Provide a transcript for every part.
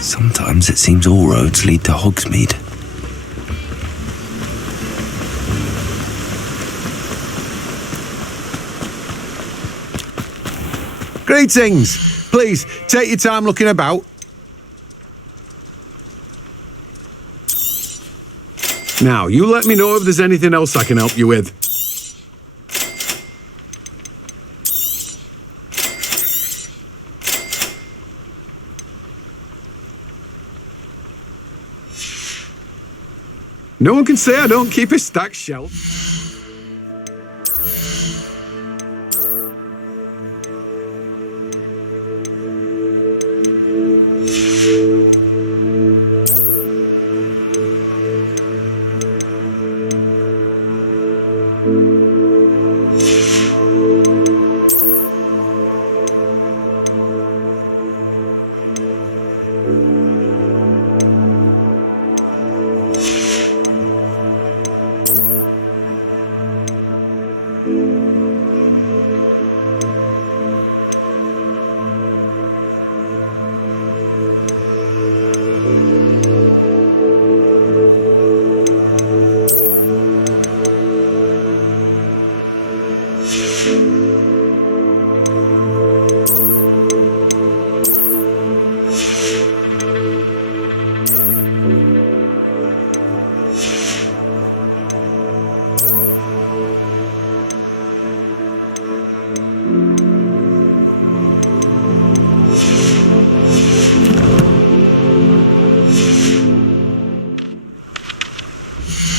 Sometimes it seems all roads lead to Hogsmeade. Greetings! Please, take your time looking about. Now, you let me know if there's anything else I can help you with. No one can say I don't keep a stacked shelf.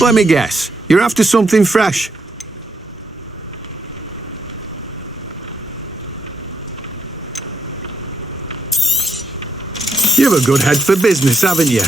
Let me guess, you're after something fresh. You've a good head for business, haven't you?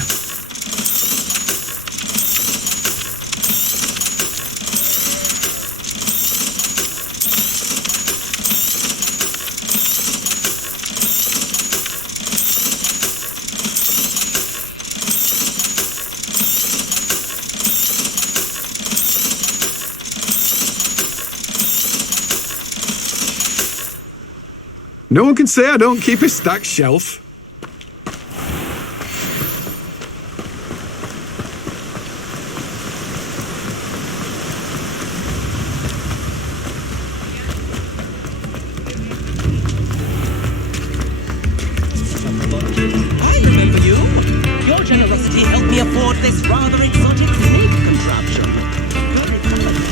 No one can say I don't keep a stacked shelf. I remember you. Your generosity helped me afford this rather exotic snake contraption. Very colourful.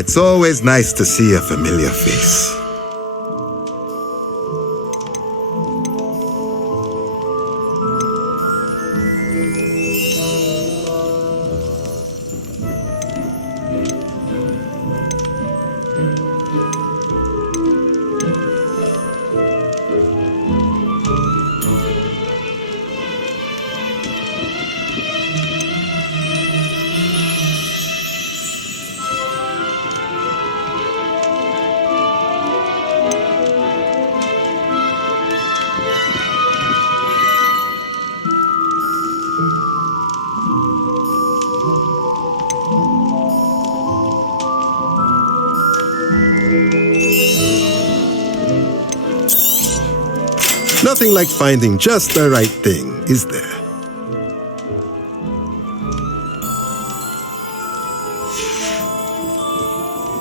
It's always nice to see a familiar face. Nothing like finding just the right thing, is there?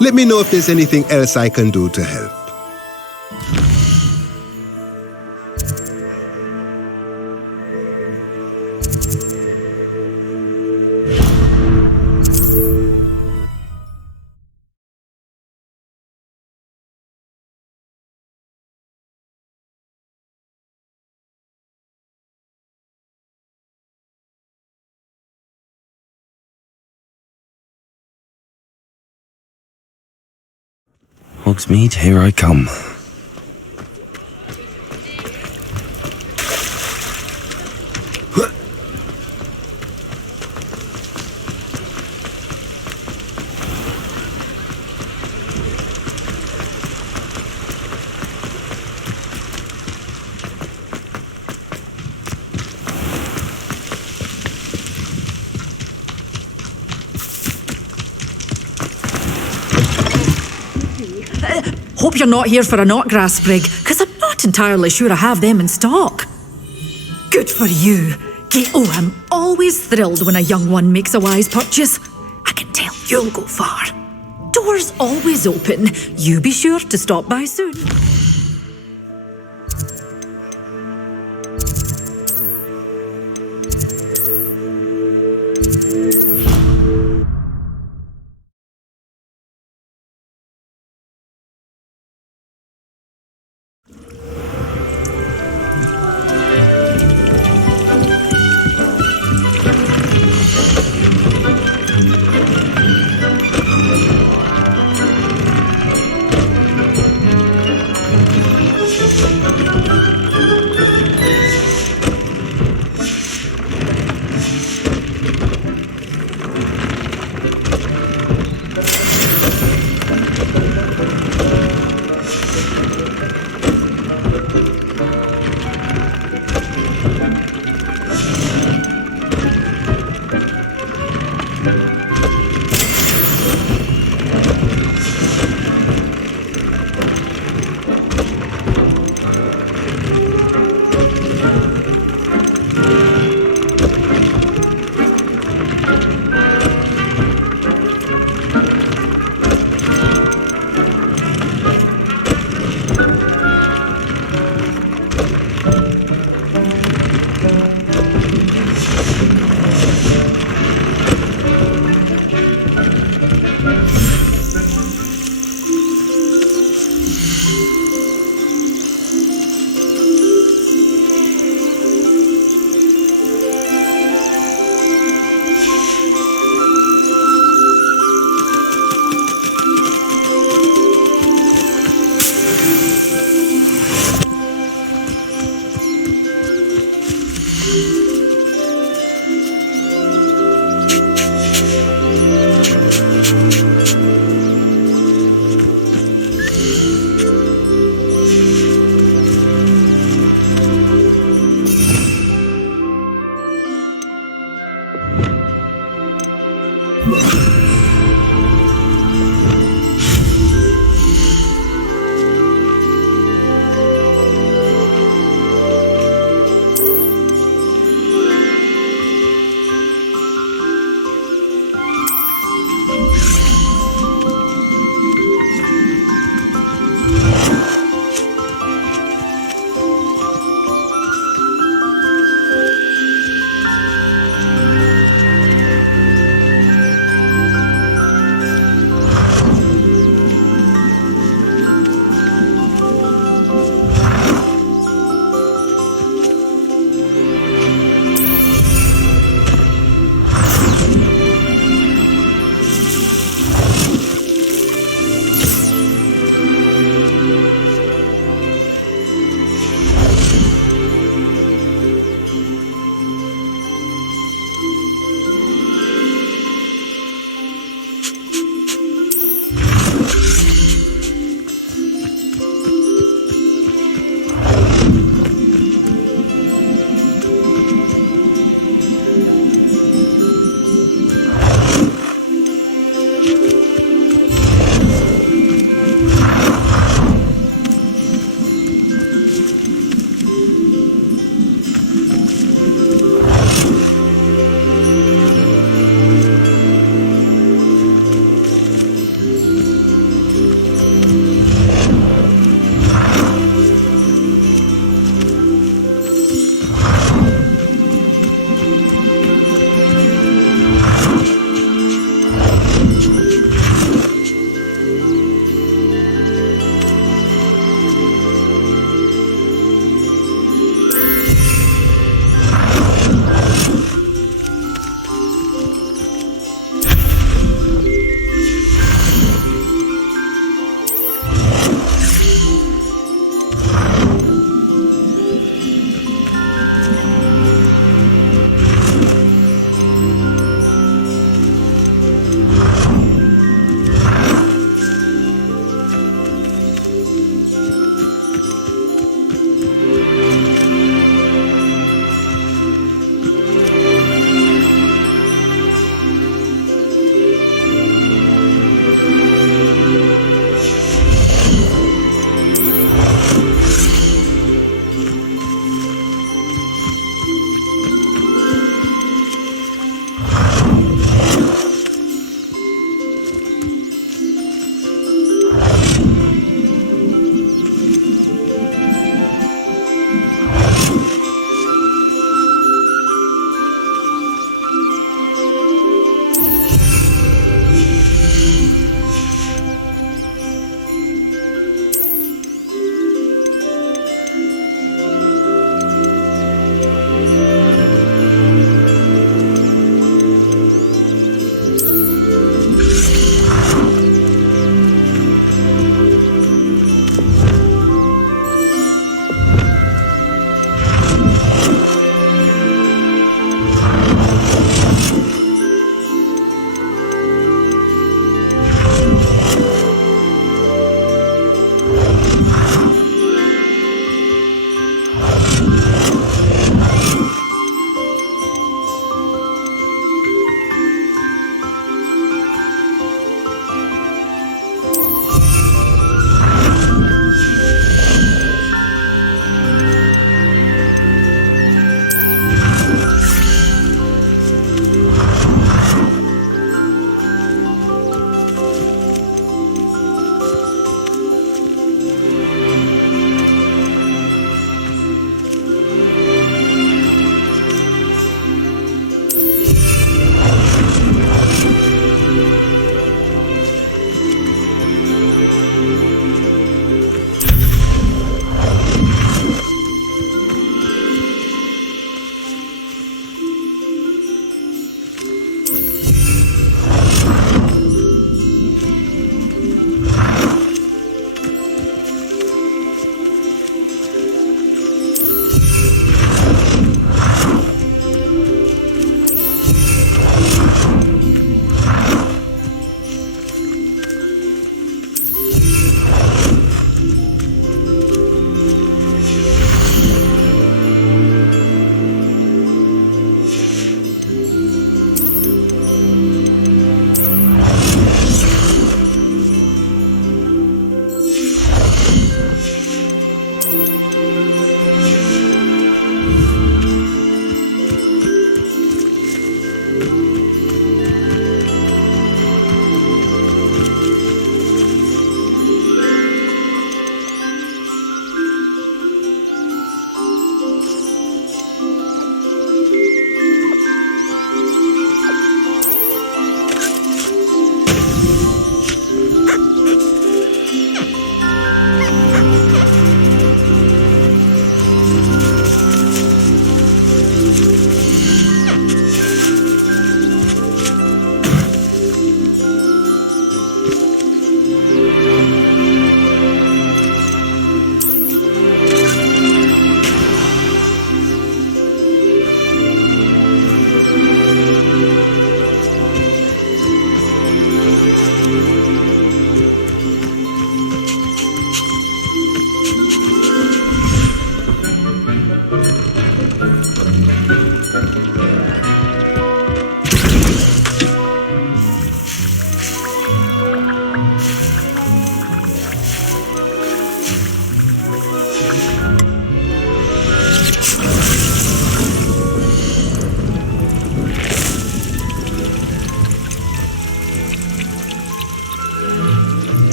Let me know if there's anything else I can do to help. Hogsmeade, here I come. Hope you're not here for a knotgrass sprig, because I'm not entirely sure I have them in stock. Good for you. Oh, I'm always thrilled when a young one makes a wise purchase. I can tell you'll go far. Doors always open. You be sure to stop by soon.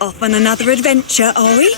Off on another adventure, are we?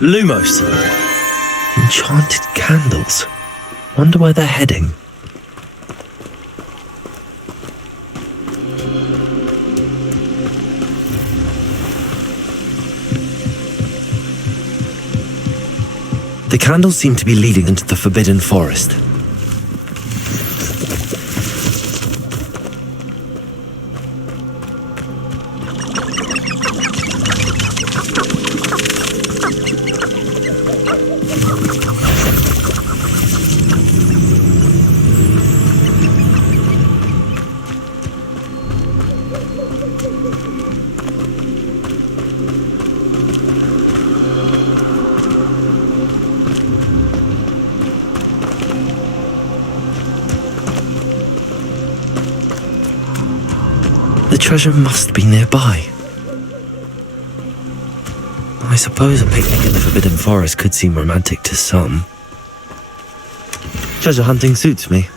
Lumos. Enchanted candles. Wonder where they're heading. The candles seem to be leading into the Forbidden Forest. The treasure must be nearby. I suppose a picnic in the Forbidden Forest could seem romantic to some. Treasure hunting suits me.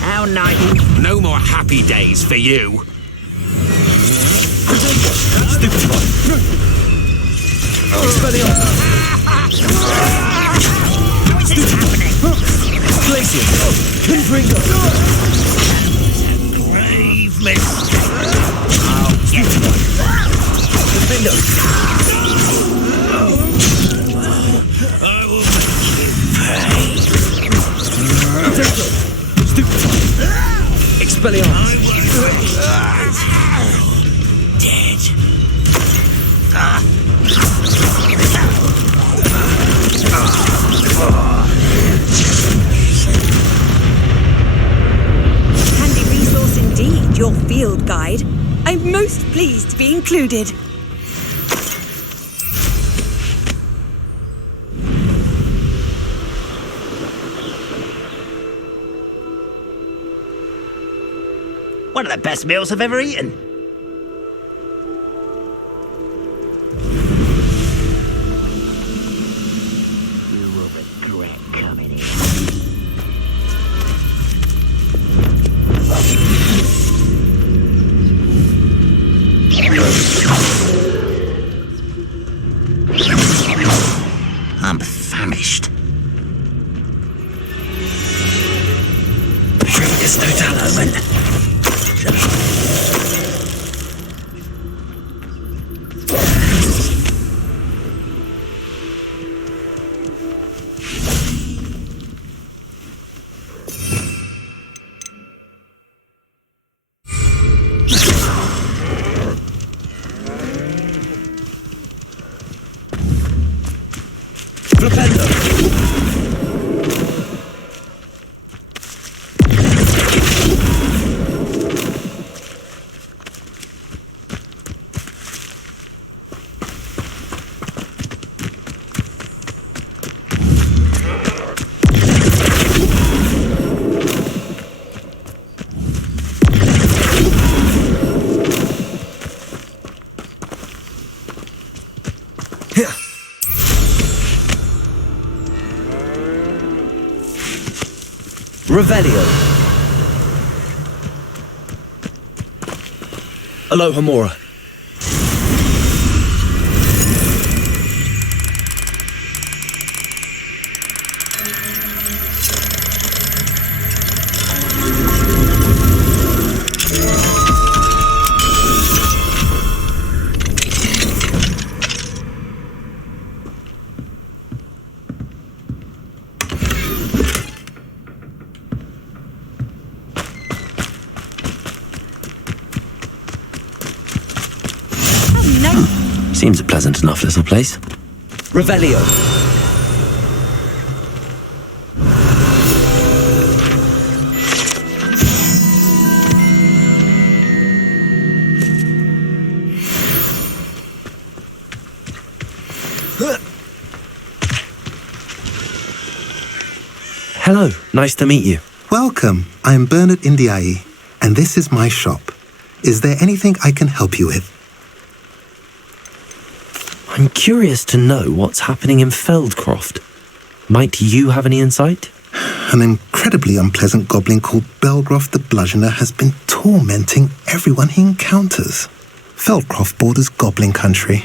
How nice. No more happy days for you. Grave mistake. I'll get I will Expelliarmus. Dead. Handy resource indeed, your field guide. I'm most pleased to be included. One of the best meals I've ever eaten. You will regret coming in. famished. Previous total omen. Revelio. Aloha Mora. Seems a pleasant enough little place. Revelio. Hello, nice to meet you. Welcome. I'm Bernard Indiai, and this is my shop. Is there anything I can help you with? I'm curious to know what's happening in Feldcroft. Might you have any insight? An incredibly unpleasant goblin called Belgroth the Bludgeoner has been tormenting everyone he encounters. Feldcroft borders goblin country,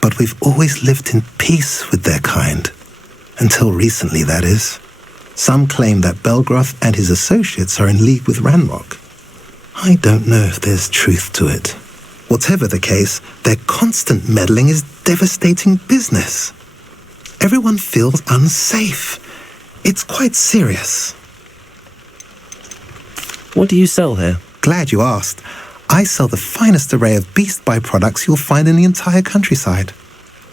but we've always lived in peace with their kind. Until recently, that is. Some claim that Belgroth and his associates are in league with Ranrock. I don't know if there's truth to it. Whatever the case, their constant meddling is devastating business. Everyone feels unsafe. It's quite serious. What do you sell here? Glad you asked. I sell the finest array of beast byproducts you'll find in the entire countryside.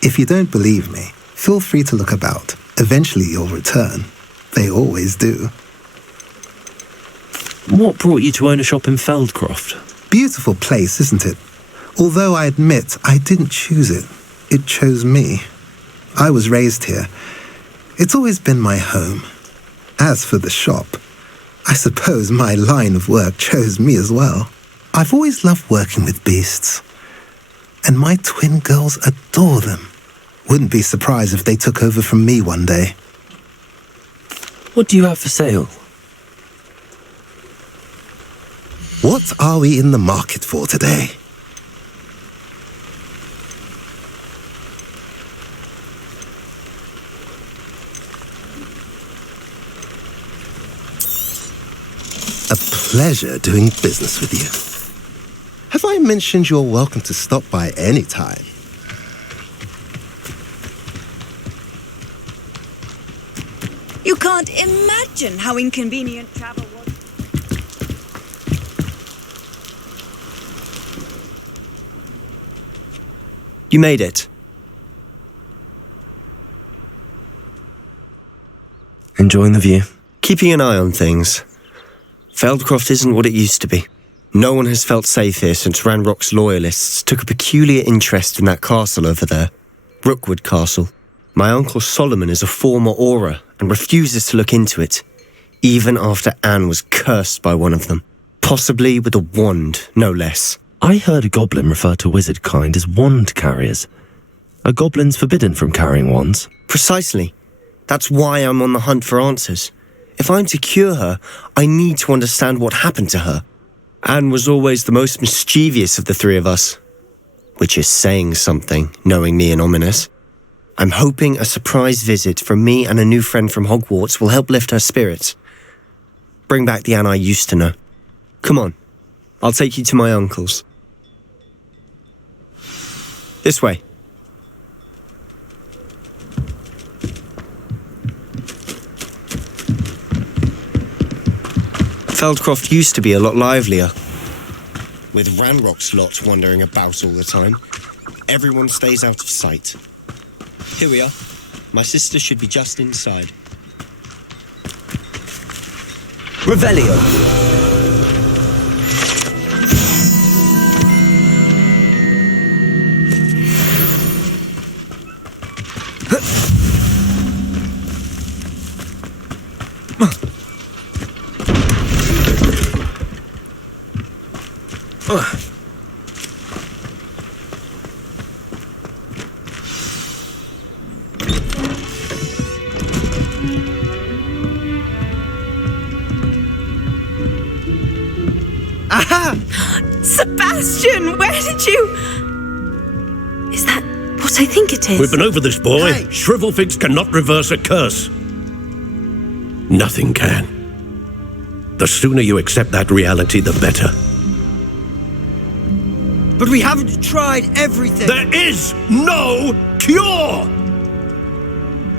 If you don't believe me, feel free to look about. Eventually you'll return. They always do. What brought you to own a shop in Feldcroft? Beautiful place, isn't it? Although I admit I didn't choose it. It chose me. I was raised here. It's always been my home. As for the shop, I suppose my line of work chose me as well. I've always loved working with beasts. And my twin girls adore them. Wouldn't be surprised if they took over from me one day. What do you have for sale? What are we in the market for today? A pleasure doing business with you. Have I mentioned you're welcome to stop by any time? You can't imagine how inconvenient travel was. You made it. Enjoying the view? Keeping an eye on things. Feldcroft isn't what it used to be. No one has felt safe here since Ranrock's loyalists took a peculiar interest in that castle over there. Rookwood Castle. My uncle Solomon is a former Auror and refuses to look into it, even after Anne was cursed by one of them. Possibly with a wand, no less. I heard a goblin refer to wizard kind as wand carriers. Are goblins forbidden from carrying wands? Precisely. That's why I'm on the hunt for answers. If I'm to cure her, I need to understand what happened to her. Anne was always the most mischievous of the three of us. Which is saying something, knowing me and Ominous. I'm hoping a surprise visit from me and a new friend from Hogwarts will help lift her spirits. Bring back the Anne I used to know. Come on, I'll take you to my uncle's. This way. Feldcroft used to be a lot livelier. With Ranrock's lot wandering about all the time, everyone stays out of sight. Here we are. My sister should be just inside. Revelio. Sebastian, where did you... Is that what I think it is? We've been over this, boy. Hey. Shrivelfigs cannot reverse a curse. Nothing can. The sooner you accept that reality, the better. But we haven't tried everything. There is no cure!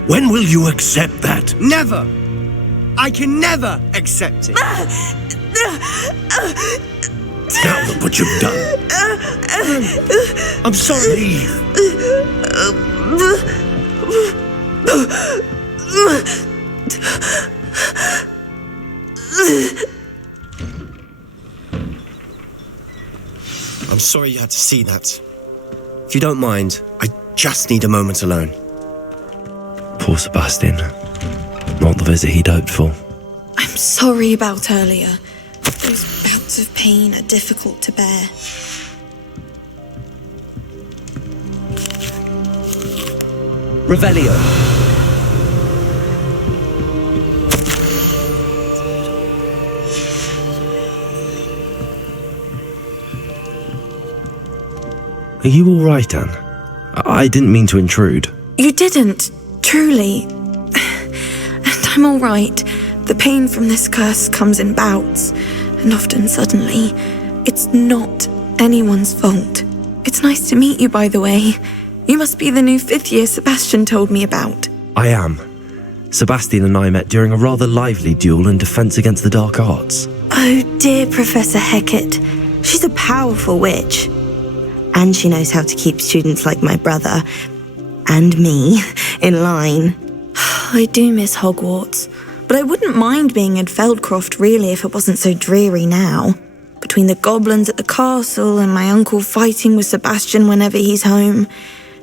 When will you accept that? Never. I can never accept it. Now look what you've done. I'm sorry. Leave. I'm sorry you had to see that. If you don't mind, I just need a moment alone. Poor Sebastian. Not the visit he'd hoped for. I'm sorry about earlier. Those bouts of pain are difficult to bear. Revelio. Are you all right, Anne? I didn't mean to intrude. You didn't, truly. And I'm all right. The pain from this curse comes in bouts, and often suddenly. It's not anyone's fault. It's nice to meet you, by the way. You must be the new 5th year Sebastian told me about. I am. Sebastian and I met during a rather lively duel in Defense Against the Dark Arts. Oh dear, Professor Hecat. She's a powerful witch. And she knows how to keep students like my brother, and me, in line. I do miss Hogwarts, but I wouldn't mind being in Feldcroft really if it wasn't so dreary now. Between the goblins at the castle and my uncle fighting with Sebastian whenever he's home,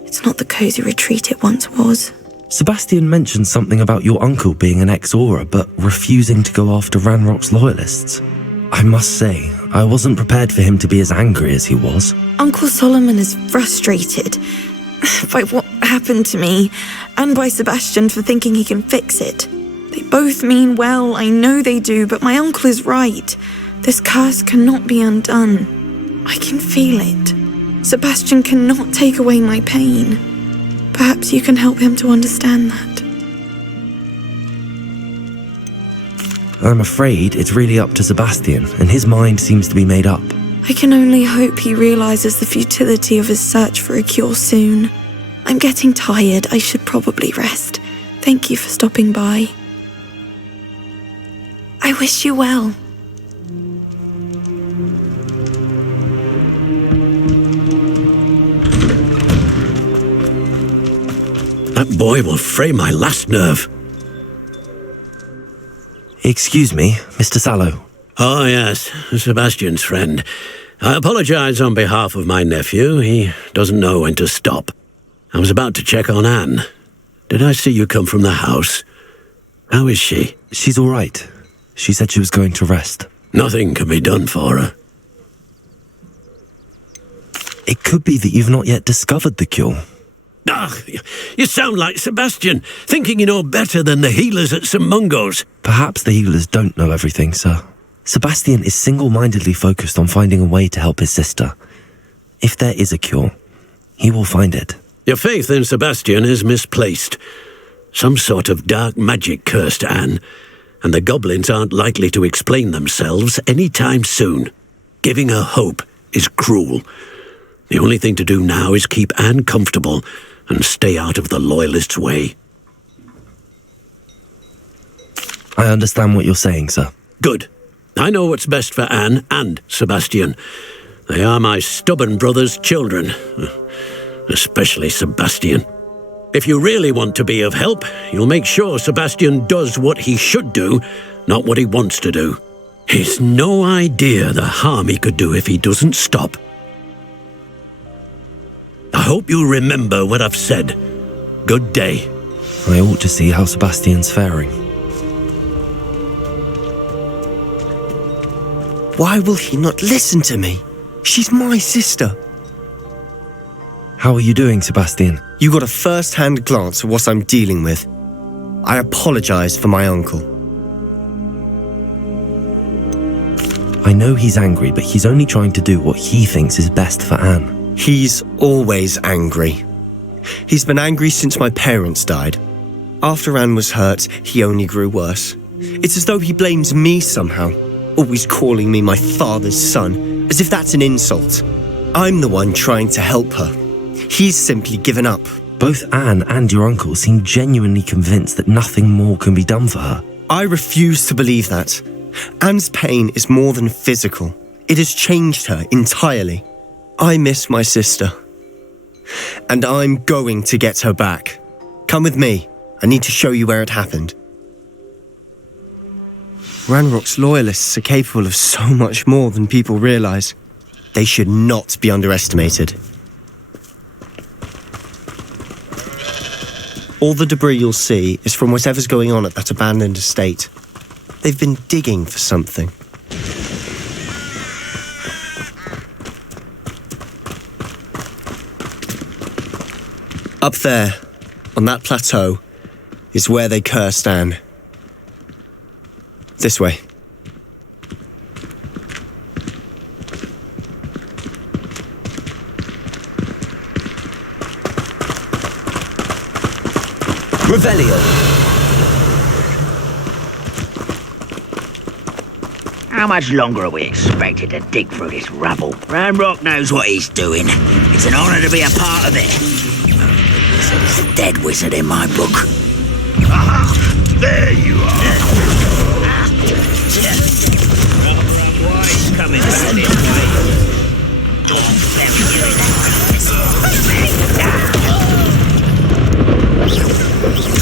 it's not the cosy retreat it once was. Sebastian mentioned something about your uncle being an ex-Auror, but refusing to go after Ranrock's loyalists. I must say, I wasn't prepared for him to be as angry as he was. Uncle Solomon is frustrated by what happened to me, and by Sebastian for thinking he can fix it. They both mean well, I know they do, but my uncle is right. This curse cannot be undone. I can feel it. Sebastian cannot take away my pain. Perhaps you can help him to understand that. I'm afraid it's really up to Sebastian, and his mind seems to be made up. I can only hope he realizes the futility of his search for a cure soon. I'm getting tired. I should probably rest. Thank you for stopping by. I wish you well. That boy will fray my last nerve. Excuse me, Mr. Sallow. Oh, yes, Sebastian's friend. I apologize on behalf of my nephew. He doesn't know when to stop. I was about to check on Anne. Did I see you come from the house? How is she? She's all right. She said she was going to rest. Nothing can be done for her. It could be that you've not yet discovered the cure. Ah, you sound like Sebastian, thinking you know better than the healers at St. Mungo's. Perhaps the healers don't know everything, sir. Sebastian is single-mindedly focused on finding a way to help his sister. If there is a cure, he will find it. Your faith in Sebastian is misplaced. Some sort of dark magic cursed Anne, and the goblins aren't likely to explain themselves any time soon. Giving her hope is cruel. The only thing to do now is keep Anne comfortable and stay out of the Loyalists' way. I understand what you're saying, sir. Good. I know what's best for Anne and Sebastian. They are my stubborn brother's children. Especially Sebastian. If you really want to be of help, you'll make sure Sebastian does what he should do, not what he wants to do. He's no idea the harm he could do if he doesn't stop. I hope you'll remember what I've said. Good day. I ought to see how Sebastian's faring. Why will he not listen to me? She's my sister. How are you doing, Sebastian? You got a first-hand glance at what I'm dealing with. I apologize for my uncle. I know he's angry, but he's only trying to do what he thinks is best for Anne. He's always angry. He's been angry since my parents died. After Anne was hurt, he only grew worse. It's as though he blames me somehow, always calling me my father's son, as if that's an insult. I'm the one trying to help her. He's simply given up. Both Anne and your uncle seem genuinely convinced that nothing more can be done for her. I refuse to believe that. Anne's pain is more than physical. It has changed her entirely. I miss my sister. And I'm going to get her back. Come with me. I need to show you where it happened. Ranrock's Loyalists are capable of so much more than people realize. They should not be underestimated. All the debris you'll see is from whatever's going on at that abandoned estate. They've been digging for something. Up there, on that plateau, is where they cursed Anne. This way. Revelio. How much longer are we expected to dig through this rubble? Ranrock knows what he's doing. It's an honor to be a part of it. He said he's a dead wizard in my book. Aha! There you are! Why he's coming back this way?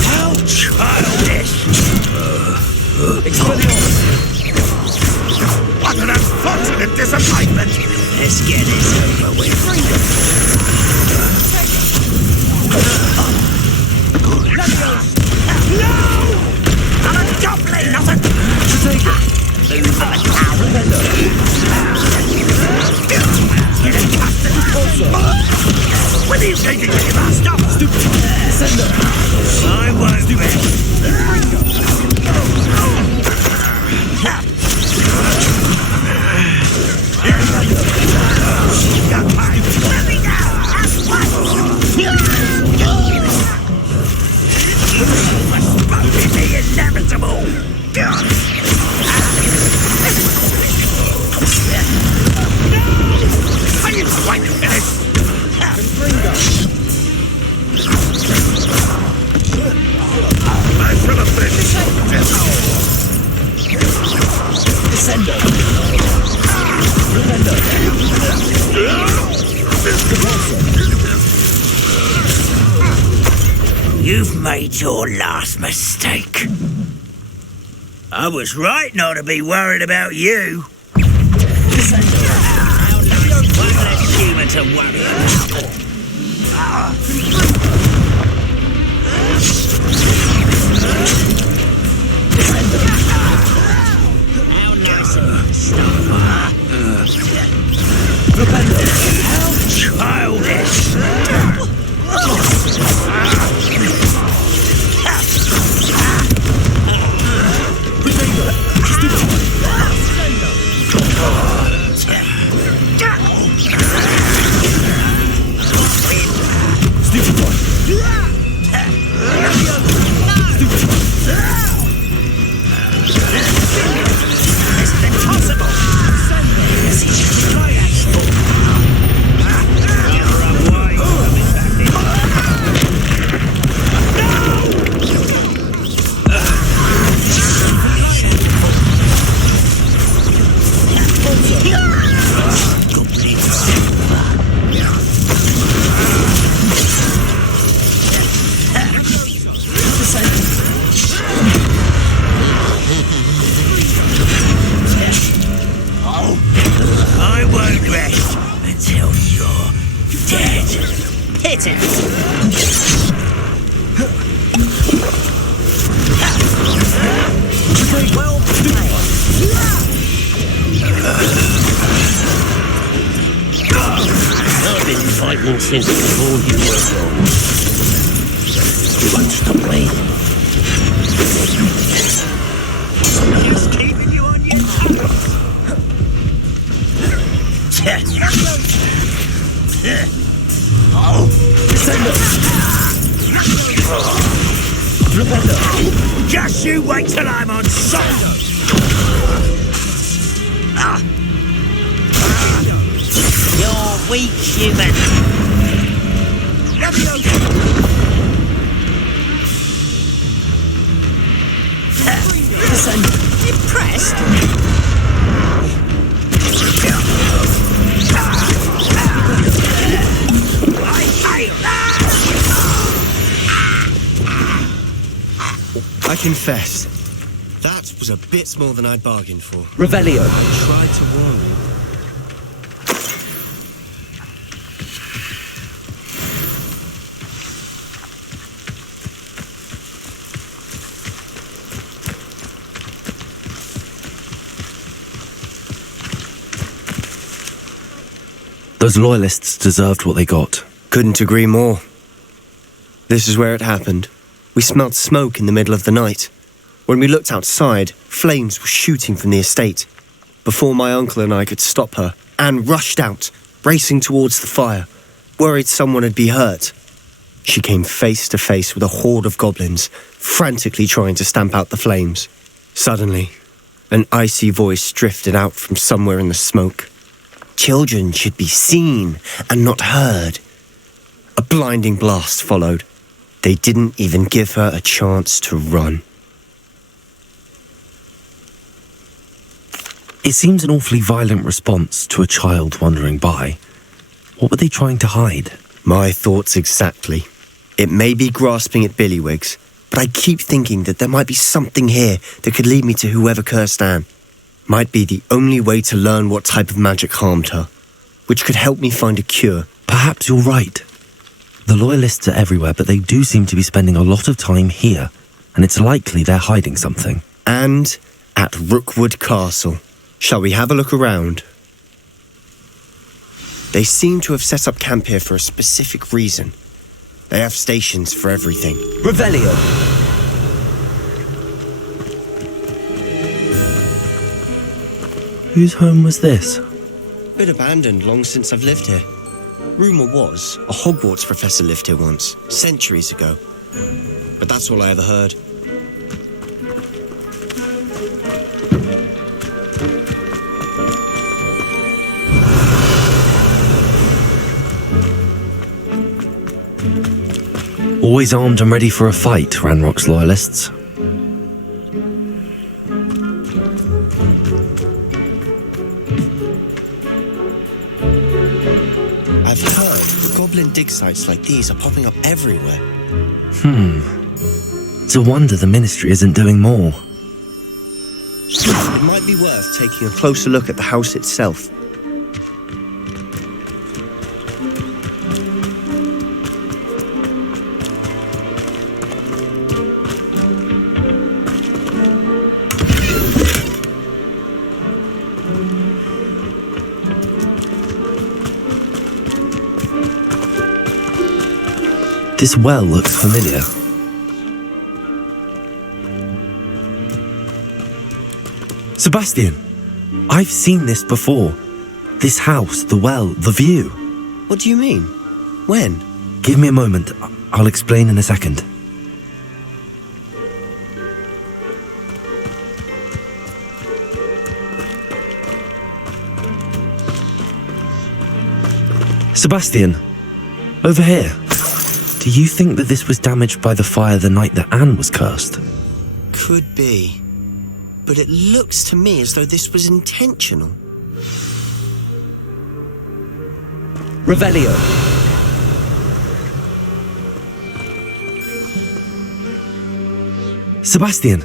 How childish! What an unfortunate disappointment! Let's get this over with. No! I'm a goblin, not a... Move for the What are you taking me about? Stop! Stupid! I won't do it! You've made your last mistake. I was right not to be worried about you. One less human to worry about. How nice of you to stop. How childish. Stupid. And since I told you were gone, you won't stop breathing. He's keeping you on your toes. Just you wait till I'm on side. You're weak, human. Listen, impressed? I confess, that was a bit more than I'd bargained for. Revelio. I tried to warn you. Those loyalists deserved what they got. Couldn't agree more. This is where it happened. We smelled smoke in the middle of the night. When we looked outside, flames were shooting from the estate. Before my uncle and I could stop her, Anne rushed out, racing towards the fire, worried someone had been hurt. She came face to face with a horde of goblins, frantically trying to stamp out the flames. Suddenly, an icy voice drifted out from somewhere in the smoke. Children should be seen and not heard. A blinding blast followed. They didn't even give her a chance to run. It seems an awfully violent response to a child wandering by. What were they trying to hide? My thoughts exactly. It may be grasping at Billywigs, but I keep thinking that there might be something here that could lead me to whoever cursed Anne. Might be the only way to learn what type of magic harmed her, which could help me find a cure. Perhaps you're right. The loyalists are everywhere, but they do seem to be spending a lot of time here, and it's likely they're hiding something. And at Rookwood Castle. Shall we have a look around? They seem to have set up camp here for a specific reason. They have stations for everything. Revelio. Whose home was this? Been abandoned long since I've lived here. Rumour was a Hogwarts professor lived here once, centuries ago. But that's all I ever heard. Always armed and ready for a fight, Ranrock's loyalists. I've heard goblin dig sites like these are popping up everywhere. It's a wonder the Ministry isn't doing more. It might be worth taking a closer look at the house itself. This well looks familiar. Sebastian, I've seen this before. This house, the well, the view. What do you mean? When? Give me a moment. I'll explain in a second. Sebastian, over here. Do you think that this was damaged by the fire the night that Anne was cursed? Could be. But it looks to me as though this was intentional. Revelio. Sebastian,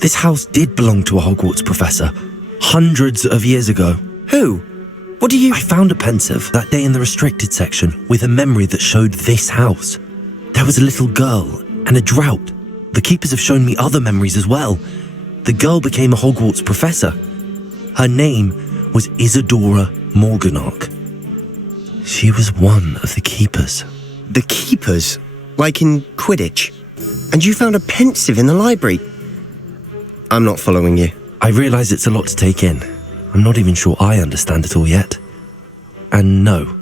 this house did belong to a Hogwarts professor, hundreds of years ago. Who? What do you... I found a pensive that day in the restricted section with a memory that showed this house. There was a little girl and a drought. The keepers have shown me other memories as well. The girl became a Hogwarts professor. Her name was Isadora Morganach. She was one of the keepers. The keepers? Like in Quidditch? And you found a pensive in the library? I'm not following you. I realise it's a lot to take in. I'm not even sure I understand it all yet. And no,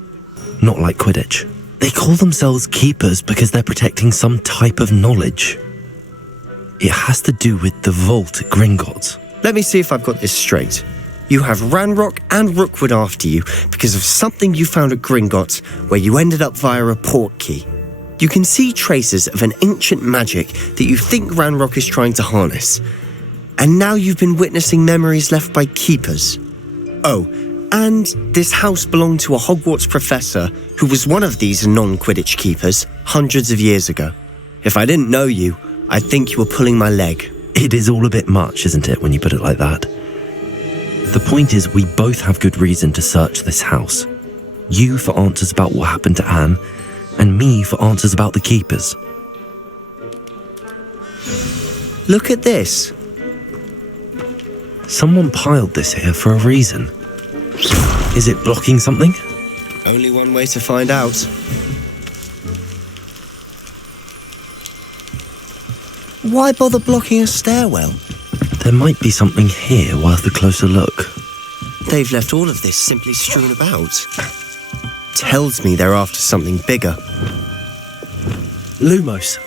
not like Quidditch. They call themselves keepers because they're protecting some type of knowledge. It has to do with the vault at Gringotts. Let me see if I've got this straight. You have Ranrock and Rookwood after you because of something you found at Gringotts where you ended up via a port key. You can see traces of an ancient magic that you think Ranrock is trying to harness. And now you've been witnessing memories left by keepers. Oh, and this house belonged to a Hogwarts professor who was one of these non-Quidditch keepers hundreds of years ago. If I didn't know you, I'd think you were pulling my leg. It is all a bit much, isn't it, when you put it like that? The point is, we both have good reason to search this house. You for answers about what happened to Anne, and me for answers about the keepers. Look at this. Someone piled this here for a reason. Is it blocking something? Only one way to find out. Why bother blocking a stairwell? There might be something here worth a closer look. They've left all of this simply strewn about. Tells me they're after something bigger. Lumos.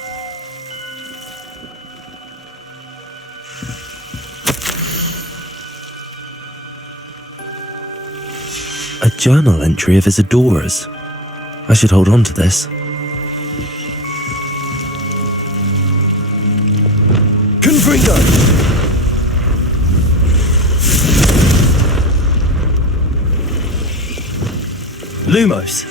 A journal entry of Isadora's. I should hold on to this. Confringo! Lumos.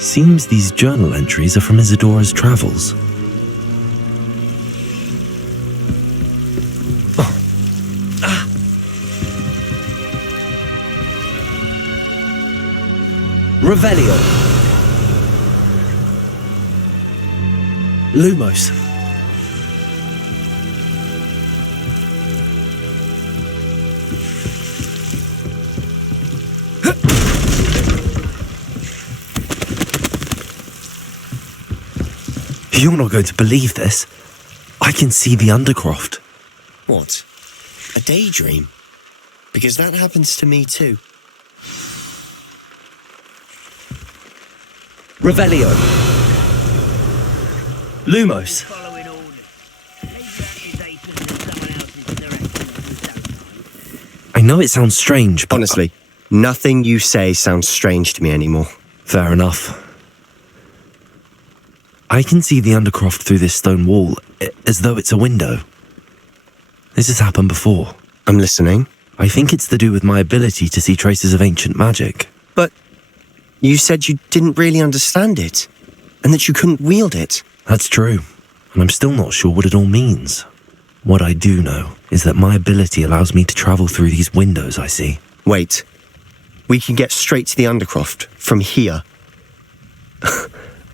Seems these journal entries are from Isadora's travels. Revelio. Lumos. You're not going to believe this. I can see the Undercroft. What? A daydream? Because that happens to me too. Revelio. Lumos. I know it sounds strange, but... Honestly, nothing you say sounds strange to me anymore. Fair enough. I can see the Undercroft through this stone wall, as though it's a window. This has happened before. I'm listening. I think it's to do with my ability to see traces of ancient magic. But you said you didn't really understand it, and that you couldn't wield it. That's true, and I'm still not sure what it all means. What I do know is that my ability allows me to travel through these windows I see. Wait. We can get straight to the Undercroft from here.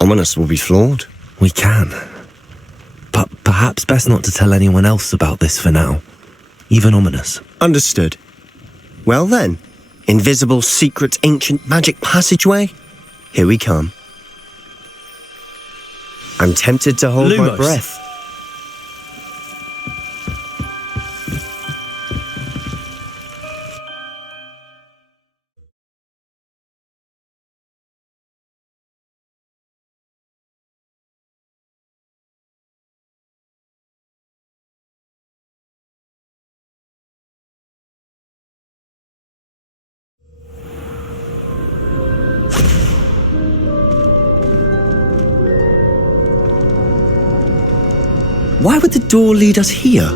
Ominous will be flawed. We can. But perhaps best not to tell anyone else about this for now. Even Ominous. Understood. Well then, invisible, secret, ancient magic passageway? Here we come. I'm tempted to hold my breath. Why would the door lead us here?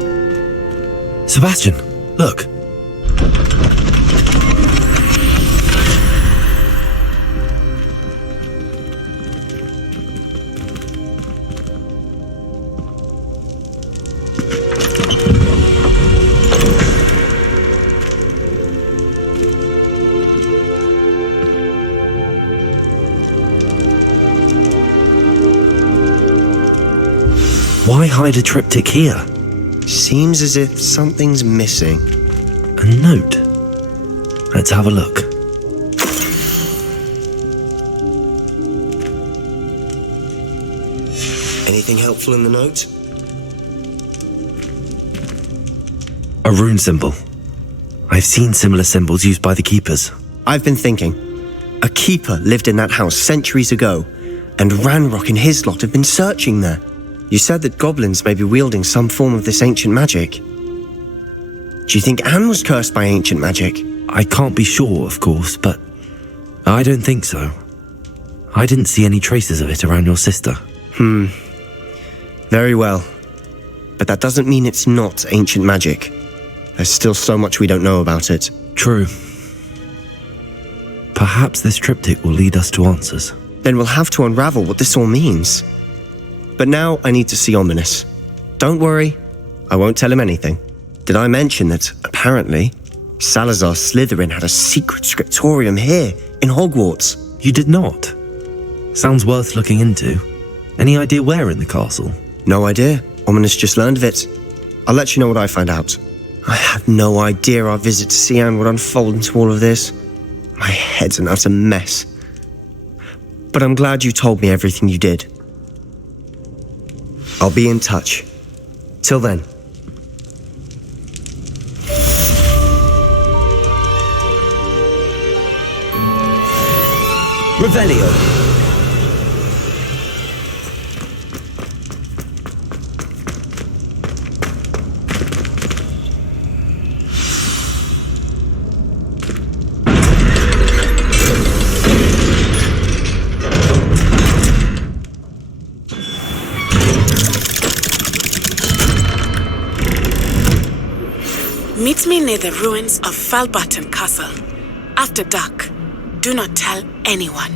Sebastian, look. Why hide a triptych here? Seems as if something's missing. A note. Let's have a look. Anything helpful in the note? A rune symbol. I've seen similar symbols used by the keepers. I've been thinking. A keeper lived in that house centuries ago, and Ranrock and his lot have been searching there. You said that goblins may be wielding some form of this ancient magic. Do you think Anne was cursed by ancient magic? I can't be sure, of course, but I don't think so. I didn't see any traces of it around your sister. Very well. But that doesn't mean it's not ancient magic. There's still so much we don't know about it. True. Perhaps this triptych will lead us to answers. Then we'll have to unravel what this all means. But now I need to see Ominous. Don't worry, I won't tell him anything. Did I mention that, apparently, Salazar Slytherin had a secret scriptorium here, in Hogwarts? You did not? Sounds worth looking into. Any idea where in the castle? No idea. Ominous just learned of it. I'll let you know what I find out. I had no idea our visit to see Anne would unfold into all of this. My head's an utter mess. But I'm glad you told me everything you did. I'll be in touch. Till then. Revelio. Meet me near the ruins of Falbaton Castle. After dark. Do not tell anyone.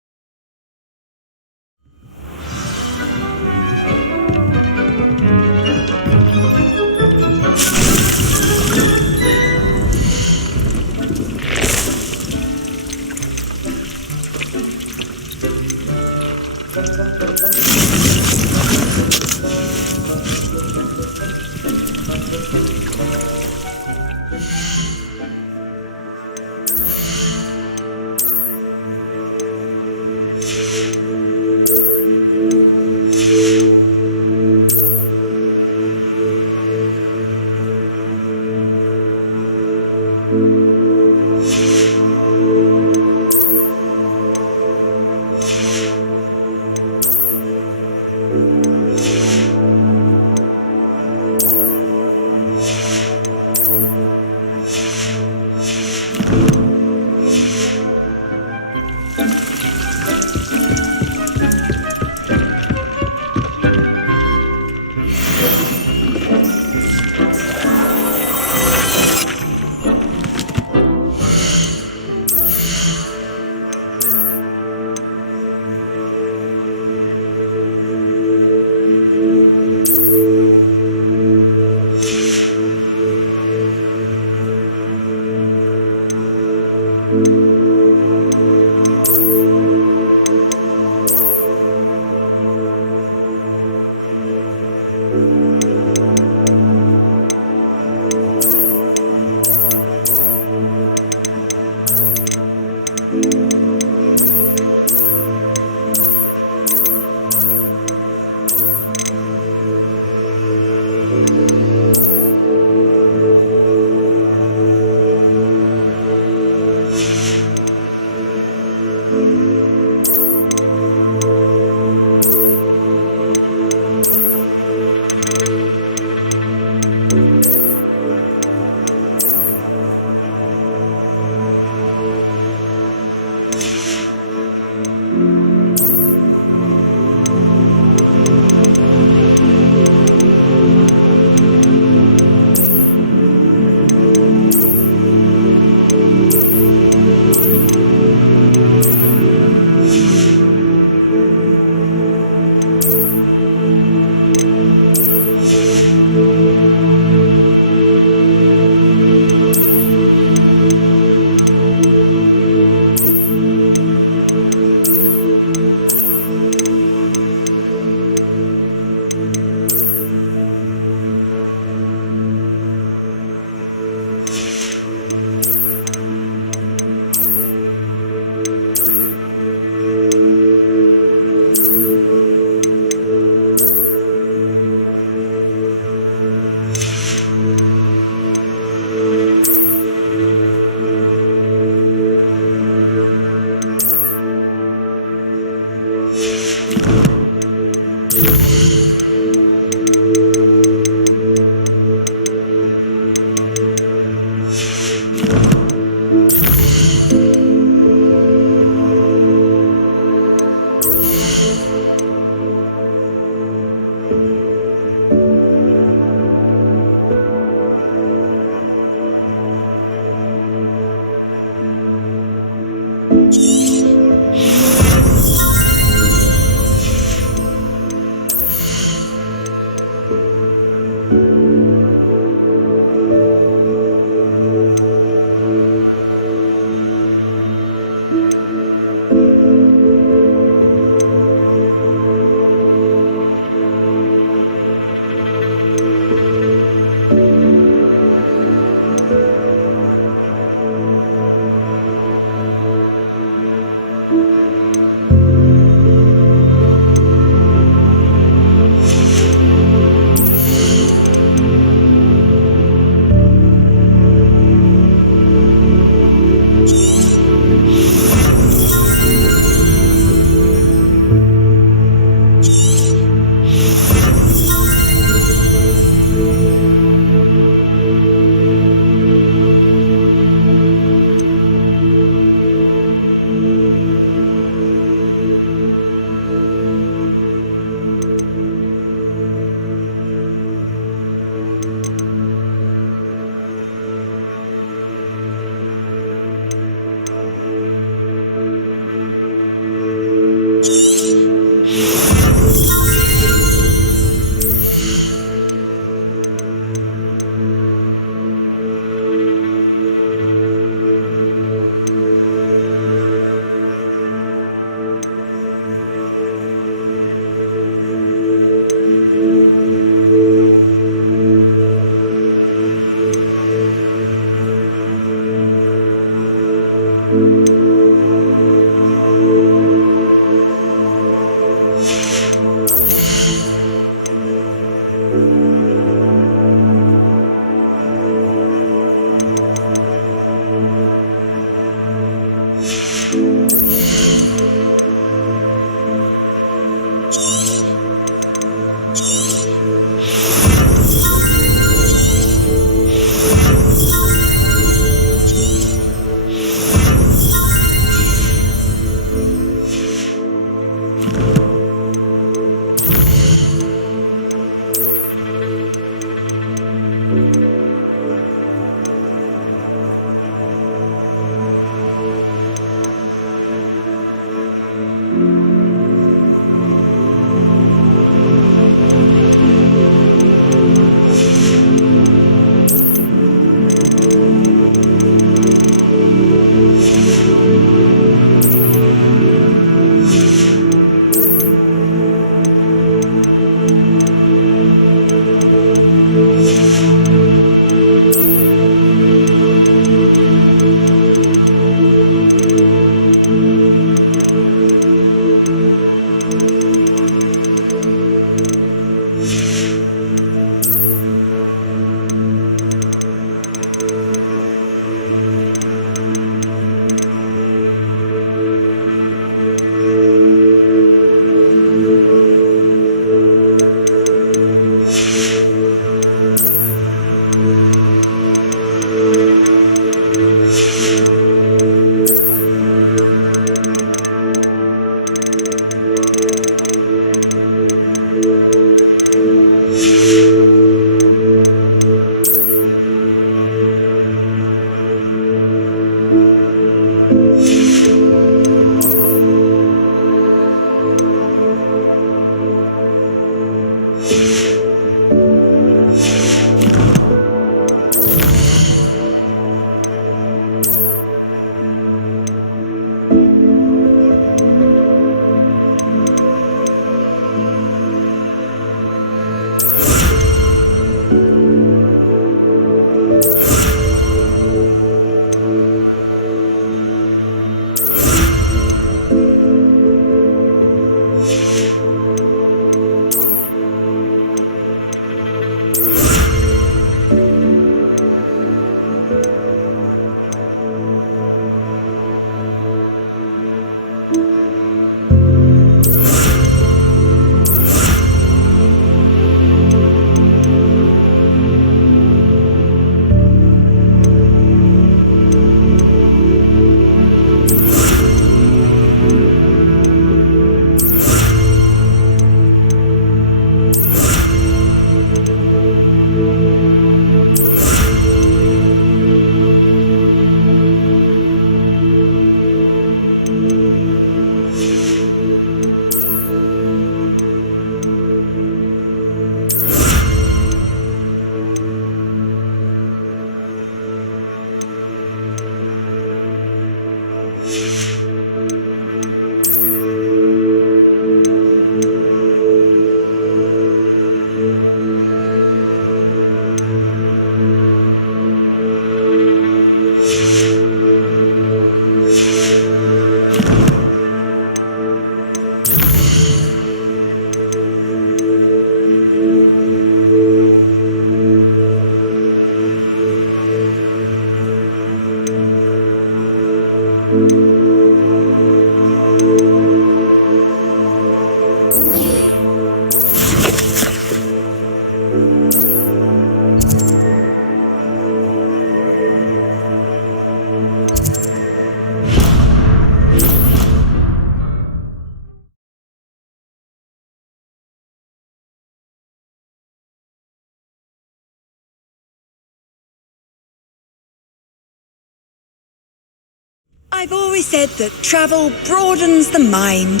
I've always said that travel broadens the mind.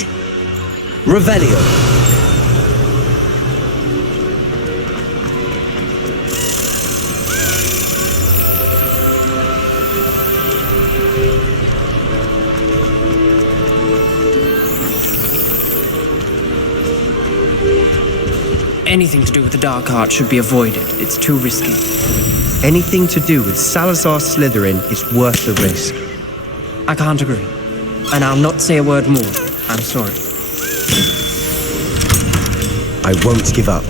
Revelio. Anything to do with the dark art should be avoided. It's too risky. Anything to do with Salazar Slytherin is worth the risk. I can't agree. And I'll not say a word more. I'm sorry. I won't give up.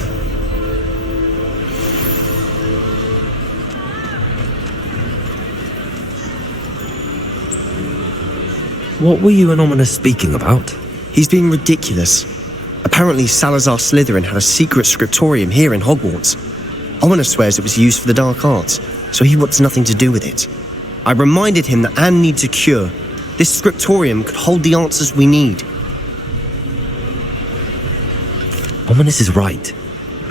What were you and Ominous speaking about? He's being ridiculous. Apparently Salazar Slytherin had a secret scriptorium here in Hogwarts. Ominous swears it was used for the dark arts, so he wants nothing to do with it. I reminded him that Anne needs a cure. This scriptorium could hold the answers we need. Ominous is right.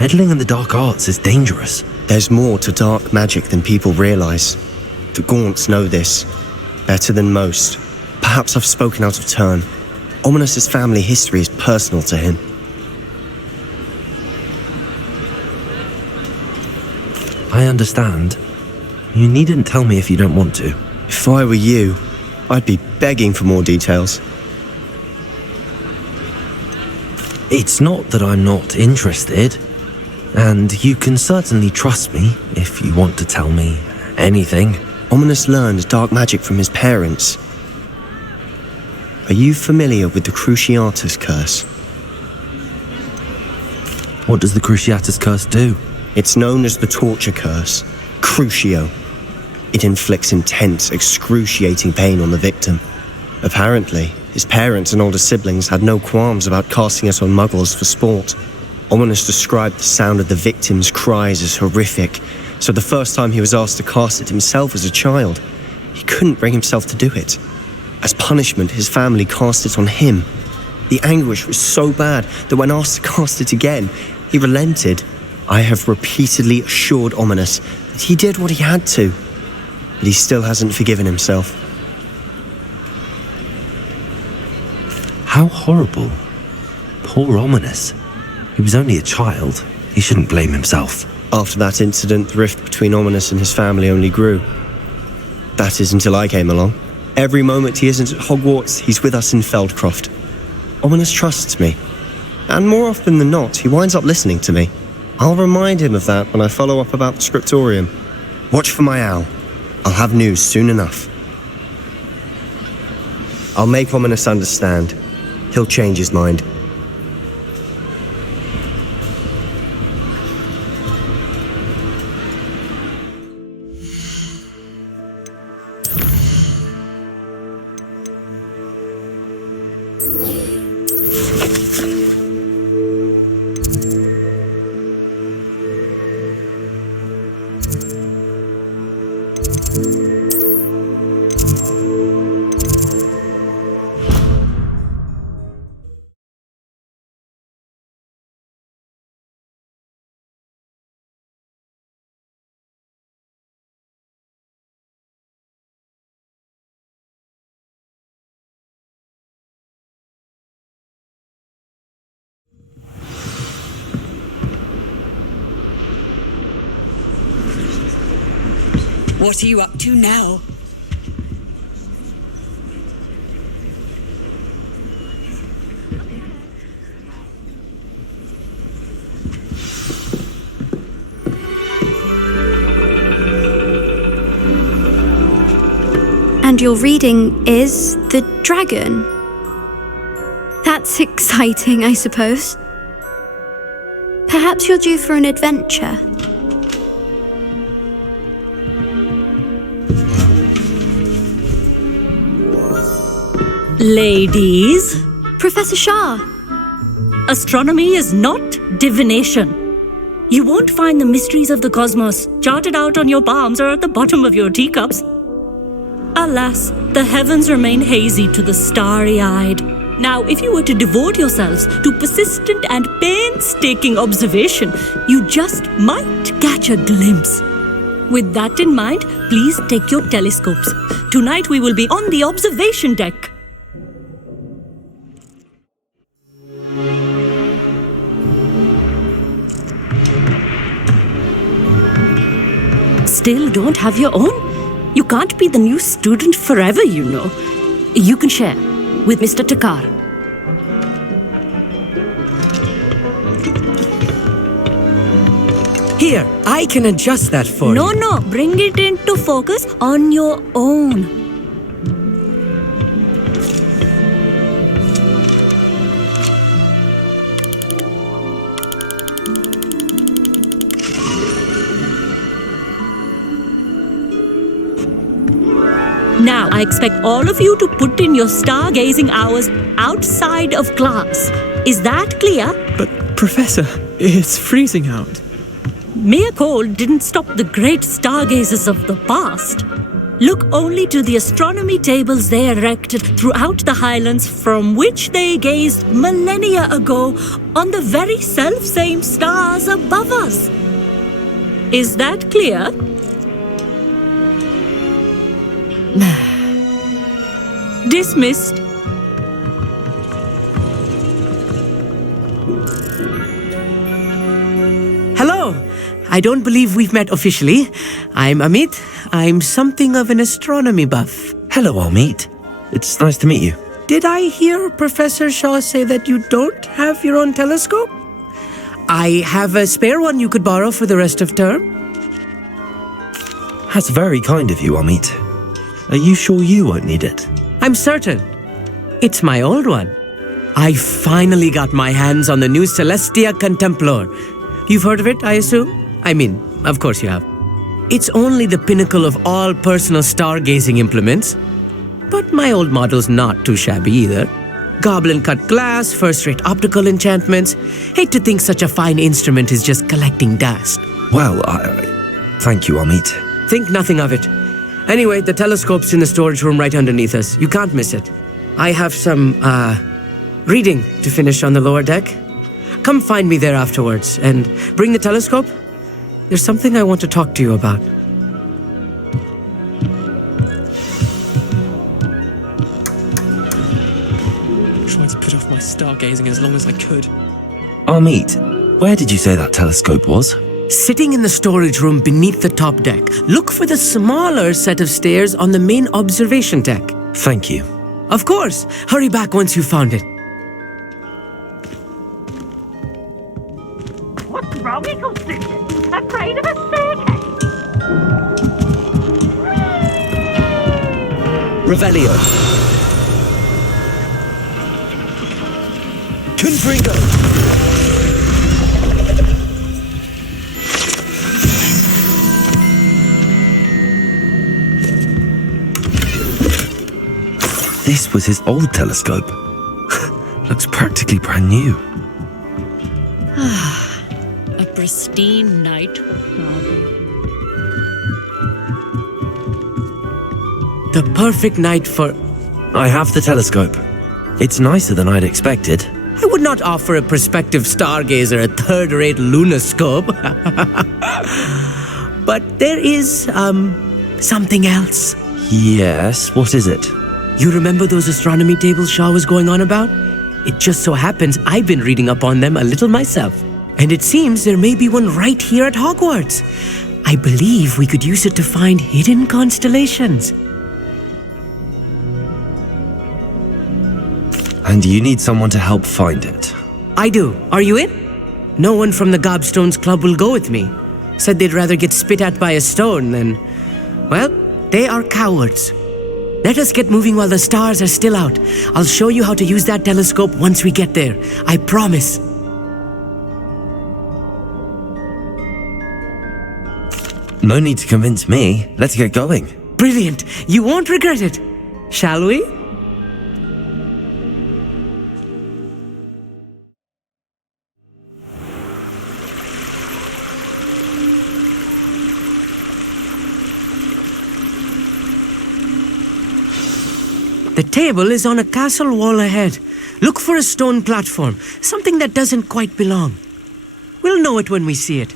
Meddling in the dark arts is dangerous. There's more to dark magic than people realise. The Gaunts know this. Better than most. Perhaps I've spoken out of turn. Ominous's family history is personal to him. I understand. You needn't tell me if you don't want to. If I were you, I'd be begging for more details. It's not that I'm not interested. And you can certainly trust me if you want to tell me anything. Ominous learned dark magic from his parents. Are you familiar with the Cruciatus Curse? What does the Cruciatus Curse do? It's known as the Torture Curse, Crucio. It inflicts intense, excruciating pain on the victim. Apparently, his parents and older siblings had no qualms about casting it on muggles for sport. Ominous described the sound of the victim's cries as horrific, so the first time he was asked to cast it himself as a child, he couldn't bring himself to do it. As punishment, his family cast it on him. The anguish was so bad that when asked to cast it again, he relented. I have repeatedly assured Ominous that he did what he had to, but he still hasn't forgiven himself. How horrible. Poor Ominous. He was only a child. He shouldn't blame himself. After that incident, the rift between Ominous and his family only grew. That is until I came along. Every moment he isn't at Hogwarts, he's with us in Feldcroft. Ominous trusts me. And more often than not, he winds up listening to me. I'll remind him of that when I follow up about the scriptorium. Watch for my owl. I'll have news soon enough. I'll make Ominous understand. He'll change his mind. What are you up to now? And your reading is The Dragon. That's exciting, I suppose. Perhaps you're due for an adventure. Ladies, Professor Shah. astronomy is not divination. You won't find the mysteries of the cosmos charted out on your palms or at the bottom of your teacups. Alas, the heavens remain hazy to the starry-eyed. Now, if you were to devote yourselves to persistent and painstaking observation, you just might catch a glimpse. With that in mind, please take your telescopes. Tonight we will be on the observation deck. Still don't have your own? You can't be the new student forever, you know. You can share with Mr. Takar. Here, I can adjust that for you. No, bring it into focus on your own. Now, I expect all of you to put in your stargazing hours outside of class. Is that clear? But, Professor, it's freezing out. Mere cold didn't stop the great stargazers of the past. Look only to the astronomy tables they erected throughout the highlands from which they gazed millennia ago on the very self-same stars above us. Is that clear? Dismissed. Hello. I don't believe we've met officially. I'm Amit. I'm something of an astronomy buff. Hello, Amit. It's nice to meet you. Did I hear Professor Shaw say that you don't have your own telescope? I have a spare one you could borrow for the rest of term. That's very kind of you, Amit. Are you sure you won't need it? I'm certain. It's my old one. I finally got my hands on the new Celestia Contemplor. You've heard of it, I assume? I mean, of course you have. It's only the pinnacle of all personal stargazing implements. But my old model's not too shabby either. Goblin-cut glass, first-rate optical enchantments. Hate to think such a fine instrument is just collecting dust. Well, thank you, Amit. Think nothing of it. Anyway, the telescope's in the storage room right underneath us. You can't miss it. I have some, reading to finish on the lower deck. Come find me there afterwards, and bring the telescope. There's something I want to talk to you about. Trying to put off my stargazing as long as I could. Amit, where did you say that telescope was? Sitting in the storage room beneath the top deck. Look for the smaller set of stairs on the main observation deck. Thank you. Of course. Hurry back once you've found it. What's wrong, Ecosystem? Afraid of a staircase? Revelio. Confringo. This was his old telescope. Looks practically brand new. A pristine night. The perfect night for... I have the telescope. It's nicer than I'd expected. I would not offer a prospective stargazer a third-rate lunoscope. But there is, something else. Yes, what is it? You remember those astronomy tables Shaw was going on about? It just so happens I've been reading up on them a little myself. And it seems there may be one right here at Hogwarts. I believe we could use it to find hidden constellations. And you need someone to help find it. I do. Are you in? No one from the Gobstones Club will go with me. Said they'd rather get spit at by a stone than... Well, they are cowards. Let us get moving while the stars are still out. I'll show you how to use that telescope once we get there. I promise. No need to convince me. Let's get going. Brilliant. You won't regret it. Shall we? The table is on a castle wall ahead. Look for a stone platform, something that doesn't quite belong. We'll know it when we see it.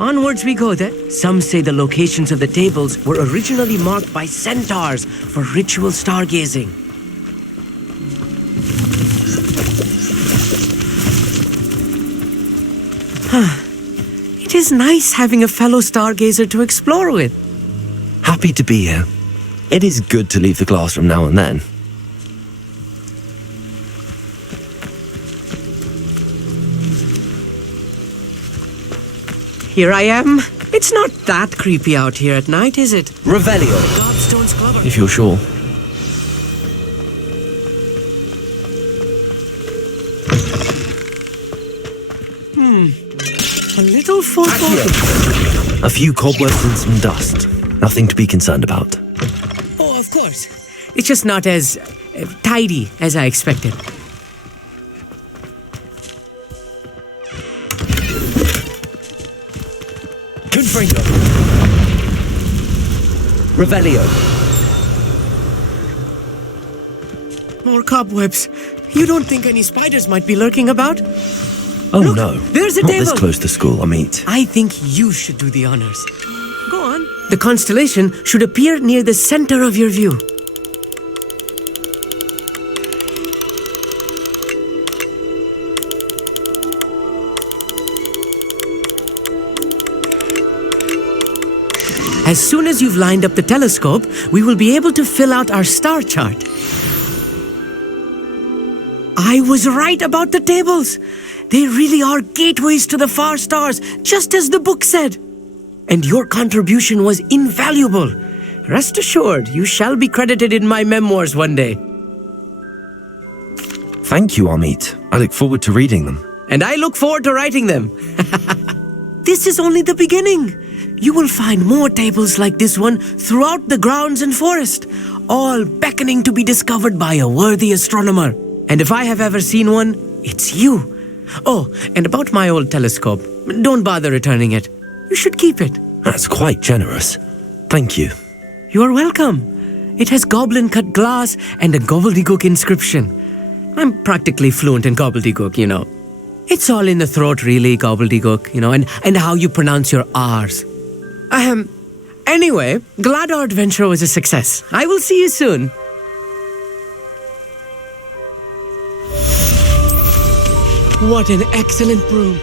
Onwards we go then. Some say the locations of the tables were originally marked by centaurs for ritual stargazing. It is nice having a fellow stargazer to explore with. Happy to be here. It is good to leave the classroom now and then. Here I am. It's not that creepy out here at night, is it? Revelio. Gobstone's clover. If you're sure. A little photo. A few cobwebs and some dust. Nothing to be concerned about. Oh, of course. It's just not as tidy as I expected. Confringo. Revelio. More cobwebs. You don't think any spiders might be lurking about? Oh Look, no. there's a Not table. this close to school, Amit. I think you should do the honors. Go on. The constellation should appear near the center of your view. As soon as you've lined up the telescope, we will be able to fill out our star chart. I was right about the tables. They really are gateways to the far stars, just as the book said. And your contribution was invaluable. Rest assured, you shall be credited in my memoirs one day. Thank you, Amit. I look forward to reading them. And I look forward to writing them. This is only the beginning. You will find more tables like this one throughout the grounds and forest, all beckoning to be discovered by a worthy astronomer. And if I have ever seen one, it's you. Oh, and about my old telescope, don't bother returning it. You should keep it. That's quite generous. Thank you. You're welcome. It has goblin-cut glass and a gobbledygook inscription. I'm practically fluent in gobbledygook, you know. It's all in the throat, really, gobbledygook, you know, and how you pronounce your R's. Anyway, glad our adventure was a success. I will see you soon. What an excellent broom.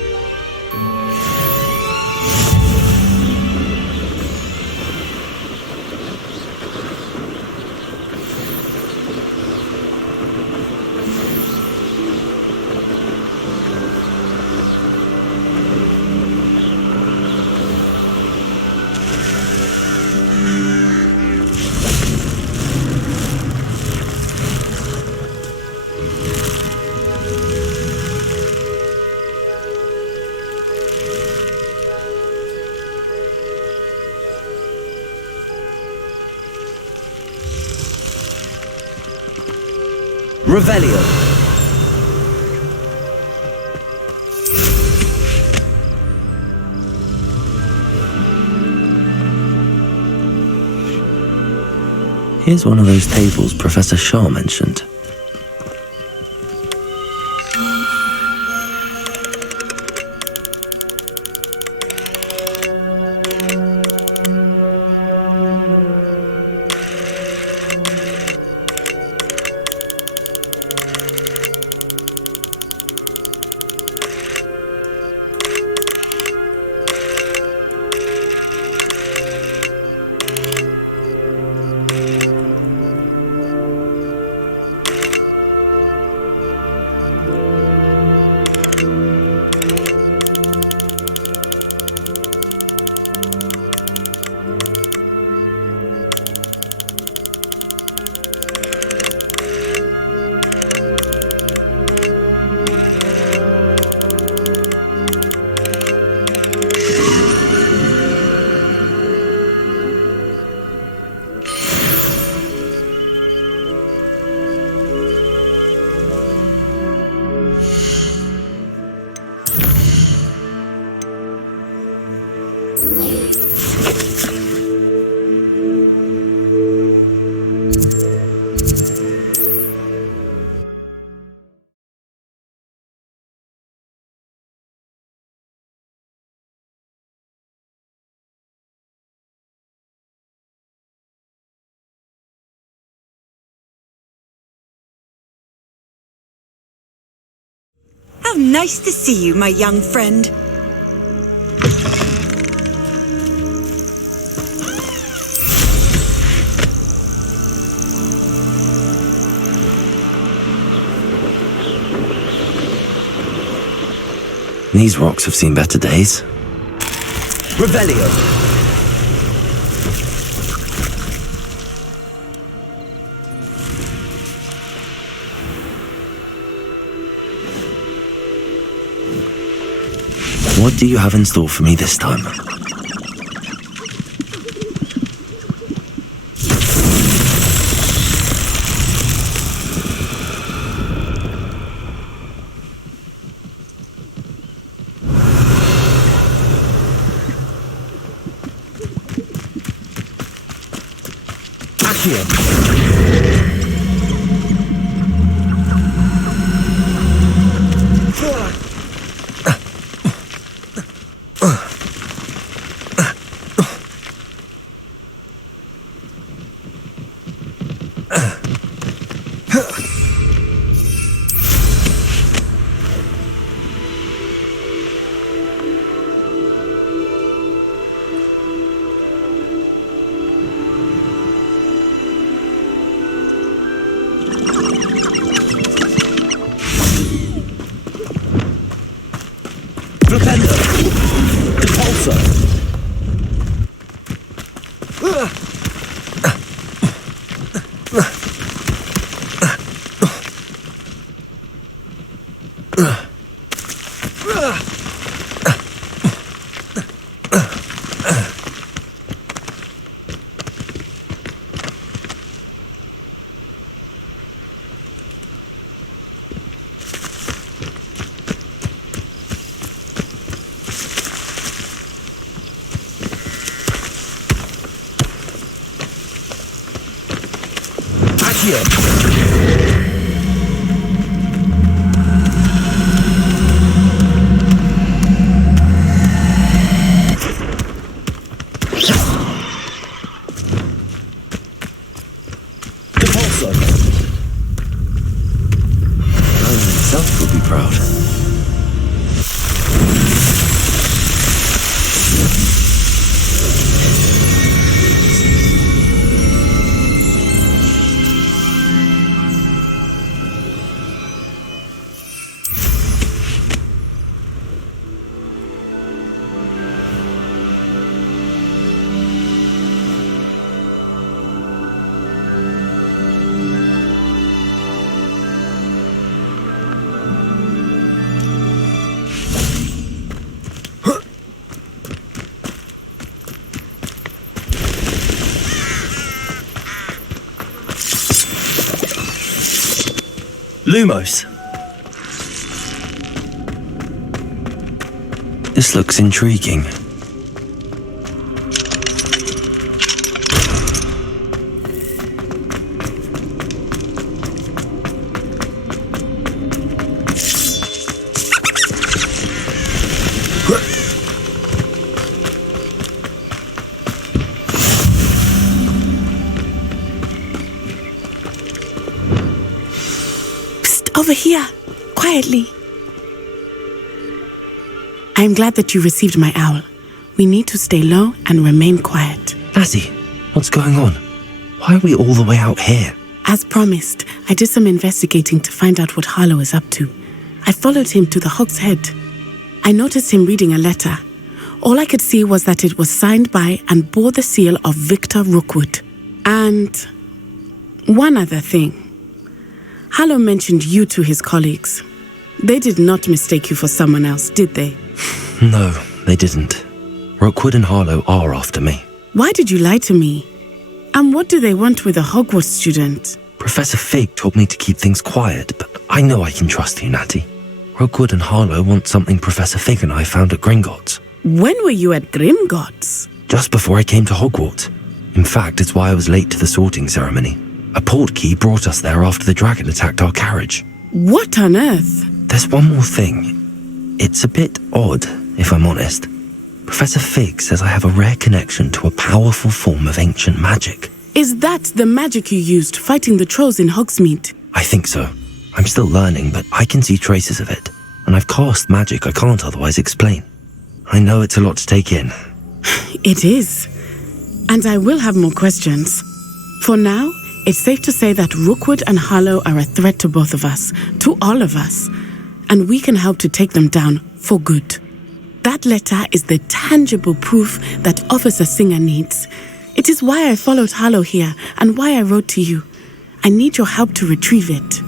Revelio. Here's one of those tables Professor Shah mentioned. How nice to see you, my young friend. These rocks have seen better days. Revelio. What do you have in store for me this time? Himself will be proud. Lumos. This looks intriguing. Over here, quietly. I'm glad that you received my owl. We need to stay low and remain quiet. Lassie, what's going on? Why are we all the way out here? As promised, I did some investigating to find out what Harlow is up to. I followed him to the Hog's Head. I noticed him reading a letter. All I could see was that it was signed by and bore the seal of Victor Rookwood. And one other thing. Harlow mentioned you to his colleagues. They did not mistake you for someone else, did they? No, they didn't. Rookwood and Harlow are after me. Why did you lie to me? And what do they want with a Hogwarts student? Professor Fig told me to keep things quiet, but I know I can trust you, Natty. Rookwood and Harlow want something Professor Fig and I found at Gringotts. When were you at Grimgotts? Just before I came to Hogwarts. In fact, it's why I was late to the sorting ceremony. A portkey brought us there after the dragon attacked our carriage. What on earth? There's one more thing. It's a bit odd, if I'm honest. Professor Fig says I have a rare connection to a powerful form of ancient magic. Is that the magic you used fighting the trolls in Hogsmeade? I think so. I'm still learning, but I can see traces of it. and I've cast magic I can't otherwise explain. I know it's a lot to take in. It is. And I will have more questions. For now, it's safe to say that Rookwood and Harlow are a threat to both of us, to all of us, and we can help to take them down for good. That letter is the tangible proof that Officer Singer needs. It is why I followed Harlow here and why I wrote to you. I need your help to retrieve it.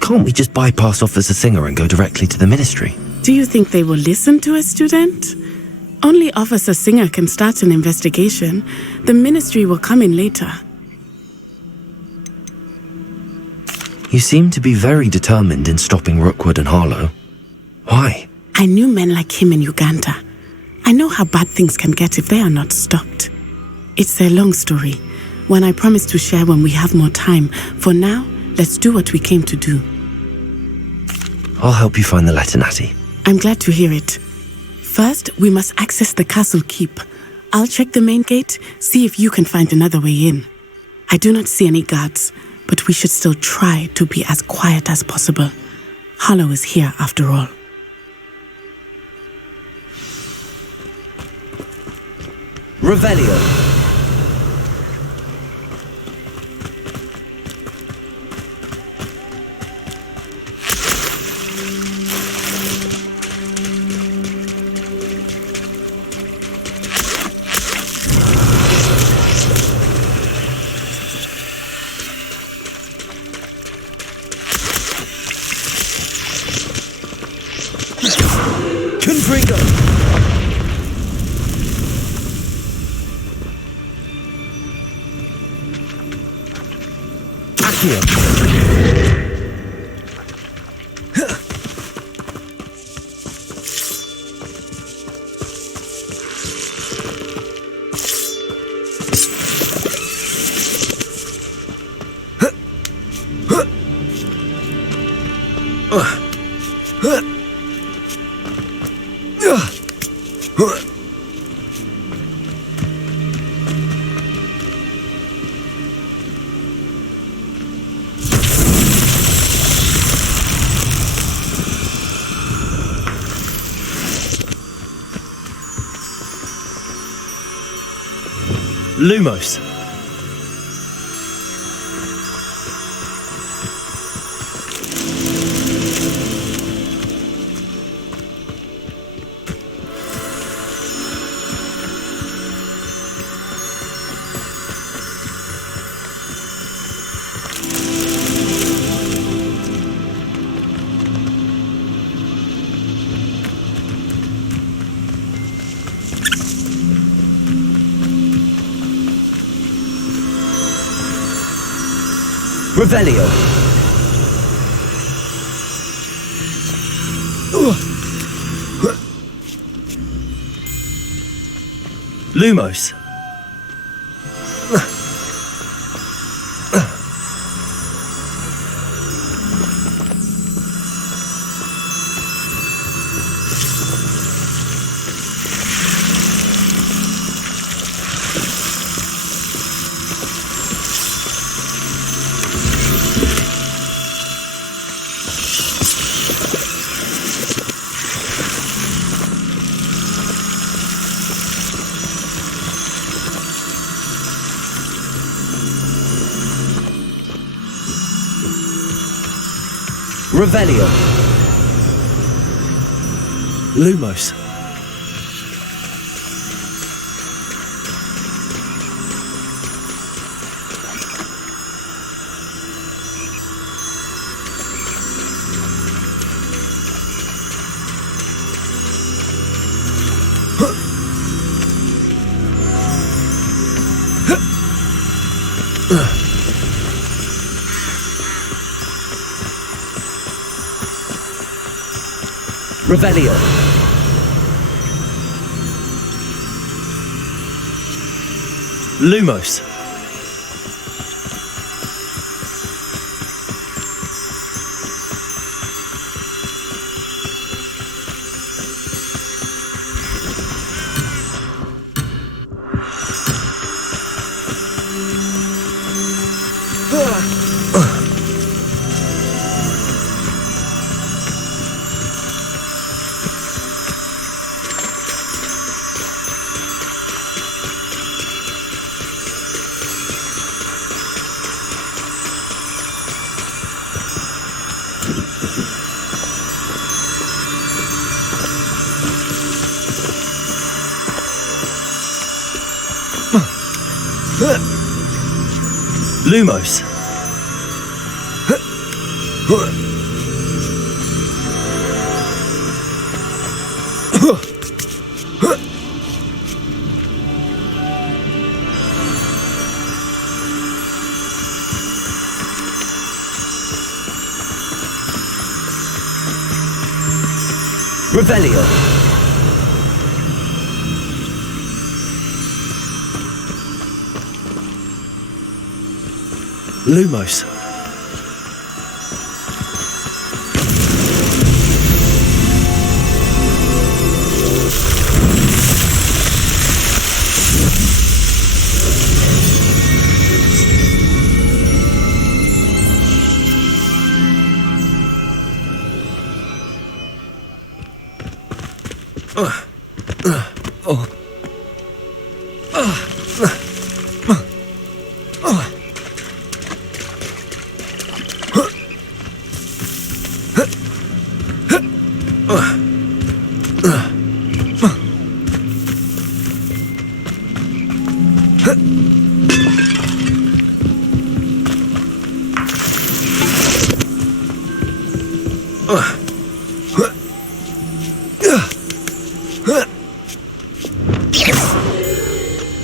Can't we just bypass Officer Singer and go directly to the Ministry? Do you think they will listen to a student? Only Officer Singer can start an investigation. The Ministry will come in later. You seem to be very determined in stopping Rookwood and Harlow. Why? I knew men like him in Uganda. I know how bad things can get if they are not stopped. It's a long story, one I promise to share when we have more time. For now, let's do what we came to do. I'll help you find the letter, Natty. I'm glad to hear it. First, we must access the castle keep. I'll check the main gate, see if you can find another way in. I do not see any guards, but we should still try to be as quiet as possible. Harlow is here after all. Revelio. Lumos. Revelio. Lumos. Revelio. Lumos. Revelio. Lumos. Lumos. Revelio. Lumos.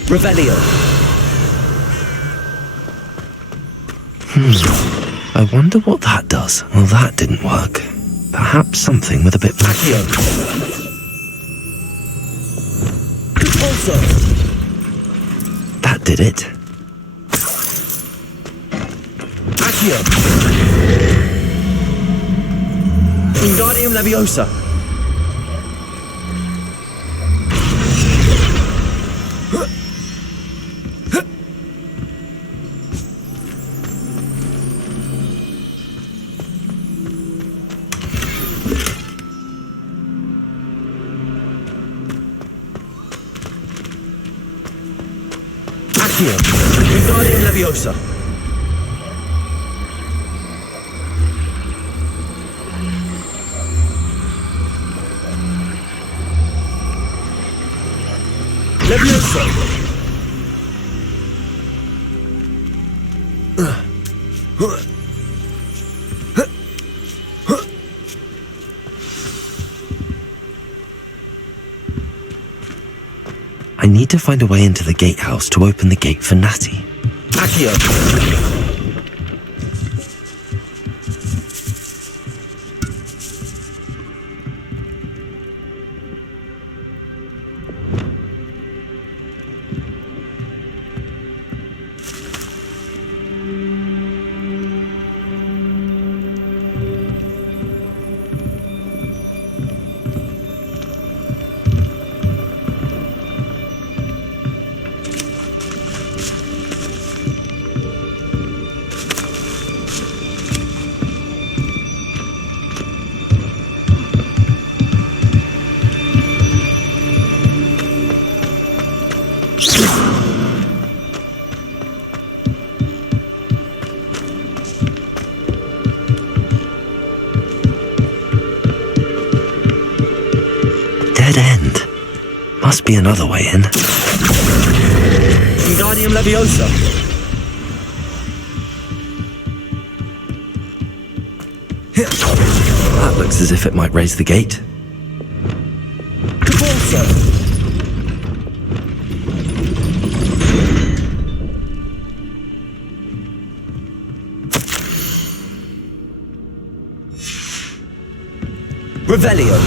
Revelio. I wonder what that does. Well, that didn't work. Perhaps something with a bit more. Also. That did it. Accio. Wingardium Leviosa. Accio. Wingardium Leviosa. Leviosa. I need to find a way into the gatehouse to open the gate for Natty. Accio. Dead end. Must be another way in. Wingardium Leviosa. That looks as if it might raise the gate. Cabalso. Revelio.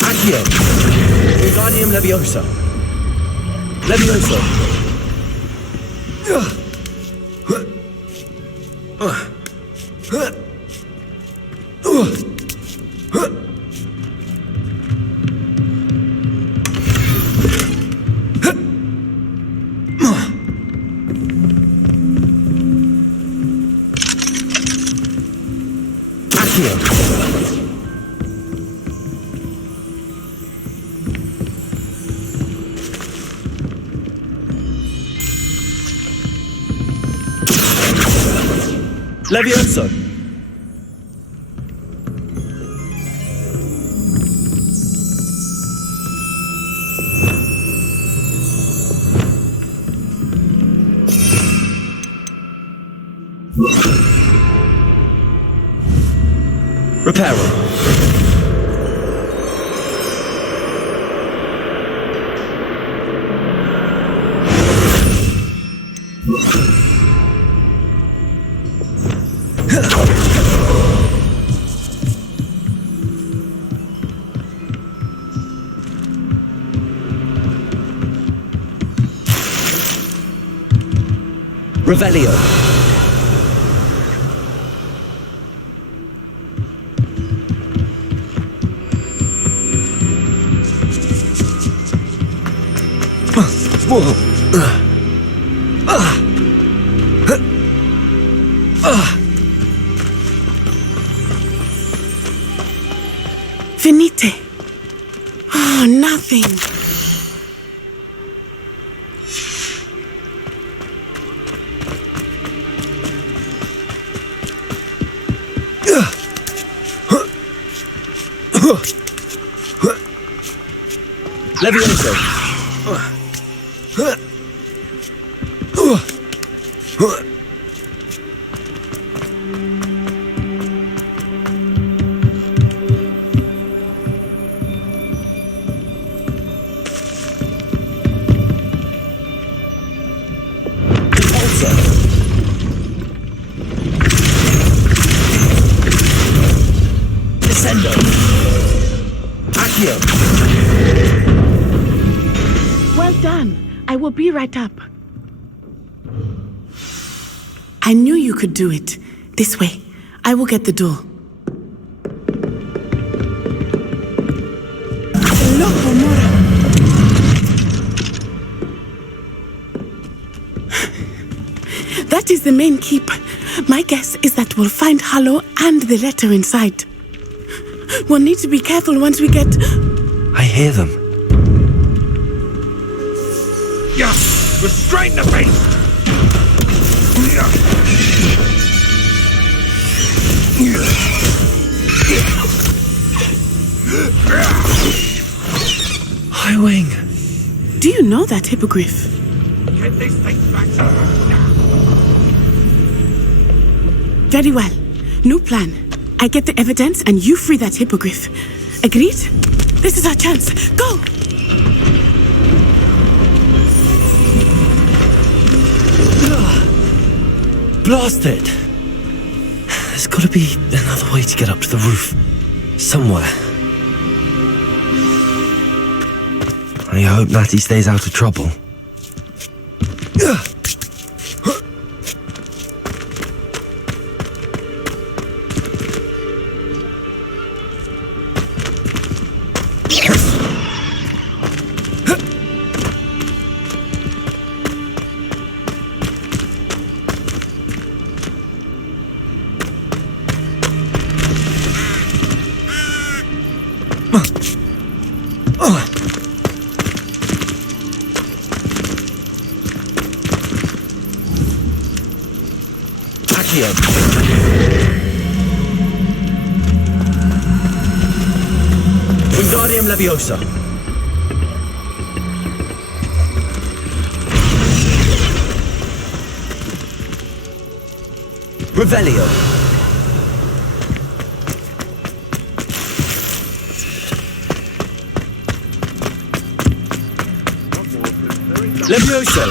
Accio. Wingardium Leviosa. Leviosa. Leviosa. Repair them. Revelio. Finite. Oh, nothing. Levioso. Descendo. Accio. Well done. I will be right up. I knew you could do it. This way. I will get the door. Loco, Mora. That is the main keep. My guess is that we'll find Harlow and the letter inside. We'll need to be careful once we get... I hear them. Yeah! Restrain the beast! Highwing. Do you know that hippogriff? Get this thing back to Very well. New plan. I get the evidence and you free that hippogriff. Agreed? This is our chance. Go! Blast it! There's got to be another way to get up to the roof. Somewhere. I hope Natty stays out of trouble. Wingardium Leviosa. Revelio. Levioso.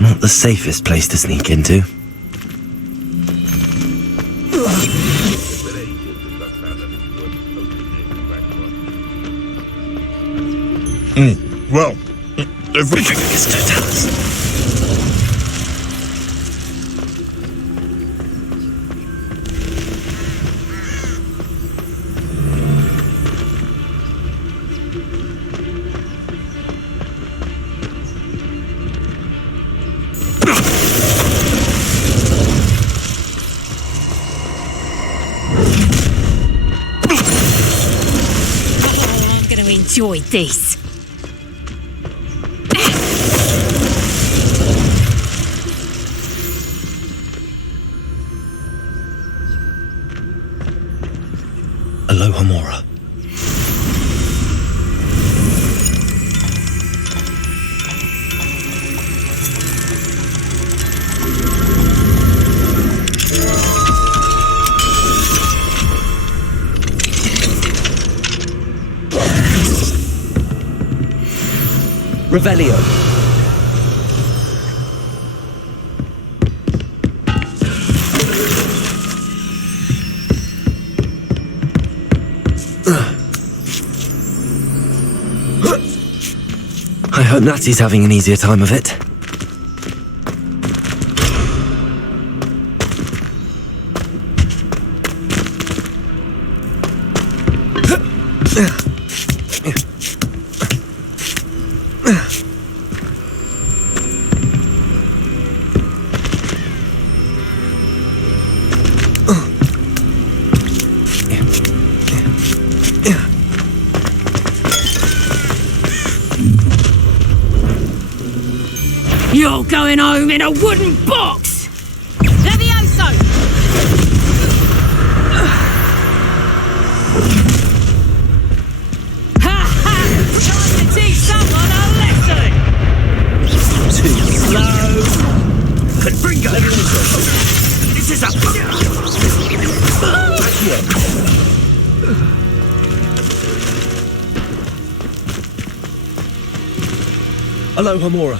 Not the safest place to sneak into. Well, if we can get to tell us. I'm going to enjoy this. Aloha Mora. Revelio. I hope Natty's having an easier time of it. You're going home in a wooden box! Levioso! Ha ha! Time to teach someone a lesson! Too slow. Confringo! This is a... Accio. Aloha Mora.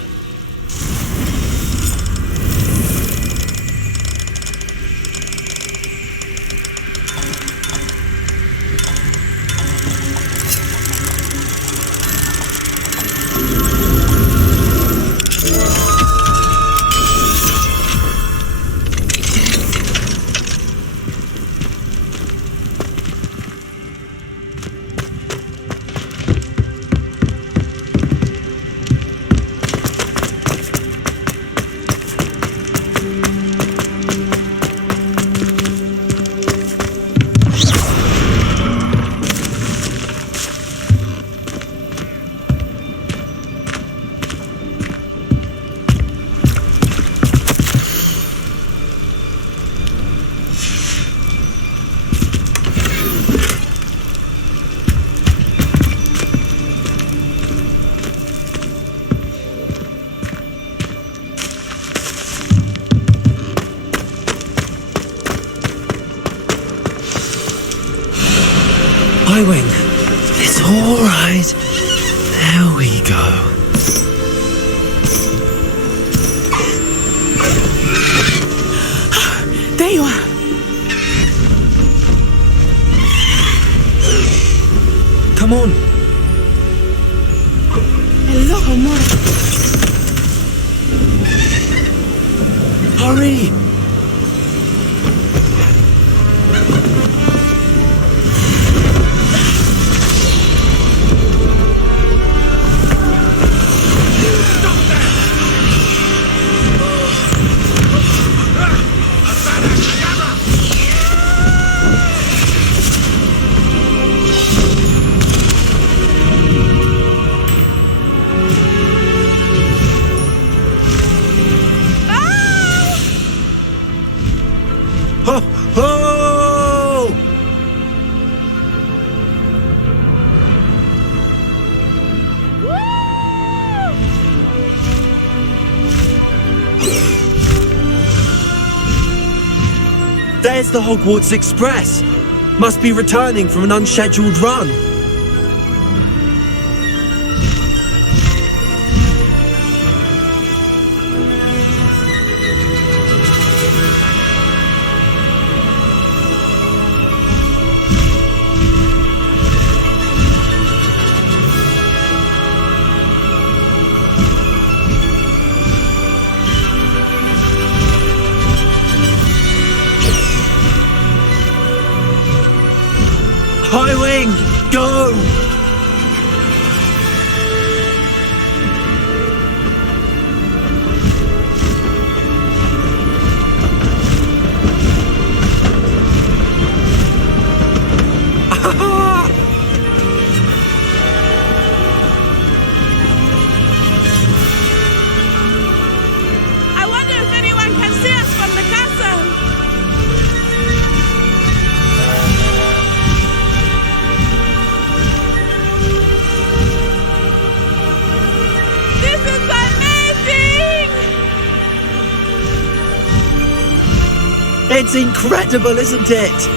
Highwing, it's all right. There we go. There you are. Come on. Hello, Mora. Hurry. Ho, ho! There's the Hogwarts Express. Must be returning from an unscheduled run. Highwing, go! I wonder if anyone can see us from the castle! This is amazing! It's incredible, isn't it?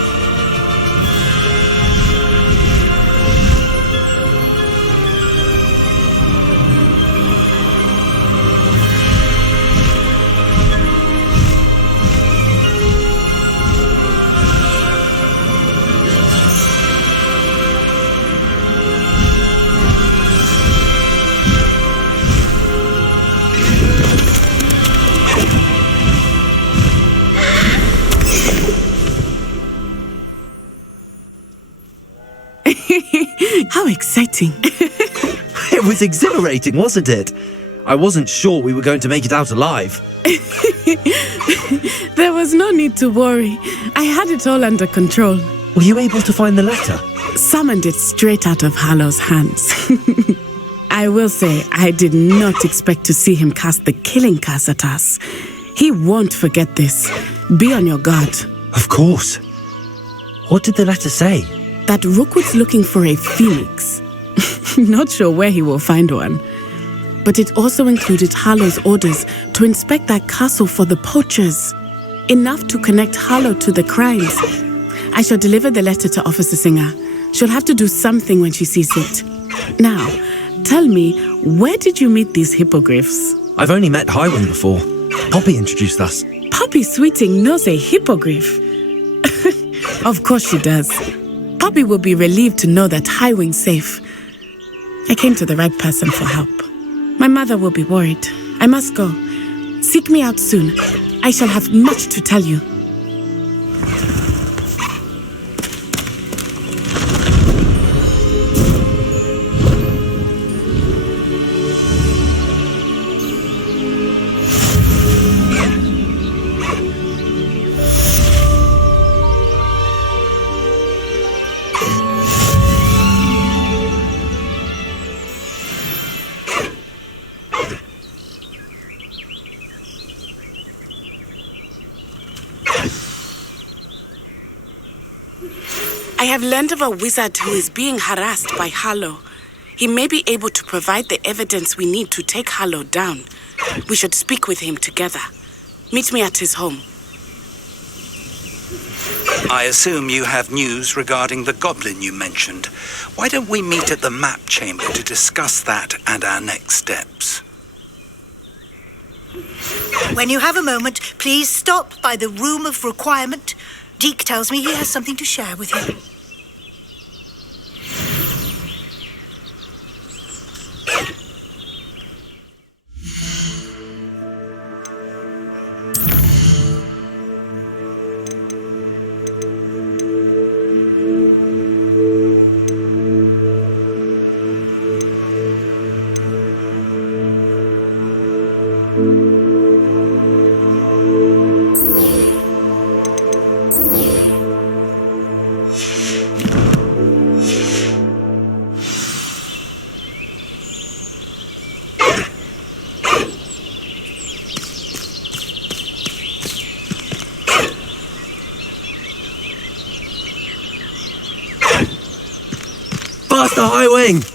How exciting. It was exhilarating, wasn't it? I wasn't sure we were going to make it out alive. There was no need to worry. I had it all under control. Were you able to find the letter? Summoned it straight out of Harlow's hands. I will say, I did not expect to see him cast the killing curse at us. He won't forget this. Be on your guard. Of course. What did the letter say? That Rookwood's looking for a phoenix. Not sure where he will find one. But it also included Harlow's orders to inspect that castle for the poachers. Enough to connect Harlow to the crimes. I shall deliver the letter to Officer Singer. She'll have to do something when she sees it. Now, tell me, where did you meet these hippogriffs? I've only met Highwing before. Poppy introduced us. Poppy Sweeting knows a hippogriff. Of course she does. Poppy will be relieved to know that Highwing's safe. I came to the right person for help. My mother will be worried. I must go. Seek me out soon. I shall have much to tell you. I have learned of a wizard who is being harassed by Harlow. He may be able to provide the evidence we need to take Harlow down. We should speak with him together. Meet me at his home. I assume you have news regarding the goblin you mentioned. Why don't we meet at the map chamber to discuss that and our next steps? When you have a moment, please stop by the room of requirement. Deke tells me he has something to share with you. Faster, Highwing!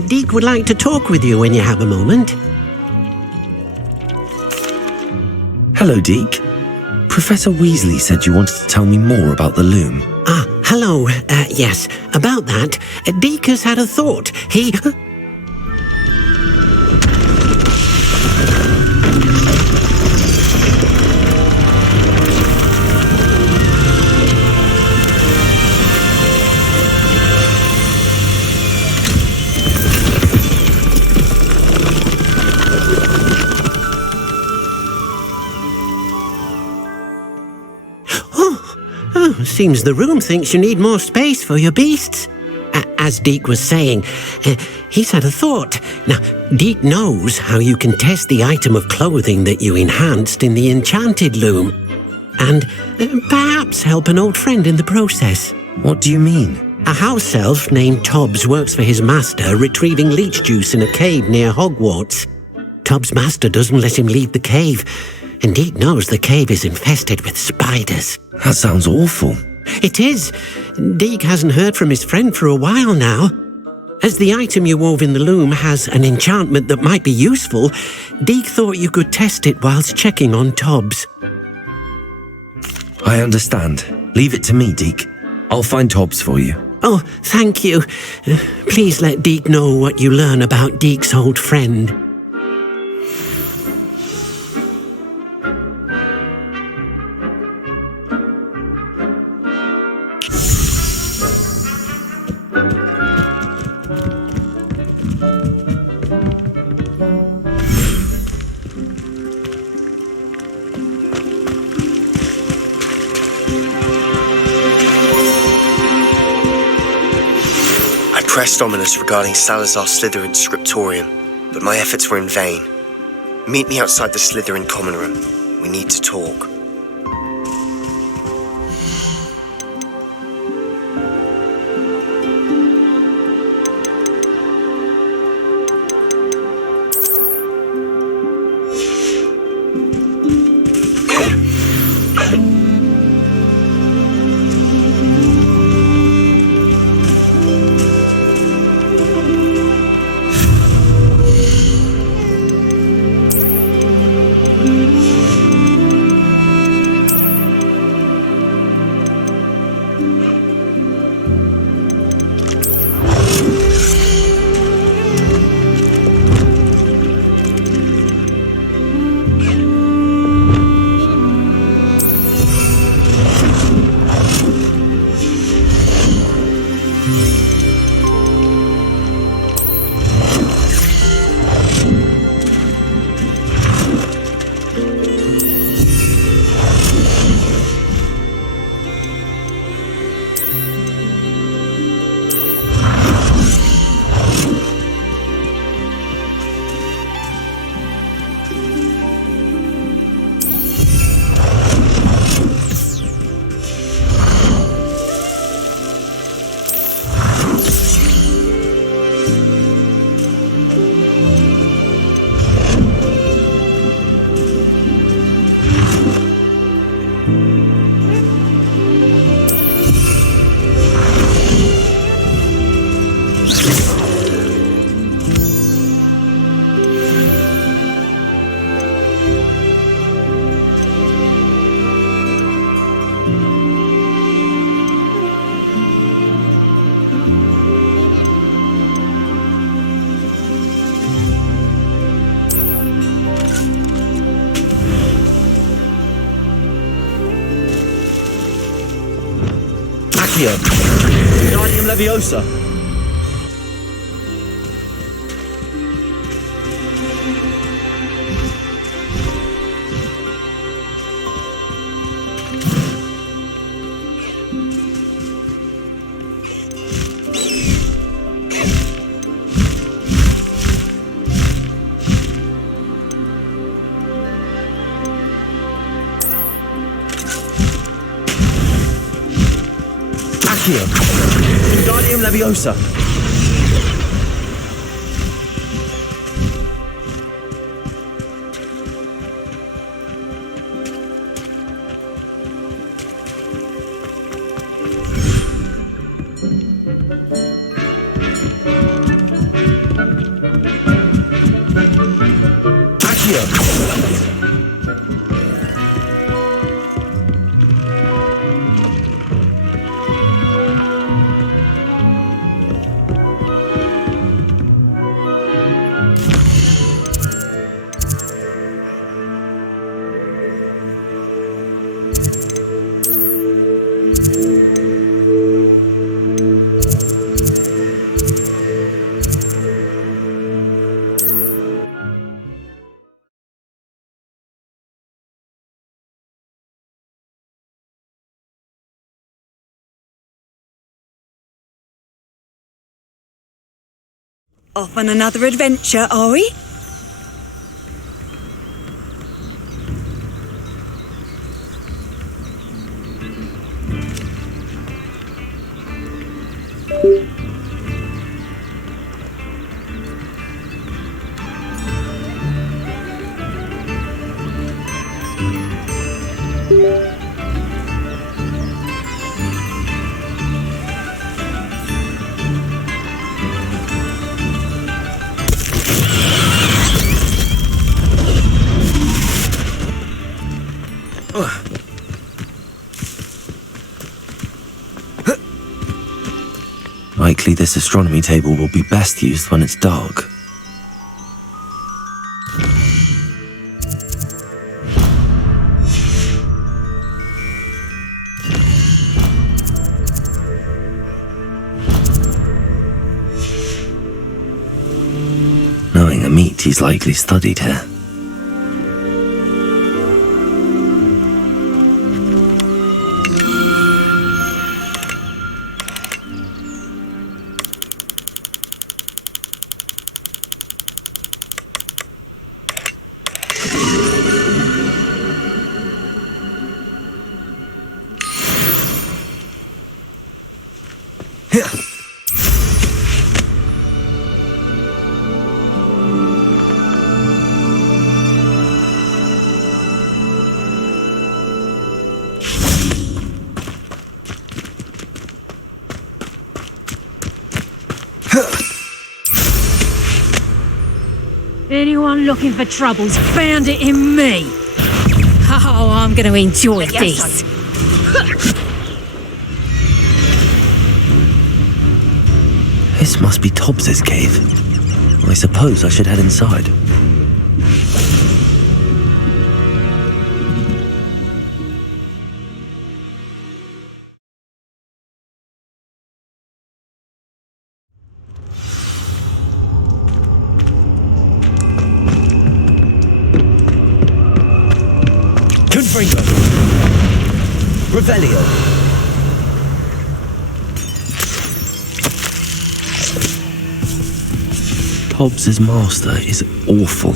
Deke would like to talk with you when you have a moment. Hello, Deke. Professor Weasley said you wanted to tell me more about the loom. Ah, hello. Yes, about that. Deke has had a thought. He... Seems the room thinks you need more space for your beasts. As Deke was saying, he's had a thought. Now, Deke knows how you can test the item of clothing that you enhanced in the enchanted loom. And perhaps help an old friend in the process. What do you mean? A house elf named Tobbs works for his master retrieving leech juice in a cave near Hogwarts. Tobbs' master doesn't let him leave the cave. And Deke knows the cave is infested with spiders. That sounds awful. It is. Deke hasn't heard from his friend for a while now. As the item you wove in the loom has an enchantment that might be useful, Deke thought you could test it whilst checking on Tobbs. I understand. Leave it to me, Deke. I'll find Tobbs for you. Oh, thank you. Please let Deke know what you learn about Deke's old friend. Pressed ominous regarding Salazar Slytherin's scriptorium, but my efforts were in vain. Meet me outside the Slytherin common room. We need to talk. Wingardium Leviosa. Wingardium Leviosa. Accio! Off on another adventure, are we? Likely this astronomy table will be best used when it's dark. Knowing Amit, he's likely studied here. Anyone looking for troubles found it in me. Oh, I'm going to enjoy this. This must be Tobbs's cave. I suppose I should head inside. Confringo! Revelio! Tobbs's master is awful.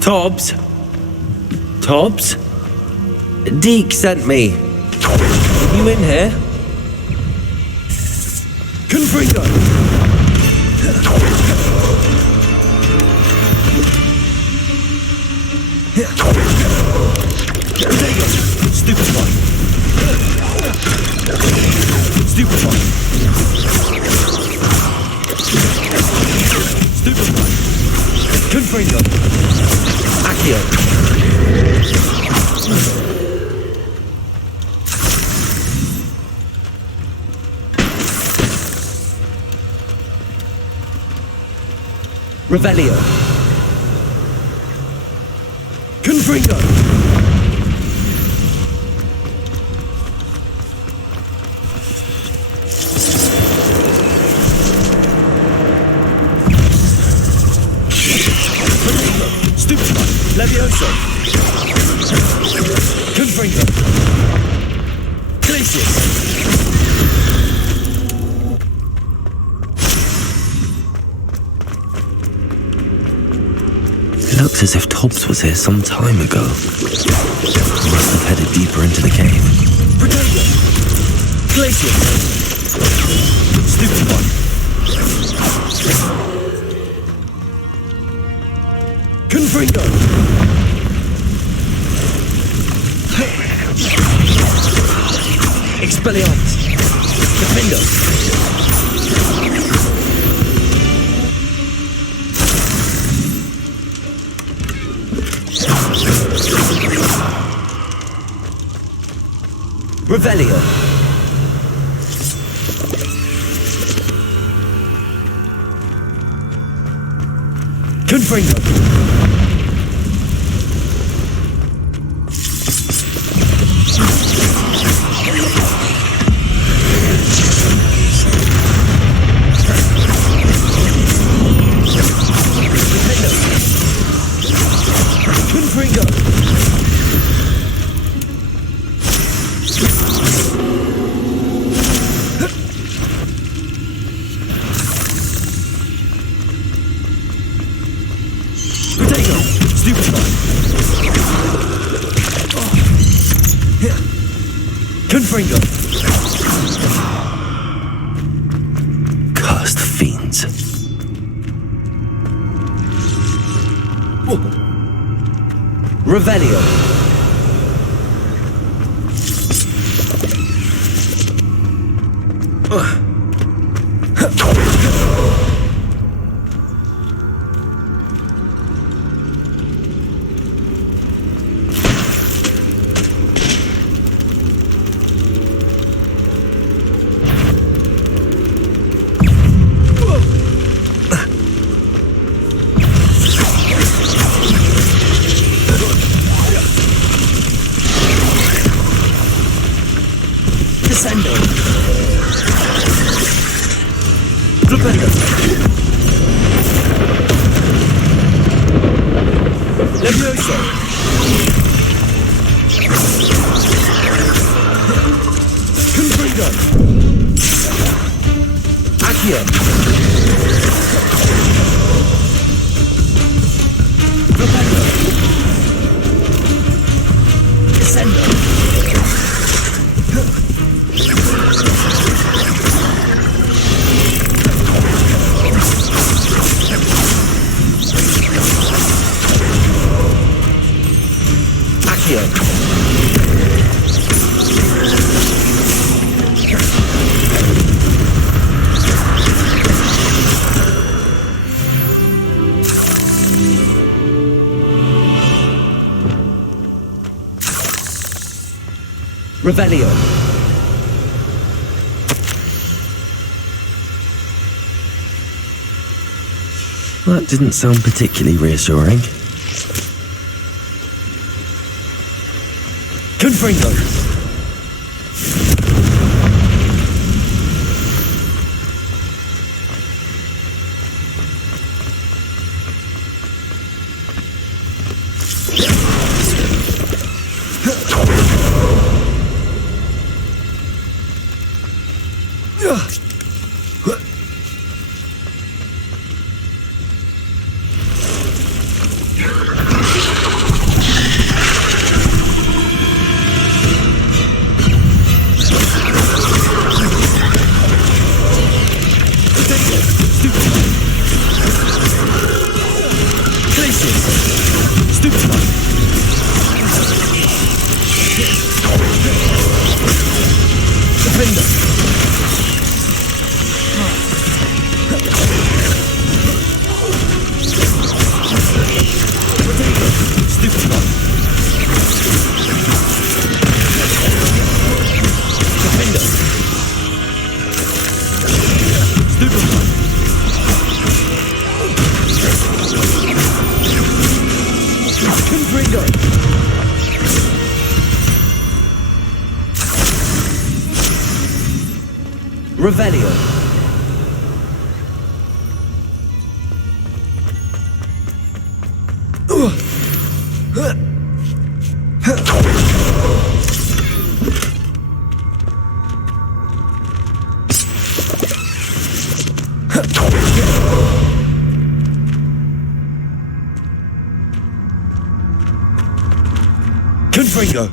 Tobbs? Tobbs? Deke sent me. Are you in here? Confringo! Stupefy! Stupefy! Stupefy! Confringo! Accio! Revelio! Confringo! Levioso! Confringo! Glacius! It looks as if Tobbs was here some time ago. He must have headed deeper into the cave. Protego! Glacius! Stupid one! Confringo! Expelliarmus! Revelio. Confringo. Cursed fiends. Revelio. Descendo. Flipendo. Levioso. Confringo. Accio. Flipendo. Descendo. Revelio. That didn't sound particularly reassuring. Confringo. Revelio. Confringo.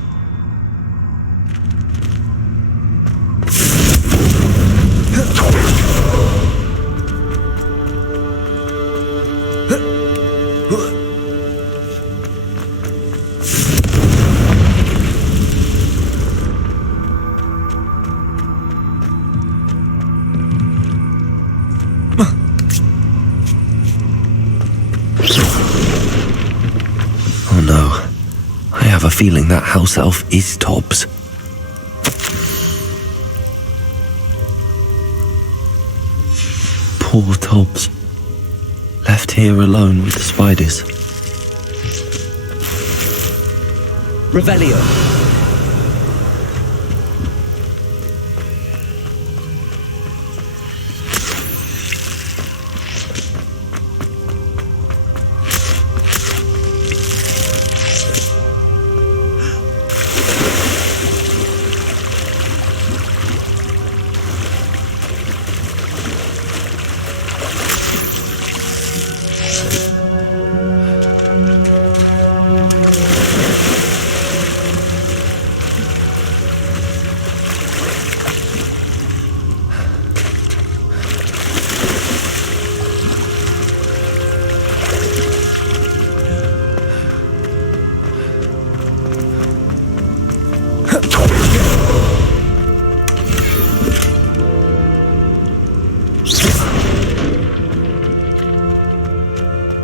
have a feeling that house elf is Tobbs. Poor Tobbs. Left here alone with the spiders. Revelio.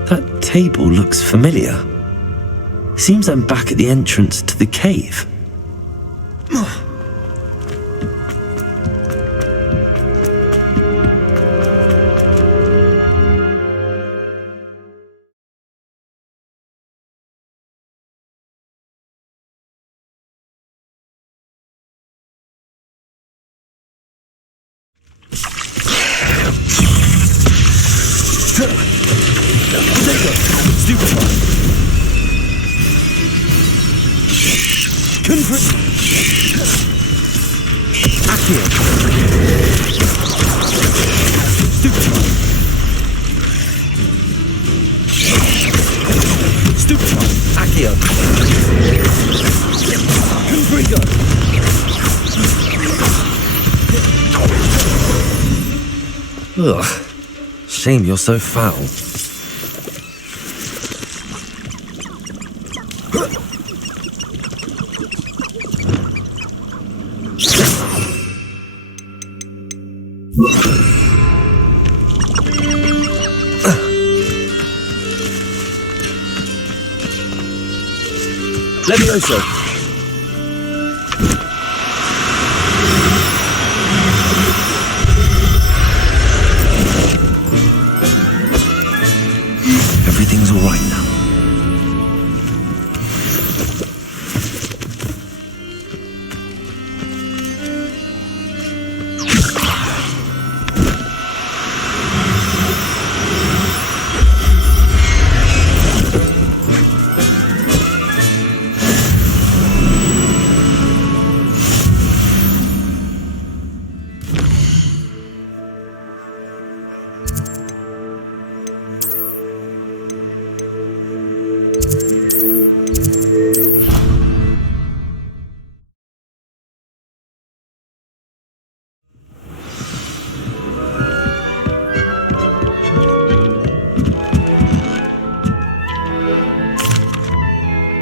That table looks familiar. Seems I'm back at the entrance to the cave. Ugh. Shame you're so foul. Levioso. Everything's all right now.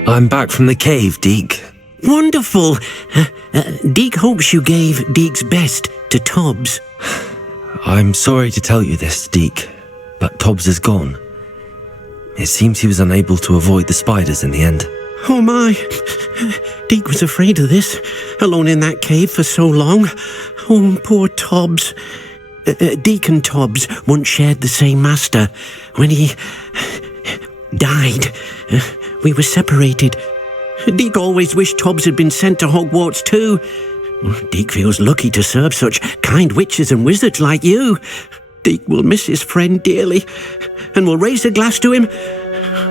I'm back from the cave, Deke. Wonderful. Deke hopes you gave Deke's best to Tobbs. I'm sorry to tell you this, Deke, but Tobbs is gone. It seems he was unable to avoid the spiders in the end. Oh my. Deke was afraid of this, alone in that cave for so long. Oh, poor Tobbs. Deke and Tobbs once shared the same master. When he died, we were separated. Deke always wished Tobbs had been sent to Hogwarts too. Deke feels lucky to serve such kind witches and wizards like you. Deke will miss his friend dearly, and will raise a glass to him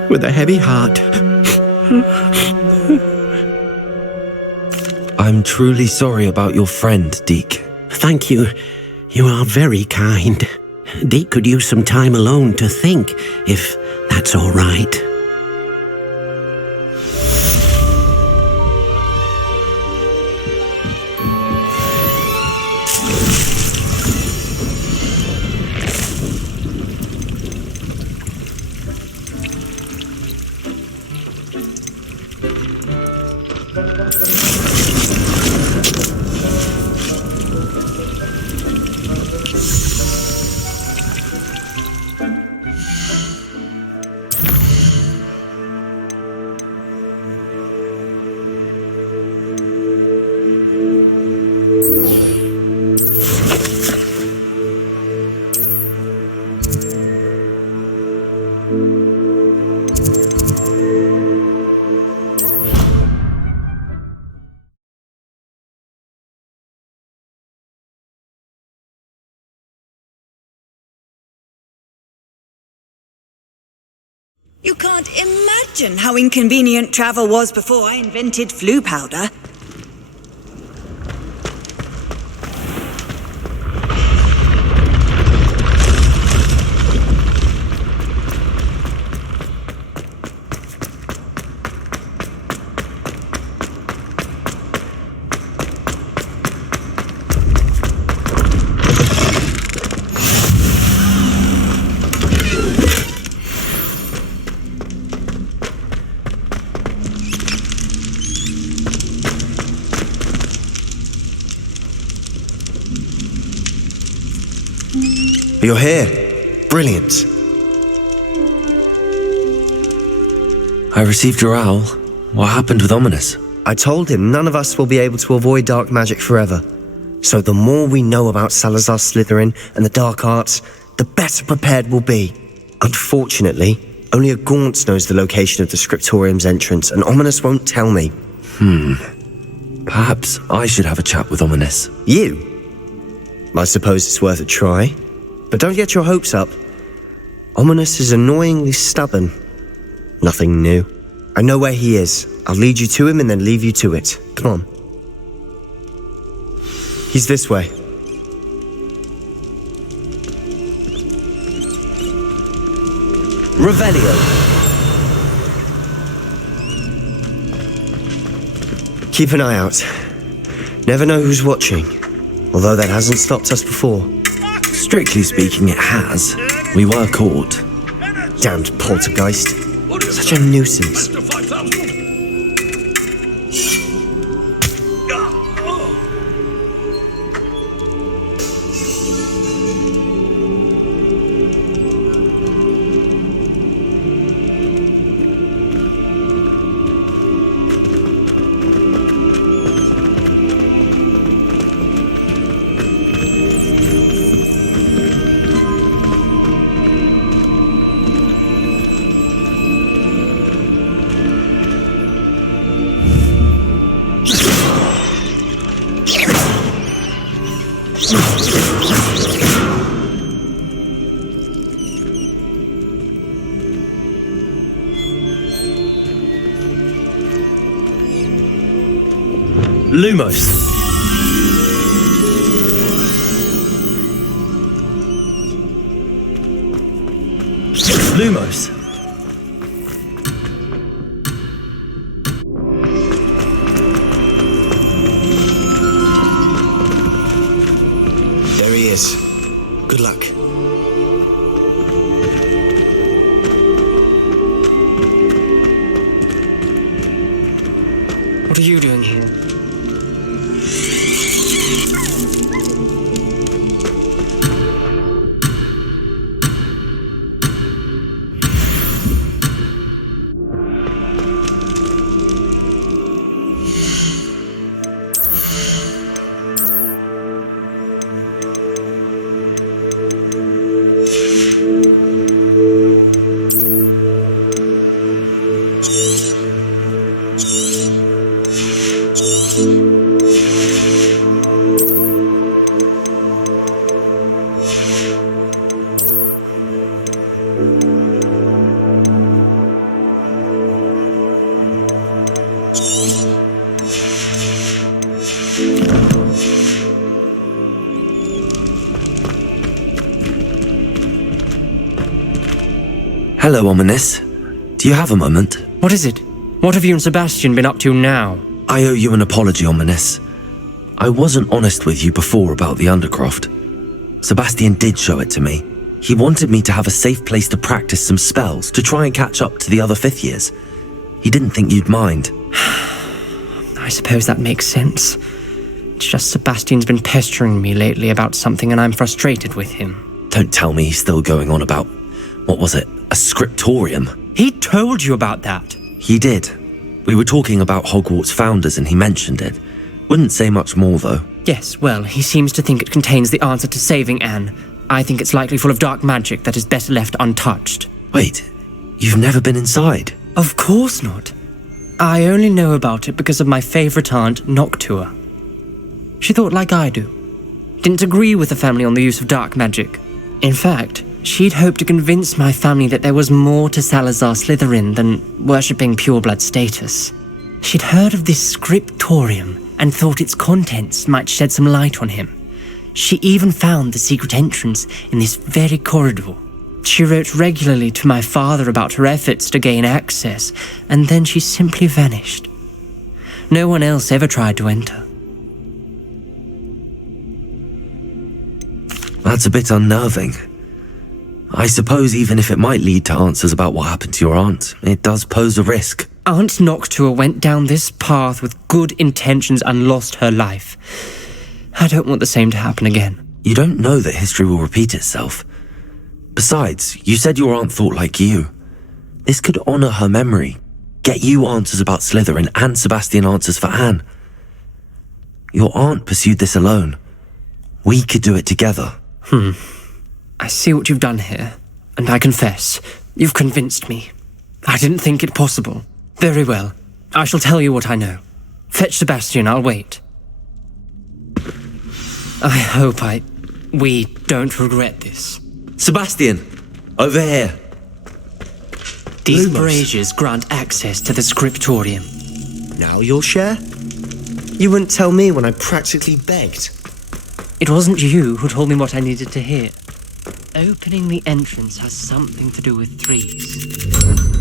with a heavy heart. I'm truly sorry about your friend, Deke. Thank you. You are very kind. Deke could use some time alone to think, if that's all right. You can't imagine how inconvenient travel was before I invented flu powder. You're here. Brilliant. I received your owl. What happened with Ominous? I told him none of us will be able to avoid dark magic forever. So the more we know about Salazar Slytherin and the dark arts, the better prepared we'll be. Unfortunately, only a Gaunt knows the location of the Scriptorium's entrance, and Ominous won't tell me. Perhaps I should have a chat with Ominous. You? I suppose it's worth a try. But don't get your hopes up. Ominous is annoyingly stubborn. Nothing new. I know where he is. I'll lead you to him and then leave you to it. Come on. He's this way. Revelio. Keep an eye out. Never know who's watching. Although that hasn't stopped us before. Strictly speaking, it has. We were caught. Damned poltergeist. Such a nuisance. Lumos. Lumos. There he is. Good luck. What are you doing here? Hello, Ominous. Do you have a moment? What is it? What have you and Sebastian been up to now? I owe you an apology, Ominous. I wasn't honest with you before about the Undercroft. Sebastian did show it to me. He wanted me to have a safe place to practice some spells to try and catch up to the other fifth years. He didn't think you'd mind. I suppose that makes sense. It's just Sebastian's been pestering me lately about something and I'm frustrated with him. Don't tell me he's still going on about, what was it, a scriptorium? He told you about that? He did. We were talking about Hogwarts founders and he mentioned it. Wouldn't say much more though. Yes, well, he seems to think it contains the answer to saving Anne. I think it's likely full of dark magic that is better left untouched. Wait, you've never been inside? Of course not. I only know about it because of my favourite aunt, Noctua. She thought like I do. Didn't agree with the family on the use of dark magic. In fact, She'd hoped to convince my family that there was more to Salazar Slytherin than worshipping pureblood status. She'd heard of this scriptorium and thought its contents might shed some light on him. She even found the secret entrance in this very corridor. She wrote regularly to my father about her efforts to gain access, and then she simply vanished. No one else ever tried to enter. That's a bit unnerving. I suppose even if it might lead to answers about what happened to your aunt, it does pose a risk. Aunt Noctua went down this path with good intentions and lost her life. I don't want the same to happen again. You don't know that history will repeat itself. Besides, you said your aunt thought like you. This could honor her memory, get you answers about Slytherin and Sebastian answers for Anne. Your aunt pursued this alone. We could do it together. I see what you've done here, and I confess, you've convinced me. I didn't think it possible. Very well. I shall tell you what I know. Fetch Sebastian, I'll wait. I hope we don't regret this. Sebastian, over here. These braziers grant access to the scriptorium. Now you'll share? You wouldn't tell me when I practically begged. It wasn't you who told me what I needed to hear. Opening the entrance has something to do with threes.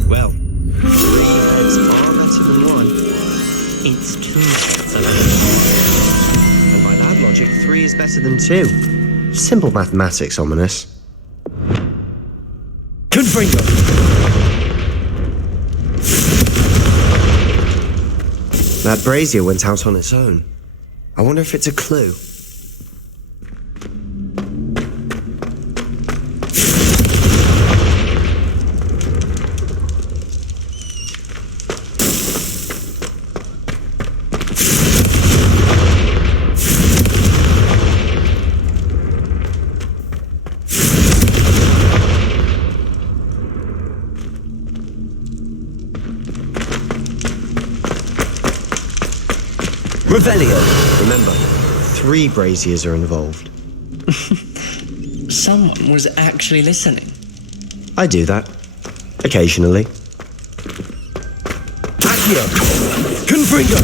Well, 3 heads are better than 1. It's 2 heads alone. And by that logic, 3 is better than 2. Simple mathematics, Ominous. Confringo! That brazier went out on its own. I wonder if it's a clue. Revelio! Remember, 3 braziers are involved. Someone was actually listening. I do that. Occasionally. Accio! Confringo!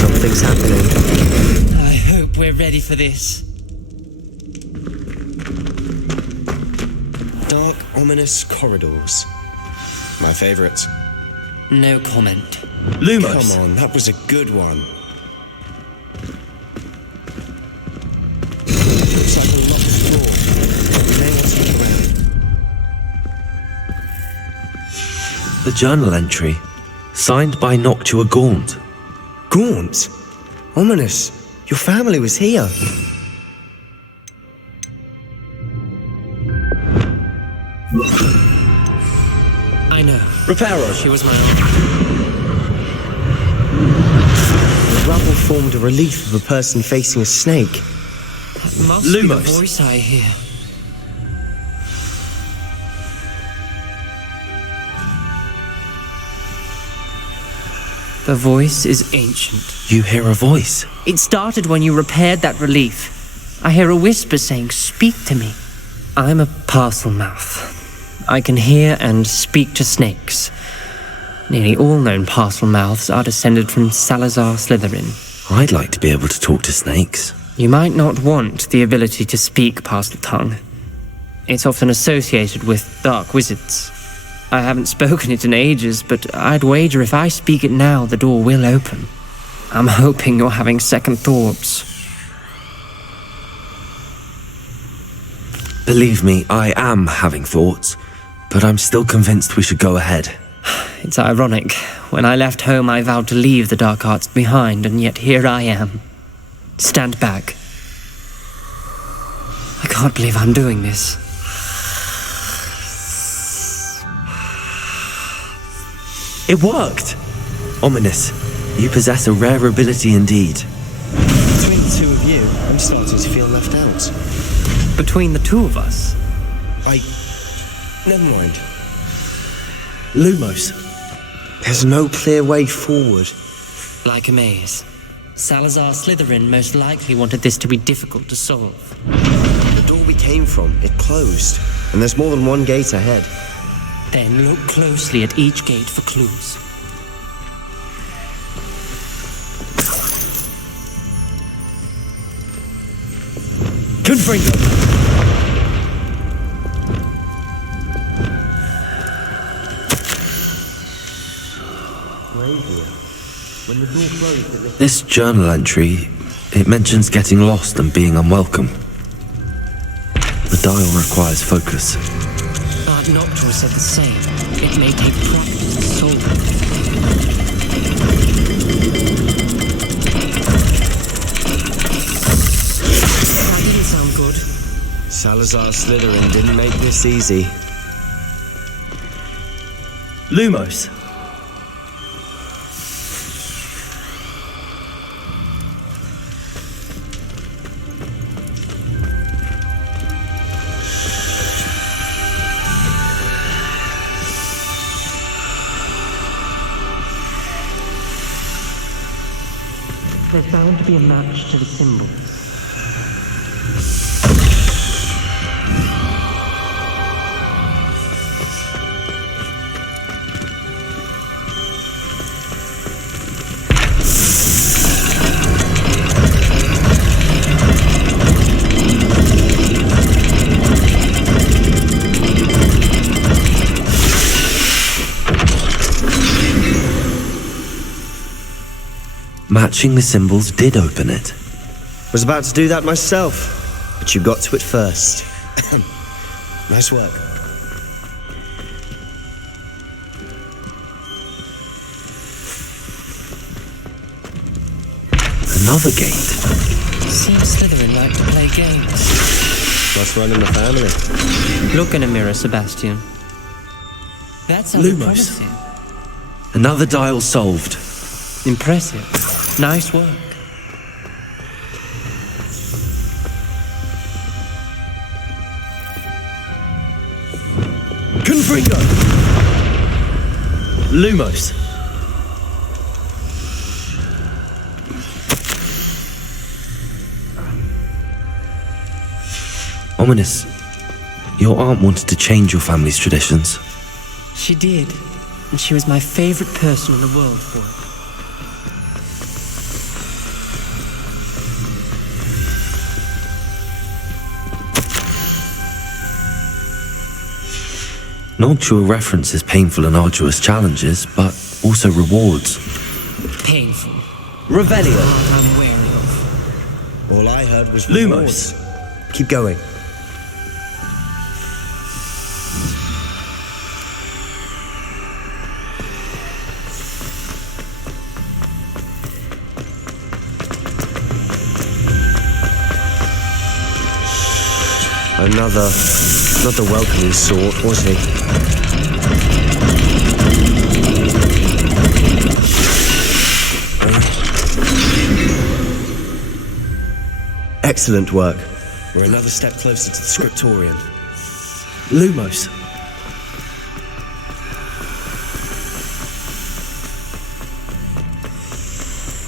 Something's happening. I hope we're ready for this. Dark, ominous corridors. My favourite. No comment. Lumos! Come on, that was a good one. Looks like a locked door. We may want to look around. The journal entry, signed by Noctua Gaunt. Gaunt? Ominous, your family was here. I know. Reparo! She was my aunt. The rubble formed a relief of a person facing a snake. That must be the voice I hear. The voice is ancient. You hear a voice? It started when you repaired that relief. I hear a whisper saying, "Speak to me." I'm a parcel mouth. I can hear and speak to snakes. Nearly all known parcel mouths are descended from Salazar Slytherin. I'd like to be able to talk to snakes. You might not want the ability to speak parcel tongue. It's often associated with dark wizards. I haven't spoken it in ages, but I'd wager if I speak it now, the door will open. I'm hoping you're having second thoughts. Believe me, I am having thoughts, but I'm still convinced we should go ahead. It's ironic. When I left home, I vowed to leave the dark arts behind, and yet here I am. Stand back. I can't believe I'm doing this. It worked! Ominous, you possess a rare ability indeed. Between the 2 of you, I'm starting to feel left out. Between the 2 of us? Never mind. Lumos. There's no clear way forward. Like a maze. Salazar Slytherin most likely wanted this to be difficult to solve. The door we came from, it closed. And there's more than one gate ahead. Then look closely at each gate for clues. Confringo! This journal entry, it mentions getting lost and being unwelcome. The dial requires focus. Art Noctua said the same. It may take practice to solve it. That didn't sound good. Salazar Slytherin didn't make this easy. Lumos. There's bound to be a match to the symbol. Matching the symbols did open it. Was about to do that myself, but you got to it first. Nice work. Another gate. Seems Slytherin like to play games. Must run in the family. Look in a mirror, Sebastian. That sounded Lumos. promising. Another dial solved. Impressive. Nice work. Confringo! Lumos. Ominous. Your aunt wanted to change your family's traditions. She did. And she was my favorite person in the world for it. Noctua references painful and arduous challenges, but also rewards. Painful. Revelio. I'm wary of. All I heard was Lumos. rewards. Keep going. Another, not the welcoming sort, was he? Excellent work. We're another step closer to the scriptorium. Lumos.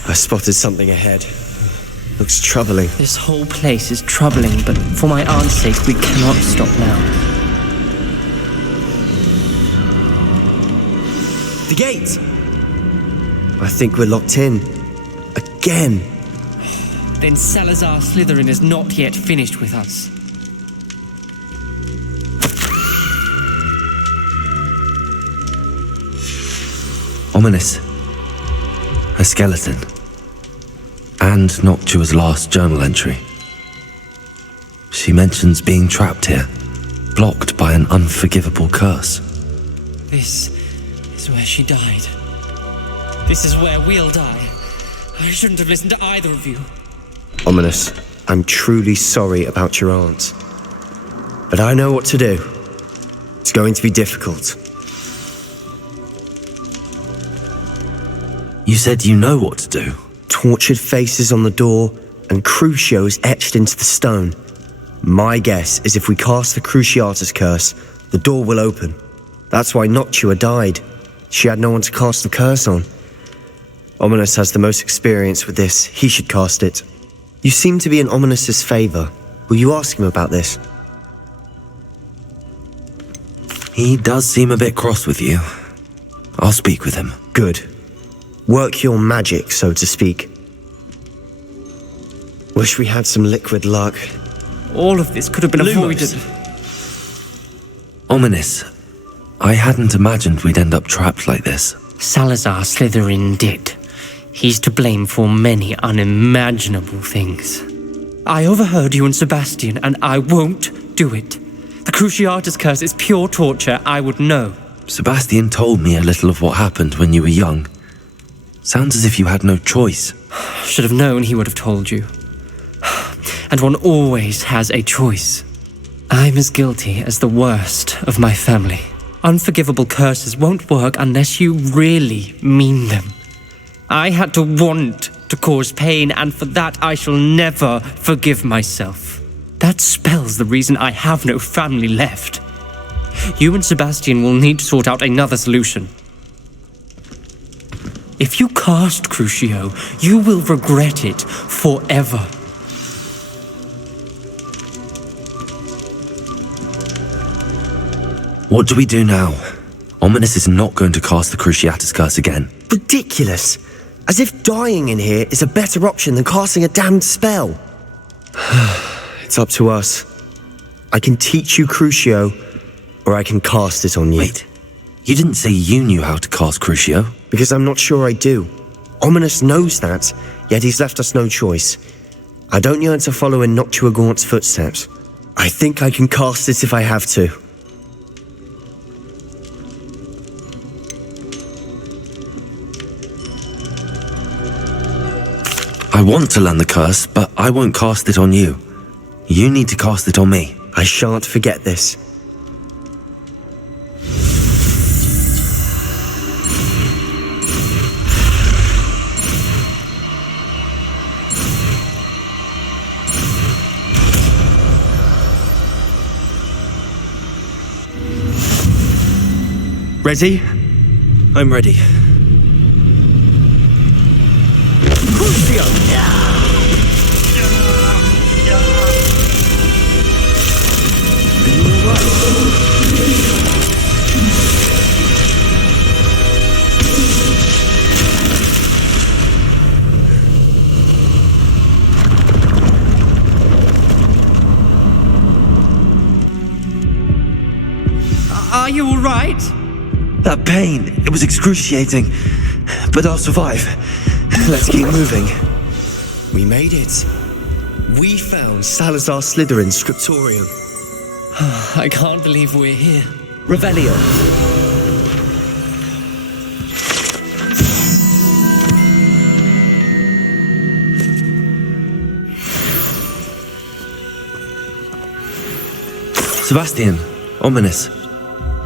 I spotted something ahead. Looks troubling. This whole place is troubling, but for my aunt's sake, we cannot stop now. The gate! I think we're locked in. Again! Then Salazar Slytherin is not yet finished with us. Ominous. A skeleton. And Noctua's last journal entry. She mentions being trapped here, blocked by an unforgivable curse. This is where she died. This is where we'll die. I shouldn't have listened to either of you. Ominous, I'm truly sorry about your aunt. But I know what to do. It's going to be difficult. You said you know what to do. Tortured faces on the door and crucios etched into the stone. My guess is if we cast the Cruciatus curse, the door will open. That's why Noctua died. She had no one to cast the curse on. Ominous has the most experience with this. He should cast it. You seem to be in Ominous's favour. Will you ask him about this? He does seem a bit cross with you. I'll speak with him. Good. Work your magic, so to speak. Wish we had some liquid luck. All of this could have been avoided. Ominous. I hadn't imagined we'd end up trapped like this. Salazar Slytherin did. He's to blame for many unimaginable things. I overheard you and Sebastian, and I won't do it. The Cruciatus curse is pure torture, I would know. Sebastian told me a little of what happened when you were young. Sounds as if you had no choice. Should have known he would have told you. And one always has a choice. I'm as guilty as the worst of my family. Unforgivable curses won't work unless you really mean them. I had to want to cause pain, and for that I shall never forgive myself. That spells the reason I have no family left. You and Sebastian will need to sort out another solution. If you cast Crucio, you will regret it forever. What do we do now? Ominous is not going to cast the Cruciatus curse again. Ridiculous! As if dying in here is a better option than casting a damned spell. It's up to us. I can teach you Crucio, or I can cast it on you. Wait, you didn't say you knew how to cast Crucio? Because I'm not sure I do. Ominous knows that, yet he's left us no choice. I don't yearn to follow in Noctuagaunt's footsteps. I think I can cast it if I have to. I want to learn the curse, but I won't cast it on you. You need to cast it on me. I shan't forget this. Ready? I'm ready. Are you all right? That pain, it was excruciating. But I'll survive. Let's keep moving. We made it. We found Salazar Slytherin's scriptorium. I can't believe we're here. Revelio. Sebastian, Ominous.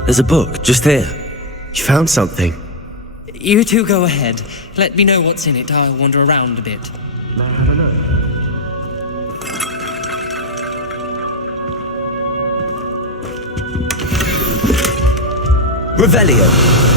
There's a book just here. You found something? You two go ahead. Let me know what's in it. I'll wander around a bit. May I have a look? Revelio.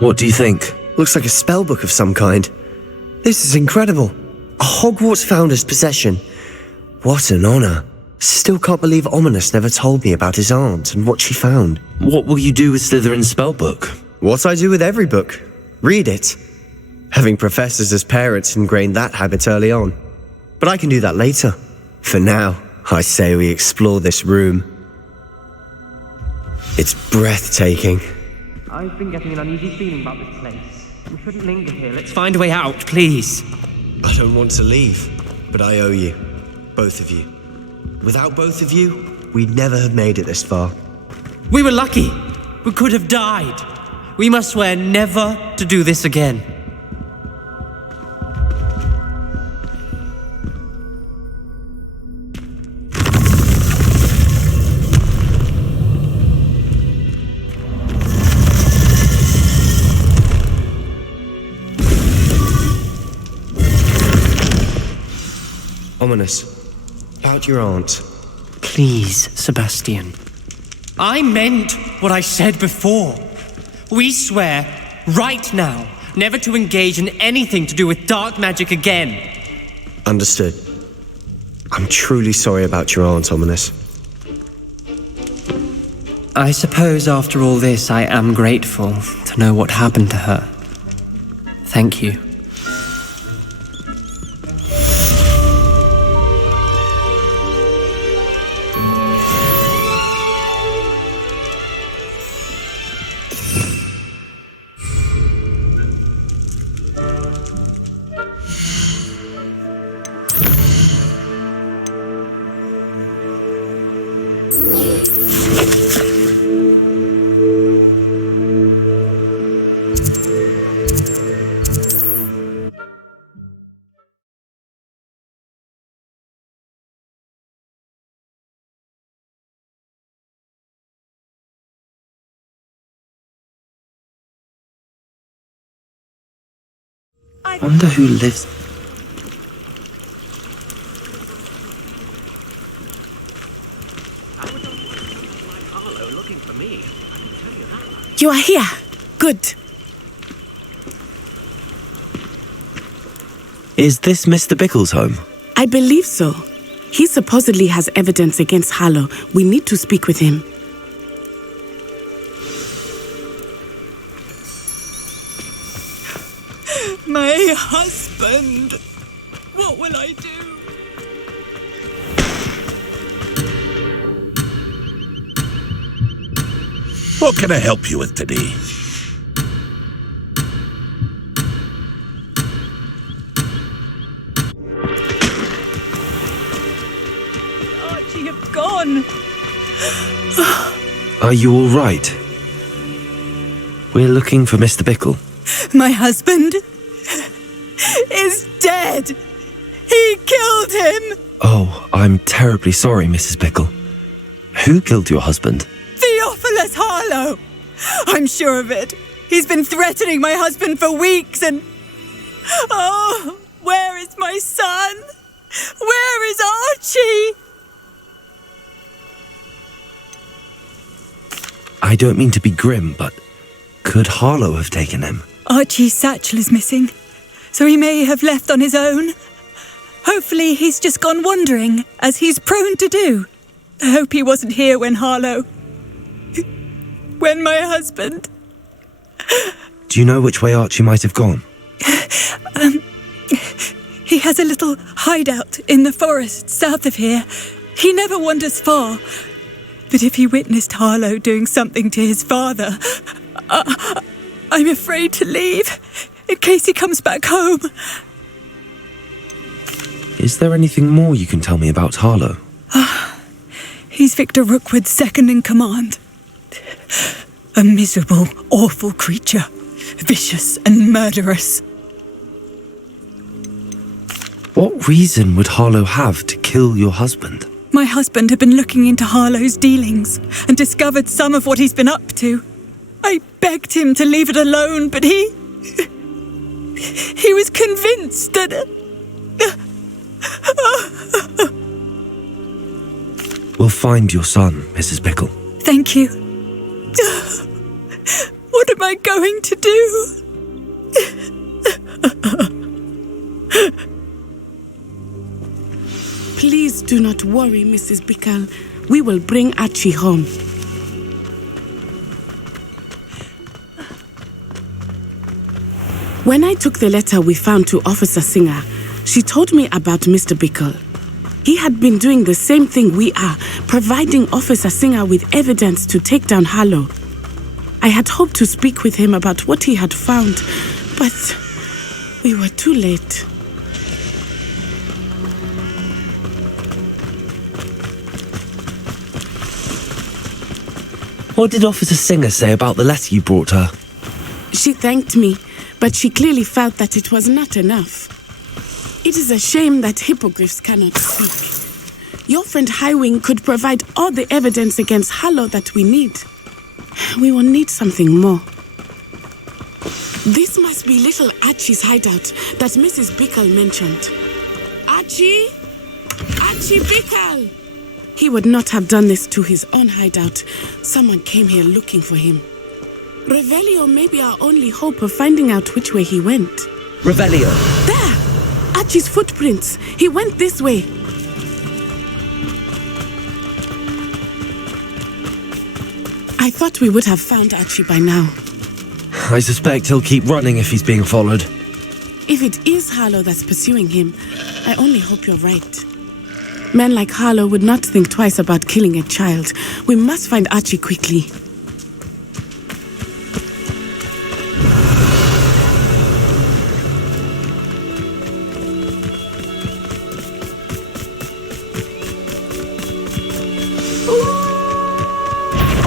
What do you think? Looks like a spellbook of some kind. This is incredible. A Hogwarts founder's possession. What an honor. Still can't believe Ominous never told me about his aunt and what she found. What will you do with Slytherin's spellbook? What I do with every book. Read it. Having professors as parents ingrained that habit early on. But I can do that later. For now, I say we explore this room. It's breathtaking. I've been getting an uneasy feeling about this place. We shouldn't linger here. Let's find a way out, please. I don't want to leave, but I owe you. Both of you. Without both of you, we'd never have made it this far. We were lucky. We could have died. We must swear never to do this again. Ominous. About your aunt. Please, Sebastian. I meant what I said before. We swear, right now, never to engage in anything to do with dark magic again. Understood. I'm truly sorry about your aunt, Ominous. I suppose after all this, I am grateful to know what happened to her. Thank you. I wonder who lives... You are here. Good. Is this Mr. Bickle's home? I believe so. He supposedly has evidence against Harlow. We need to speak with him. My husband! What will I do? What can I help you with today? Archie have gone. Are you all right? We're looking for Mr. Bickle. My husband is dead. He killed him. Oh, I'm terribly sorry, Mrs. Bickle. Who killed your husband? Theophilus Harlow. I'm sure of it. He's been threatening my husband for weeks and... Oh, where is my son? Where is Archie? I don't mean to be grim, but could Harlow have taken him? Archie's satchel is missing, so he may have left on his own. Hopefully he's just gone wandering, as he's prone to do. I hope he wasn't here when Harlow... when my husband... Do you know which way Archie might have gone? He has a little hideout in the forest south of here. He never wanders far. But if he witnessed Harlow doing something to his father, I'm afraid to leave, in case he comes back home. Is there anything more you can tell me about Harlow? He's Victor Rookwood's second in command. A miserable, awful creature, vicious and murderous. What reason would Harlow have to kill your husband? My husband had been looking into Harlow's dealings and discovered some of what he's been up to. I begged him to leave it alone, but he was convinced that... We'll find your son, Mrs. Bickle. Thank you. What am I going to do? Please do not worry, Mrs. Bickle. We will bring Archie home. When I took the letter we found to Officer Singer, she told me about Mr. Bickle. He had been doing the same thing we are, providing Officer Singer with evidence to take down Harlow. I had hoped to speak with him about what he had found, but we were too late. What did Officer Singer say about the letter you brought her? She thanked me, but she clearly felt that it was not enough. It is a shame that hippogriffs cannot speak. Your friend Highwing could provide all the evidence against Harlow that we need. We will need something more. This must be little Archie's hideout that Mrs. Bickle mentioned. Archie? Archie Bickle! He would not have done this to his own hideout. Someone came here looking for him. Revelio may be our only hope of finding out which way he went. Revelio. There! Archie's footprints. He went this way. I thought we would have found Archie by now. I suspect he'll keep running if he's being followed. If it is Harlow that's pursuing him, I only hope you're right. Men like Harlow would not think twice about killing a child. We must find Archie quickly.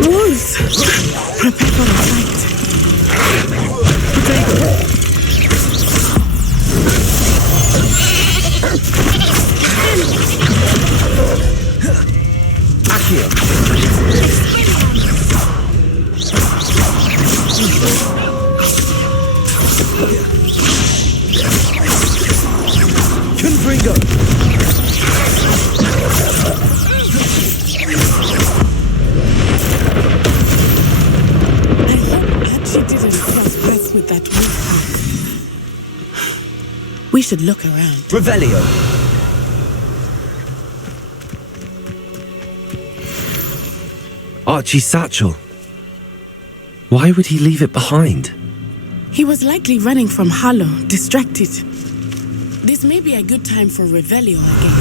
Wolves! Prepare for a fight. Confringo! Archie didn't cross paths with that wolf pack. We should look around. Revelio! Archie's satchel. Why would he leave it behind? He was likely running from Harlow, distracted. This may be a good time for Revelio again.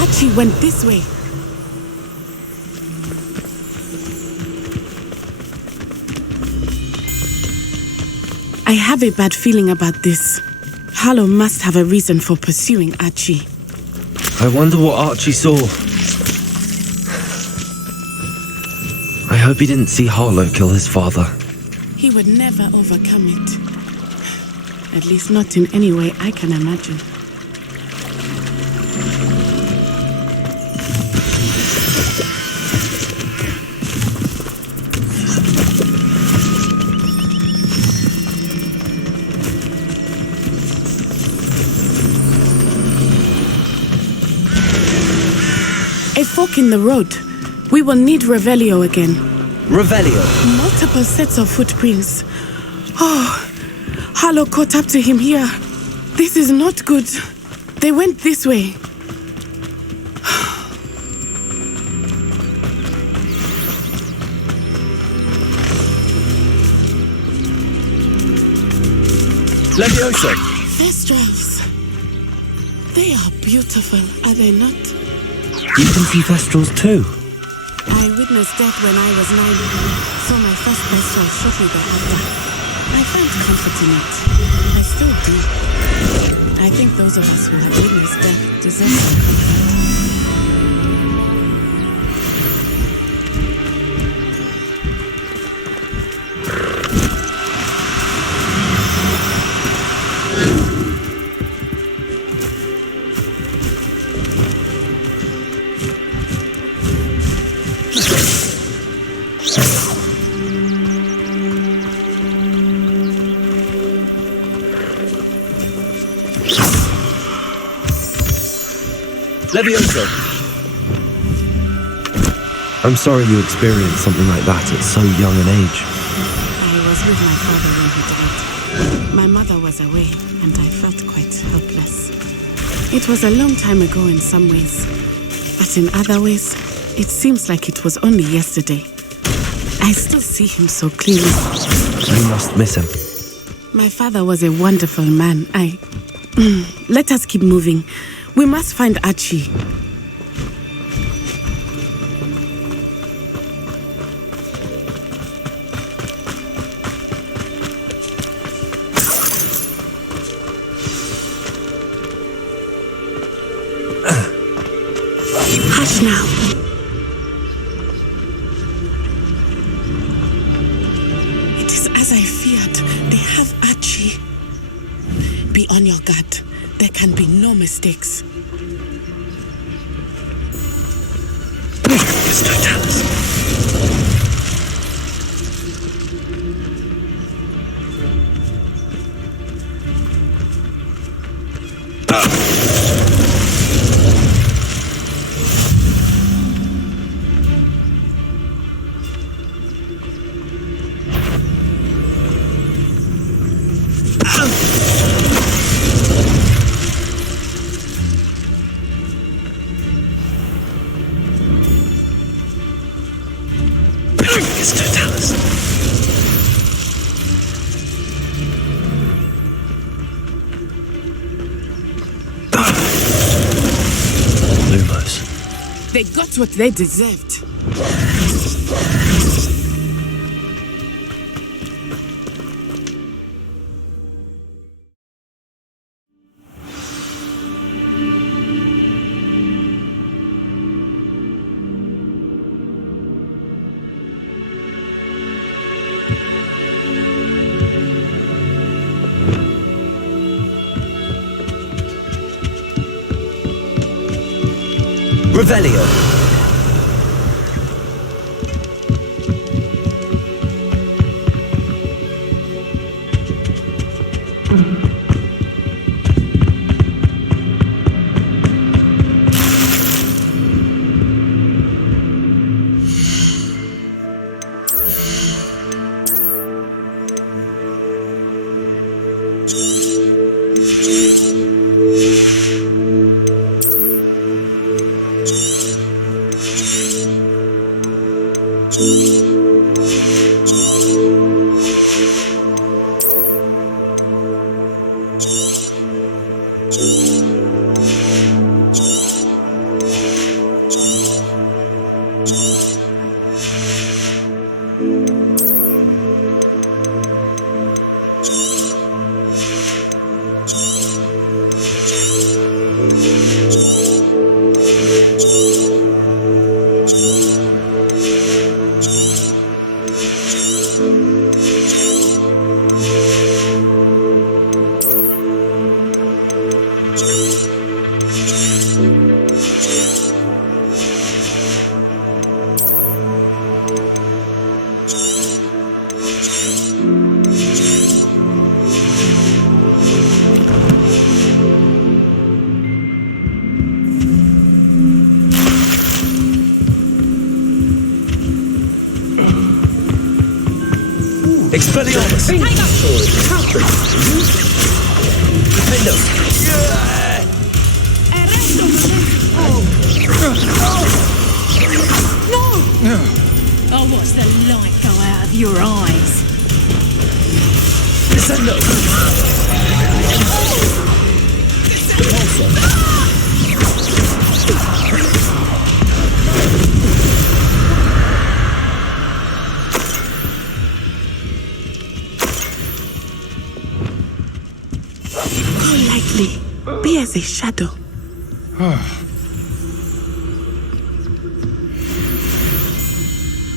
Archie went this way. I have a bad feeling about this. Harlow must have a reason for pursuing Archie. I wonder what Archie saw. I hope he didn't see Harlow kill his father. He would never overcome it. At least not in any way I can imagine. A fork in the road. We will need Revelio again. Revelio? Multiple sets of footprints. Oh, Harlow caught up to him here. This is not good. They went this way. Levioso! Thestrals. They are beautiful, are they not? You can see Thestrals too. I witnessed death when I was 9. Saw my first Thestral shortly thereafter. I find comfort in it. I still do. I think those of us who have witnessed death deserve some comfort. Levioso! I'm sorry you experienced something like that at so young an age. I was with my father when he died. My mother was away, and I felt quite helpless. It was a long time ago in some ways, but in other ways, it seems like it was only yesterday. I still see him so clearly. You must miss him. My father was a wonderful man. Let us keep moving. We must find Archie. feared. They have Archie. Be on your guard. There can be no mistakes. Lumos. They got what they deserved. Revelio. Expelliarmus! No! Oh, what's the light go out of your eyes? Go lightly. Be as a shadow.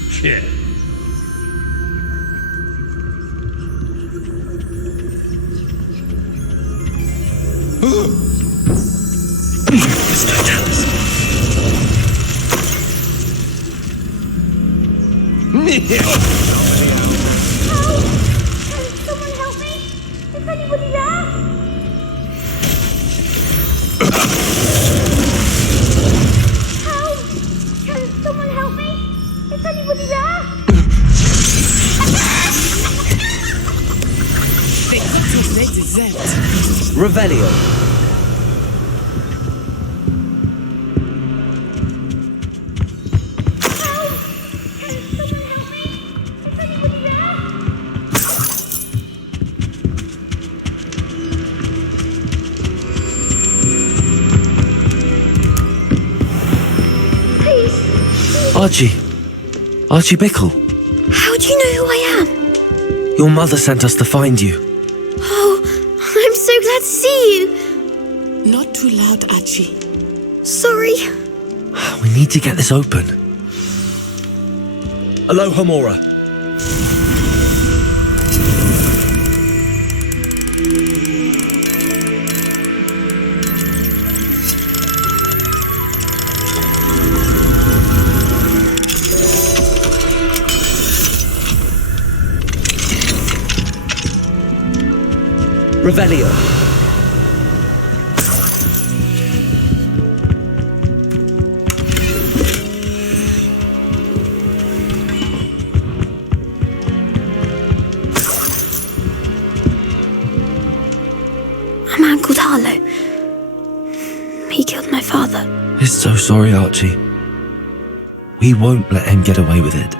Shit. Someone help me! Is anybody there? Help! Can someone help me? Is anybody there? They got what they deserved. Revelio. Archie Bickle. How do you know who I am? Your mother sent us to find you. Oh, I'm so glad to see you. Not too loud, Archie. Sorry. We need to get this open. Aloha Mora. Revelio. A man called Harlow. He killed my father. We're so sorry, Archie. We won't let him get away with it.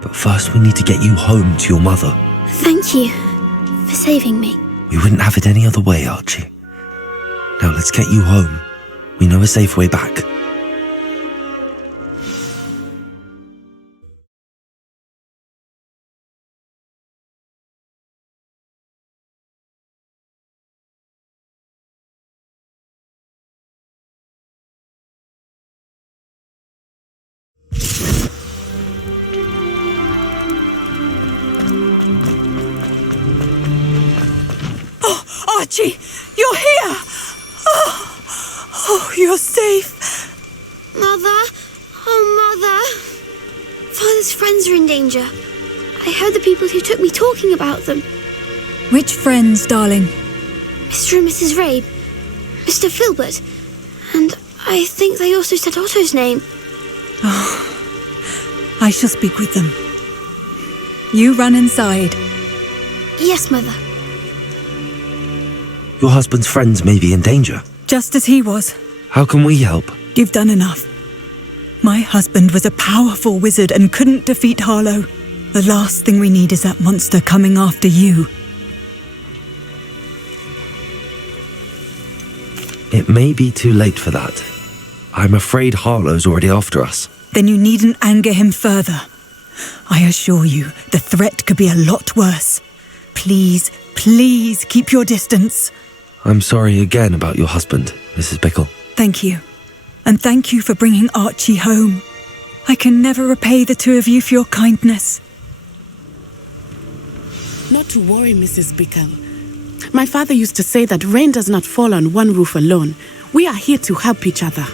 But first we need to get you home to your mother. Thank you for saving me. We wouldn't have it any other way, Archie. Now let's get you home. We know a safe way back. Archie, you're here! Oh, you're safe. Mother! Oh, Mother! Father's friends are in danger. I heard the people who took me talking about them. Which friends, darling? Mr. and Mrs. Rabe, Mr. Filbert, and I think they also said Otto's name. Oh, I shall speak with them. You run inside. Yes, Mother. Your husband's friends may be in danger. Just as he was. How can we help? You've done enough. My husband was a powerful wizard and couldn't defeat Harlow. The last thing we need is that monster coming after you. It may be too late for that. I'm afraid Harlow's already after us. Then you needn't anger him further. I assure you, the threat could be a lot worse. Please, please keep your distance. I'm sorry again about your husband, Mrs. Bickle. Thank you. And thank you for bringing Archie home. I can never repay the two of you for your kindness. Not to worry, Mrs. Bickle. My father used to say that rain does not fall on one roof alone. We are here to help each other.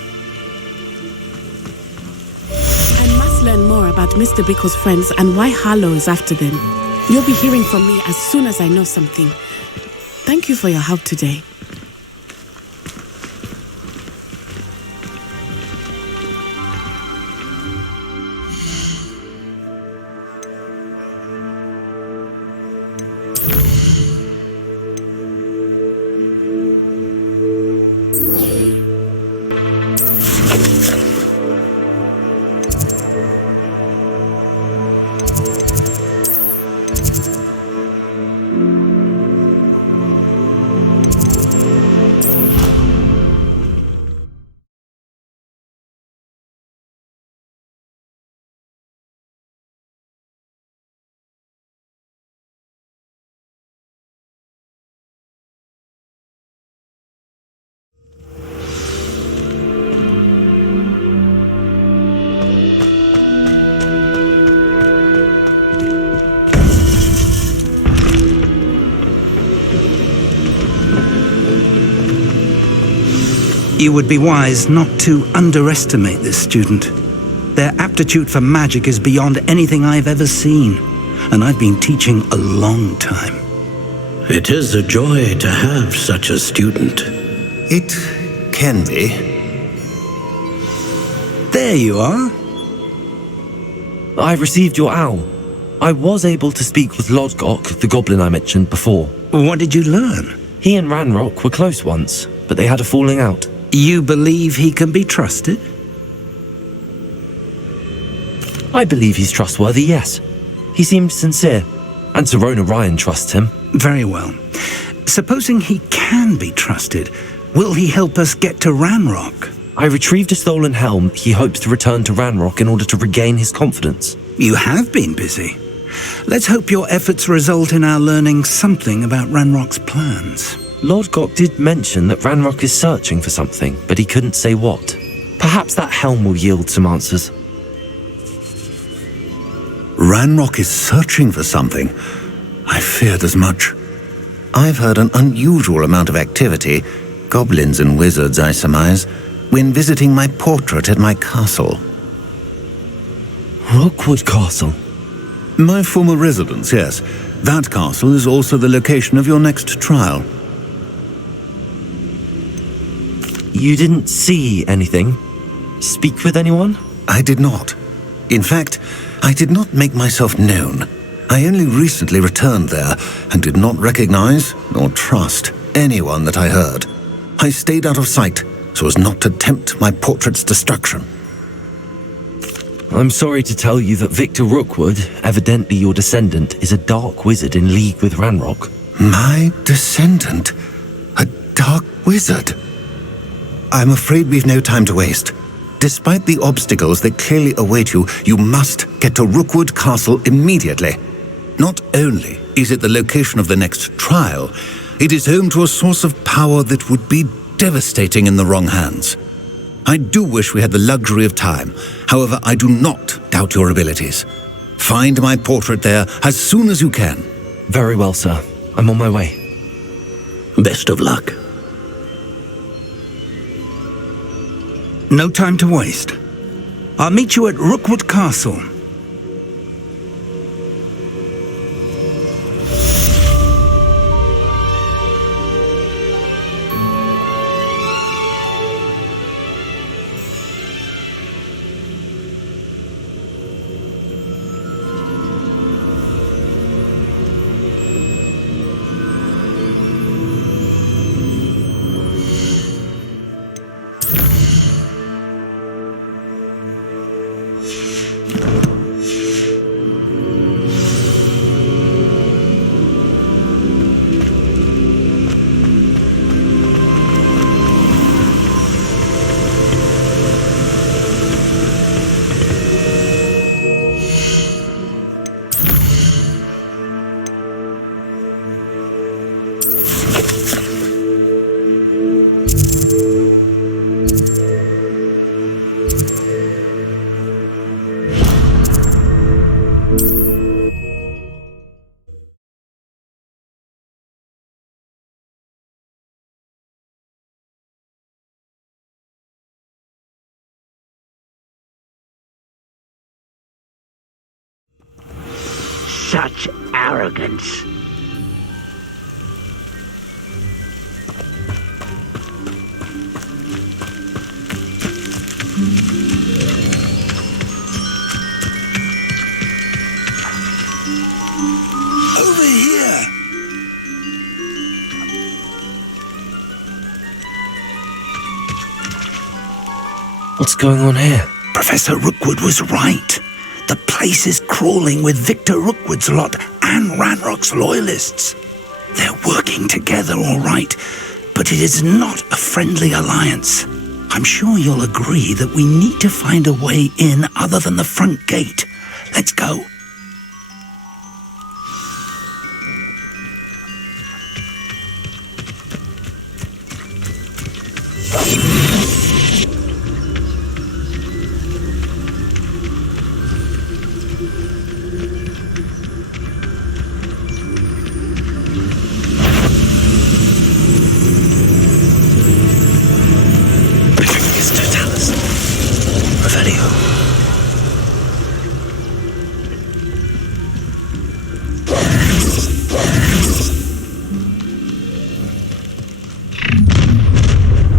I must learn more about Mr. Bickle's friends and why Harlow is after them. You'll be hearing from me as soon as I know something. Thank you for your help today. You would be wise not to underestimate this student. Their aptitude for magic is beyond anything I've ever seen, and I've been teaching a long time. It is a joy to have such a student. It can be. There you are. I received your owl. I was able to speak with Lodgok, the goblin I mentioned before. What did you learn? He and Ranrock were close once, but they had a falling out. You believe he can be trusted? I believe he's trustworthy, yes. He seems sincere, and Sirona Ryan trusts him. Very well. Supposing he can be trusted, will he help us get to Ranrock? I retrieved a stolen helm. He hopes to return to Ranrock in order to regain his confidence. You have been busy. Let's hope your efforts result in our learning something about Ranrock's plans. Lodgok did mention that Ranrock is searching for something, but he couldn't say what. Perhaps that helm will yield some answers. Ranrock is searching for something. I feared as much. I've heard an unusual amount of activity, goblins and wizards, I surmise, when visiting my portrait at my castle. Rookwood Castle? My former residence, yes. That castle is also the location of your next trial. You didn't see anything? Speak with anyone? I did not. In fact, I did not make myself known. I only recently returned there and did not recognize nor trust anyone that I heard. I stayed out of sight so as not to tempt my portrait's destruction. I'm sorry to tell you that Victor Rookwood, evidently your descendant, is a dark wizard in league with Ranrock. My descendant? A dark wizard? I'm afraid we've no time to waste. Despite the obstacles that clearly await you, you must get to Rookwood Castle immediately. Not only is it the location of the next trial, it is home to a source of power that would be devastating in the wrong hands. I do wish we had the luxury of time. However, I do not doubt your abilities. Find my portrait there as soon as you can. Very well, sir. I'm on my way. Best of luck. No time to waste. I'll meet you at Rookwood Castle. Such arrogance. Over here! What's going on here? Professor Rookwood was right. The place is crawling with Victor Rookwood's lot and Ranrock's loyalists. They're working together all right, but it is not a friendly alliance. I'm sure you'll agree that we need to find a way in other than the front gate. Let's go.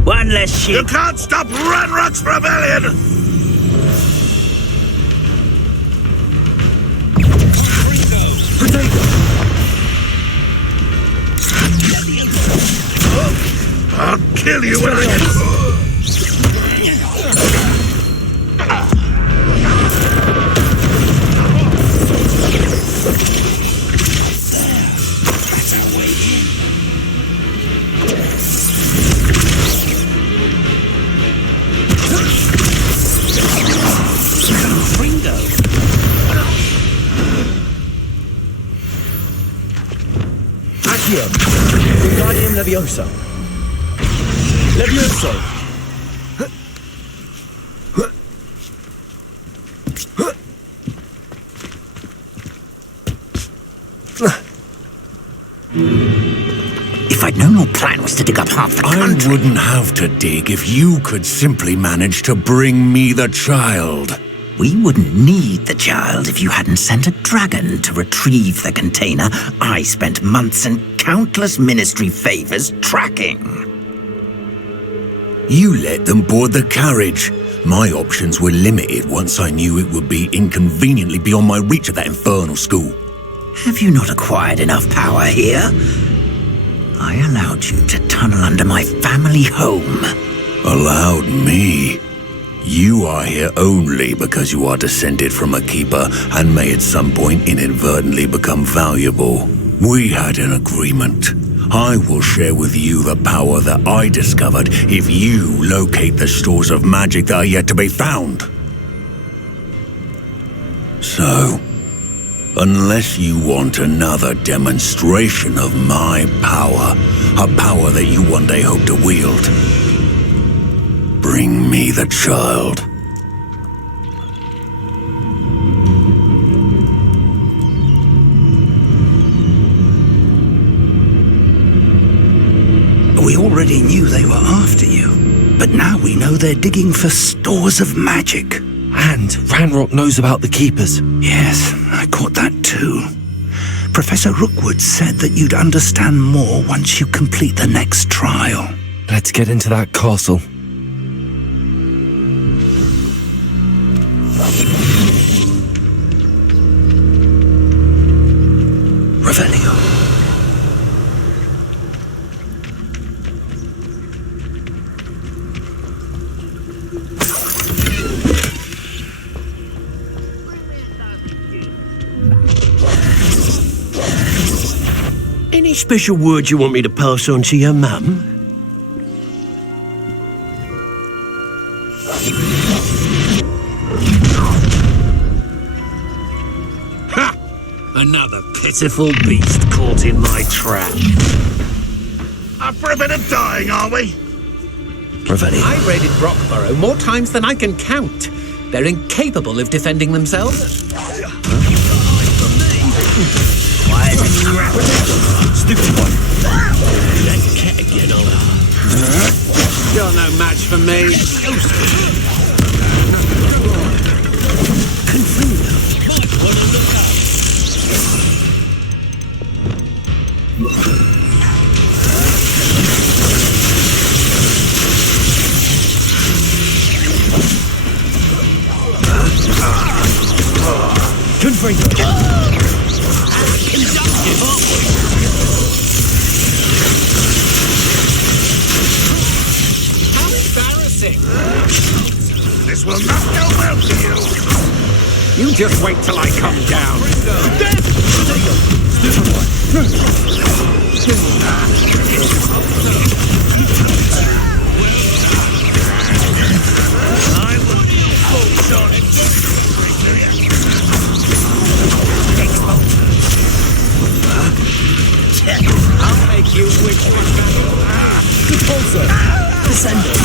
One less ship. You can't stop Ranrock's rebellion! I'll kill you when I get... Wingardium Levioso. Levioso. If I'd known your plan was to dig up half the country... I wouldn't have to dig if you could simply manage to bring me the child. We wouldn't need the child if you hadn't sent a dragon to retrieve the container I spent months and countless ministry favors tracking. You let them board the carriage. My options were limited once I knew it would be inconveniently beyond my reach at that infernal school. Have you not acquired enough power here? I allowed you to tunnel under my family home. Allowed me? You are here only because you are descended from a keeper and may at some point inadvertently become valuable. We had an agreement. I will share with you the power that I discovered if you locate the stores of magic that are yet to be found. So, unless you want another demonstration of my power, a power that you one day hope to wield, bring me the child. We already knew they were after you, but now we know they're digging for stores of magic. And Ranrock knows about the Keepers. Yes, I caught that too. Professor Rookwood said that you'd understand more once you complete the next trial. Let's get into that castle. Revelio. Any special words you want me to pass on to your mum? Ha! Another pitiful beast caught in my trap. Up for a bit of dying, are we? Revelio. I raided Brockborough more times than I can count. They're incapable of defending themselves. Stupid one. That cat again, You're no match for me. How embarrassing! This will not go well for you. You just wait till I come down. I will fall short and I'll make you wish for Repulsor. Descendant.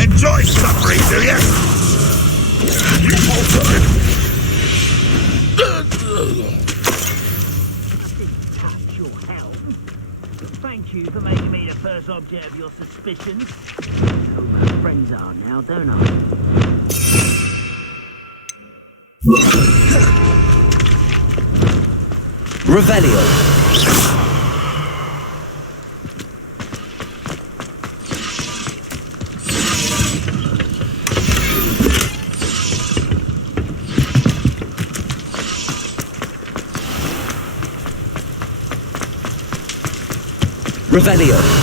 Enjoy suffering, do you? Thank you for making me the first object of your suspicions. Who my friends are now, don't I? Revelio. Revelio.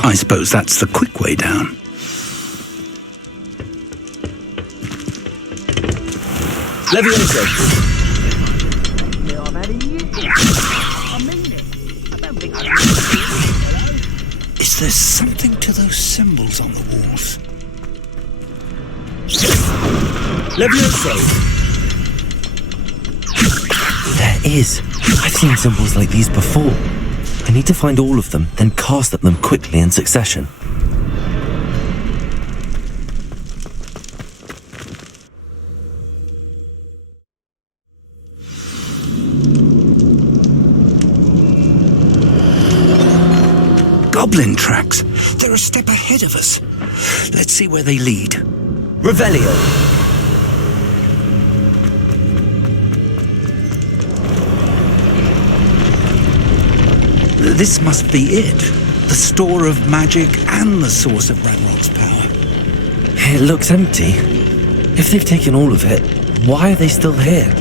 I suppose that's the quick way down. Levioso. Is there something to those symbols on the walls? Levioso. There is. I've seen symbols like these before. I need to find all of them, then cast at them quickly in succession. Goblin tracks. They're a step ahead of us. Let's see where they lead. Revelio. This must be it. The store of magic and the source of Ranrock's power. It looks empty. If they've taken all of it, why are they still here?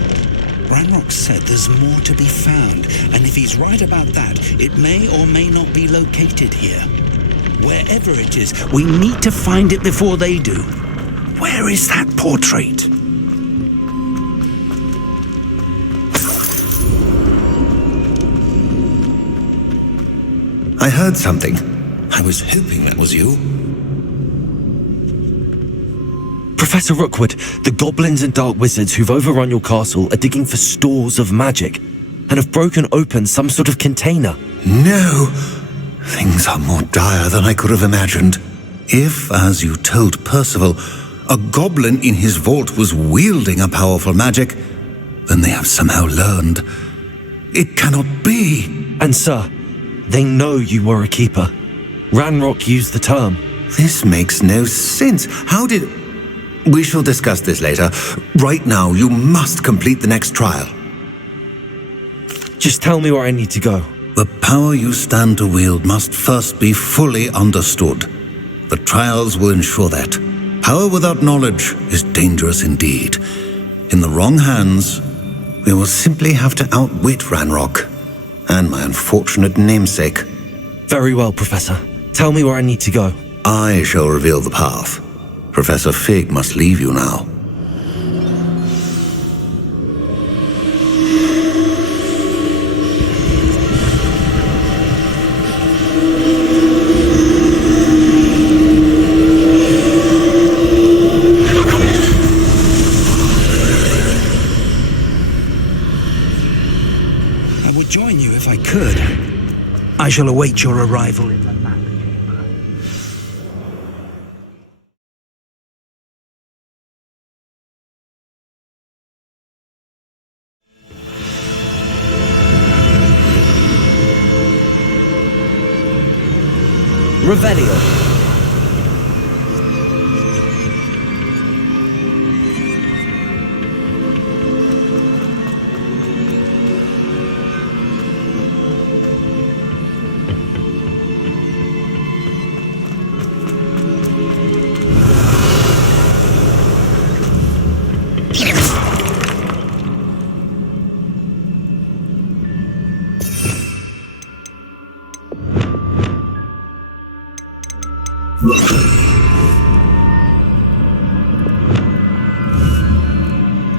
Ranrock said there's more to be found, and if he's right about that, it may or may not be located here. Wherever it is, we need to find it before they do. Where is that portrait? I heard something. I was hoping that was you. Professor Rookwood, the goblins and dark wizards who've overrun your castle are digging for stores of magic and have broken open some sort of container. No! Things are more dire than I could have imagined. If, as you told Percival, a goblin in his vault was wielding a powerful magic, then they have somehow learned. It cannot be. And sir, they know you were a keeper. Ranrock used the term. This makes no sense. How did... We shall discuss this later. Right now, you must complete the next trial. Just tell me where I need to go. The power you stand to wield must first be fully understood. The trials will ensure that. Power without knowledge is dangerous indeed. In the wrong hands, we will simply have to outwit Ranrock and my unfortunate namesake. Very well, Professor. Tell me where I need to go. I shall reveal the path. Professor Fig must leave you now. I would join you if I could. I shall await your arrival in the map. Revelio.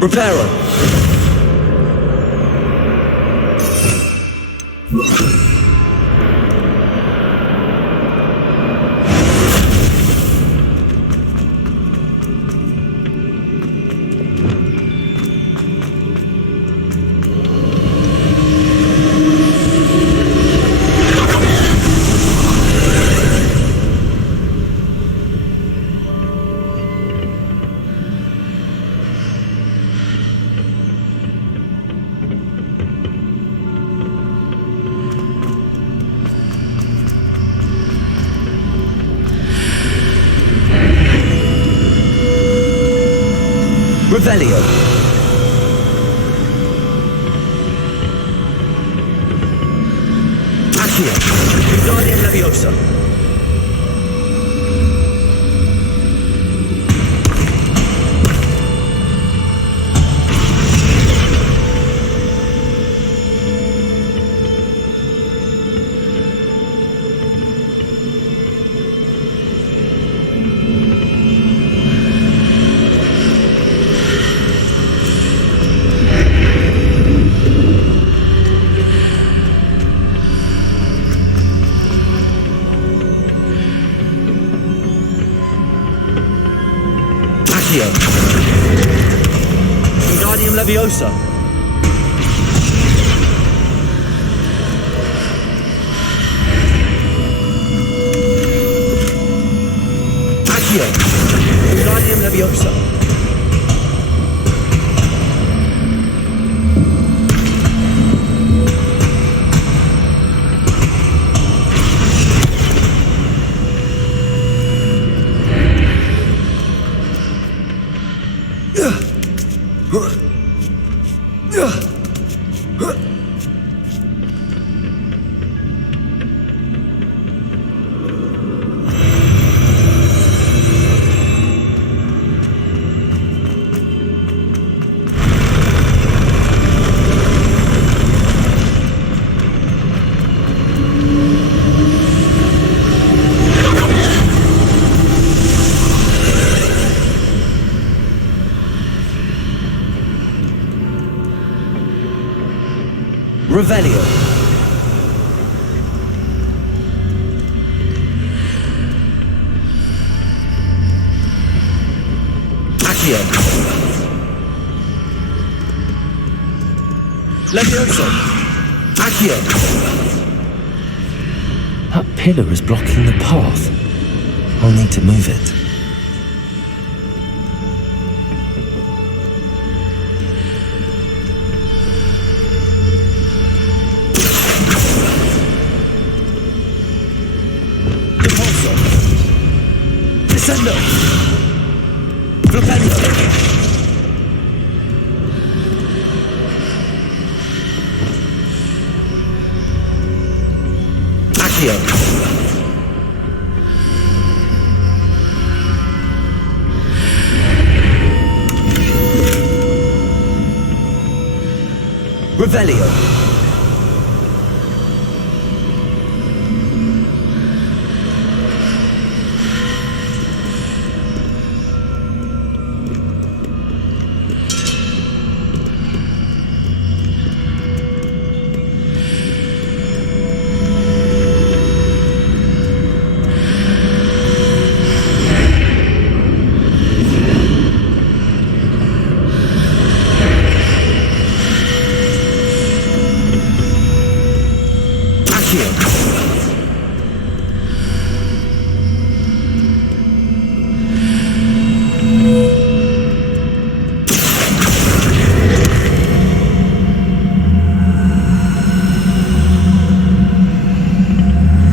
Reparo. Accio. Wingardium Leviosa. Wingardium Leviosa. Accio. Wingardium Leviosa. Revelio. Accio. Levioso. Accio. That pillar is blocking the path. I'll need to move it. Descendo! Flipendo! Accio! Revelio!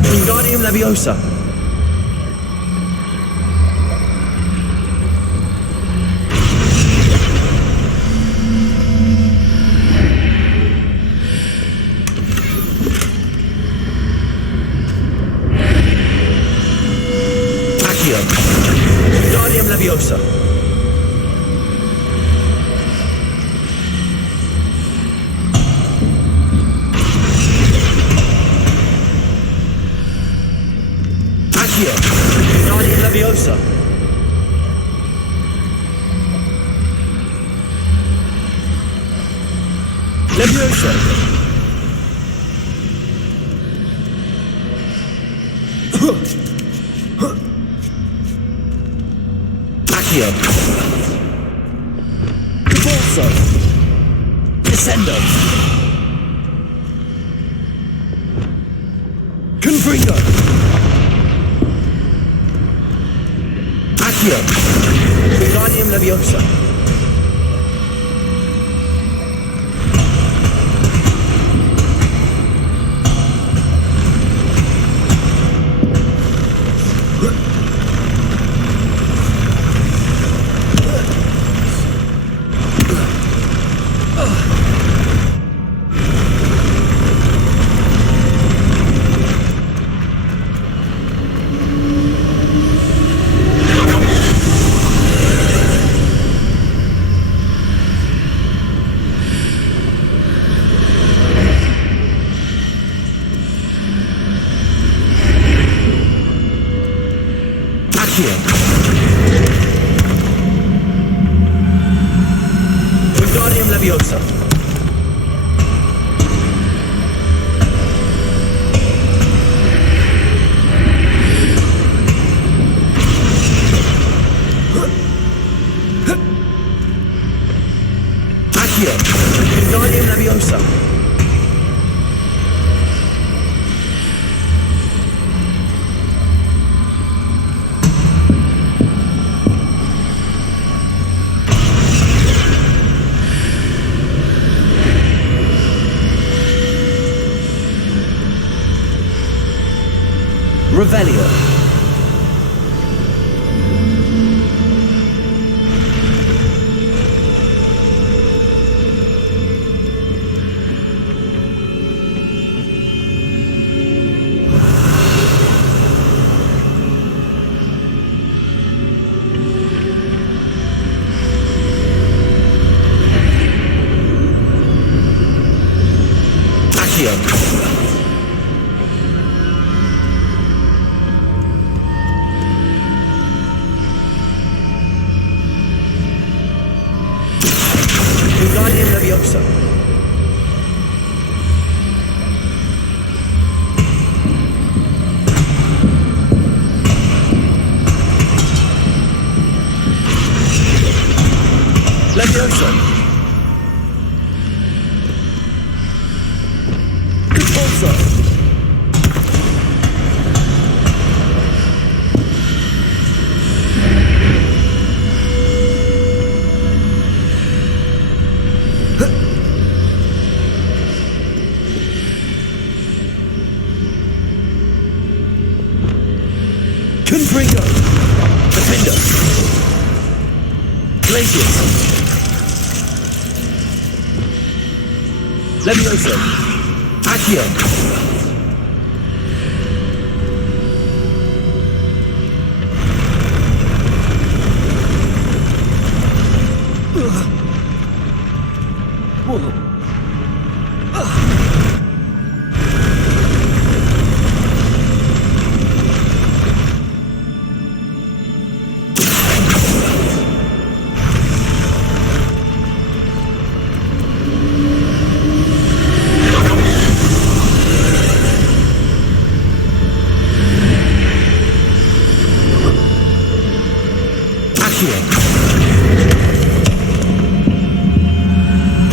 Wingardium Leviosa. Accio. Wingardium Leviosa. Accio. Wingardium Leviosa. Leviosa. Accio. Convulso. Descendo. Confringo. Accio. Wingardium Leviosa. Accio. Wingardium Leviosa. Accio. Wingardium Leviosa. Revelio. Accio. Wingardium Leviosa. Leviosa. Expulso. Confringo. Defender. Glacius. Leviosa. Accio.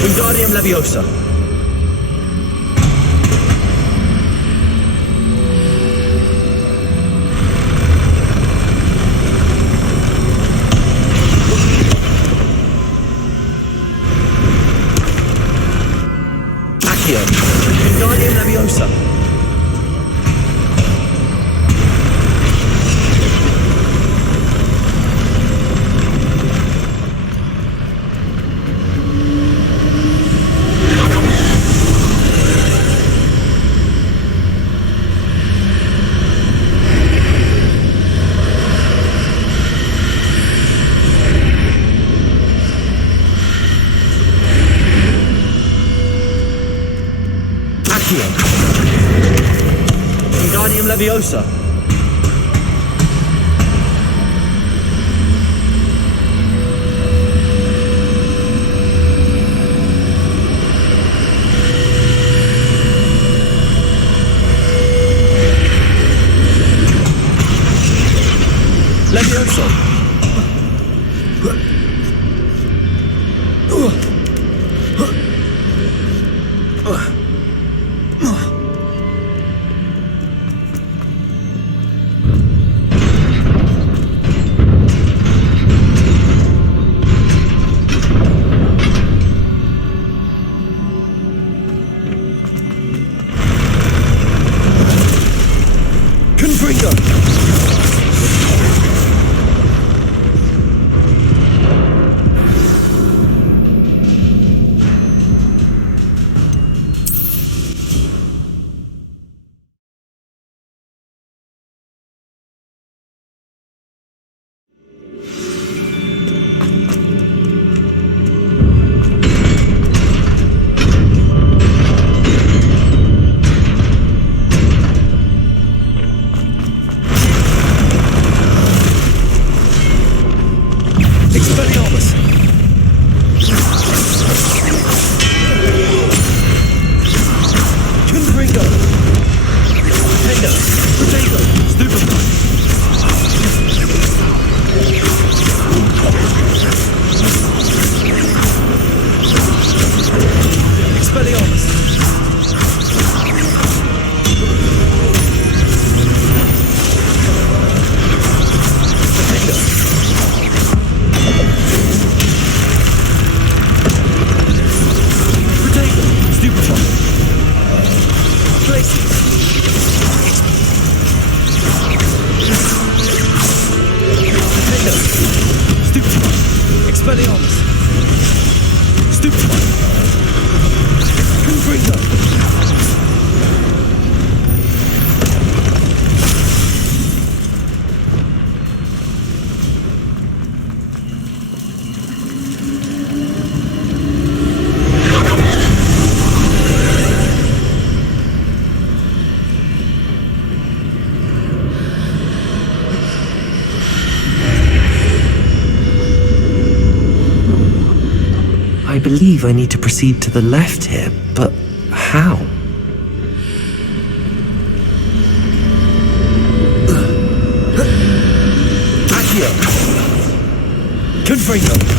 Wingardium Leviosa. Accio. Wingardium Leviosa. Wingardium Leviosa. Leviosa. Confringo. believe I need to proceed to the left here, but how? Accio! Confringo!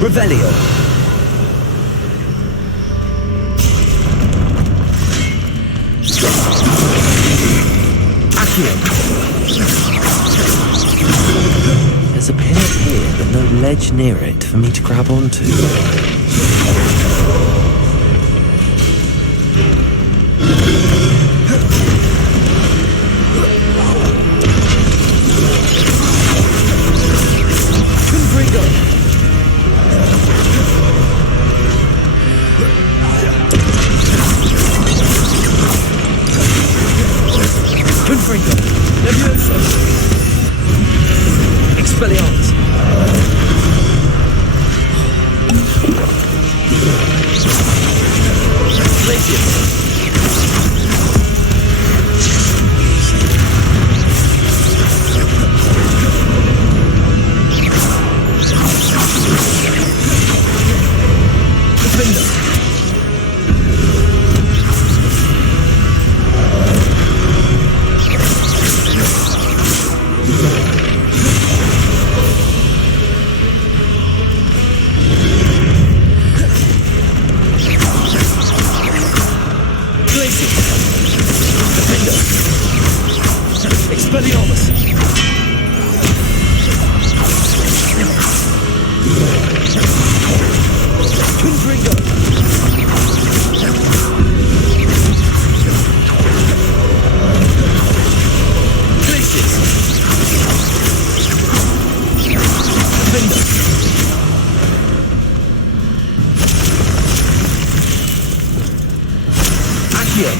Revelio. Accio! There's a pin up here, but no ledge near it for me to grab onto. Confringo! Levioso! Expelliarmus! Glacius! Expelliarmus! Confringo! Glacius! Defender! Accio!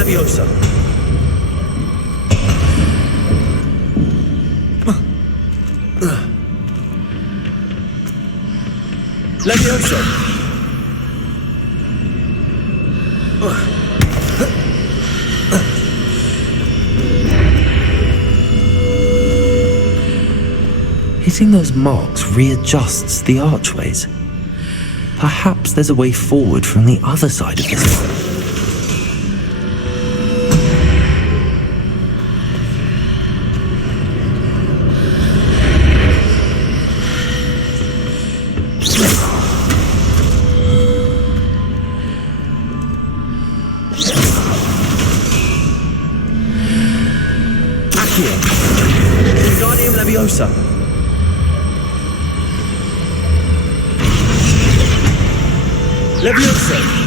Leviosa. Leviosa. Hitting those marks readjusts the archways. Perhaps there's a way forward from the other side of this one. Wingardium Leviosa. Leviosa!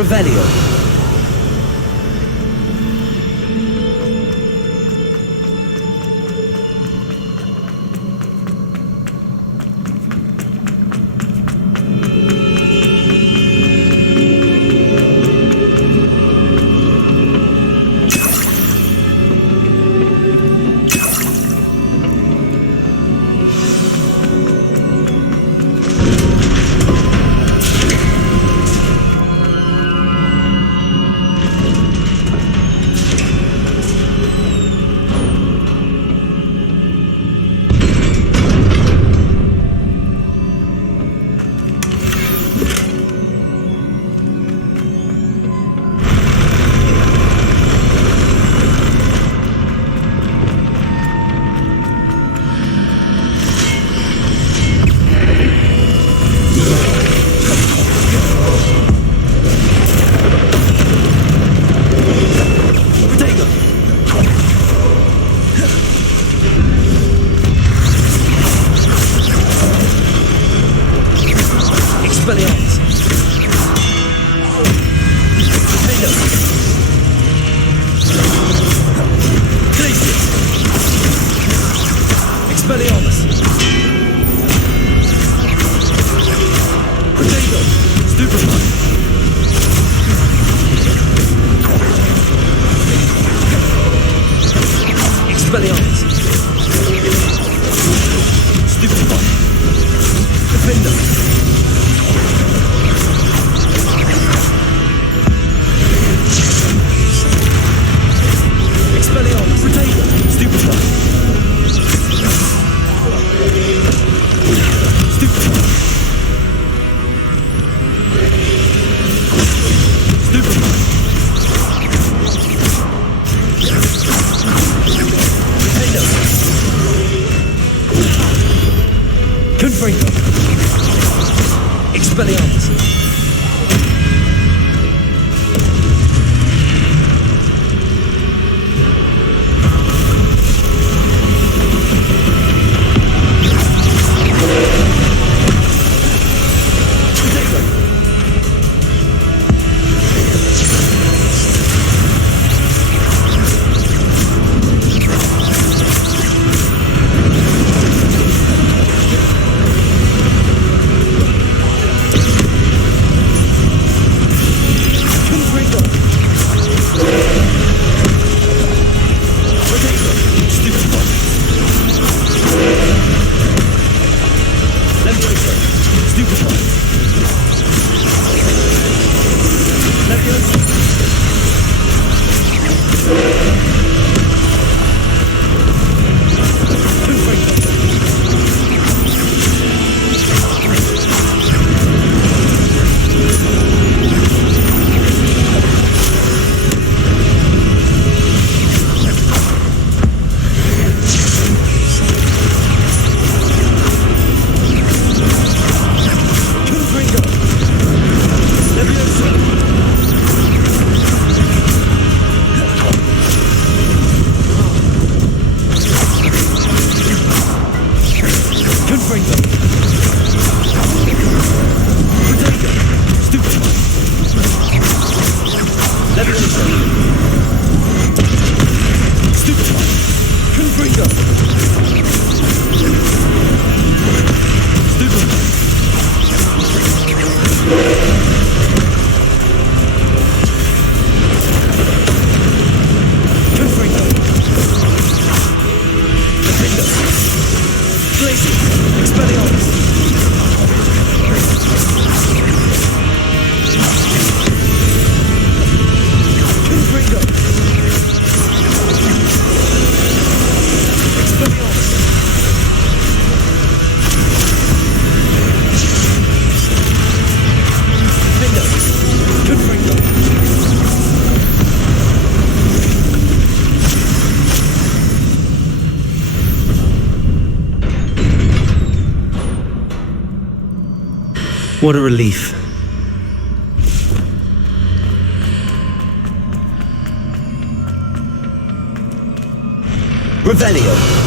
Revelio. Stupefy! Expelliarmus! What a relief. Revelio.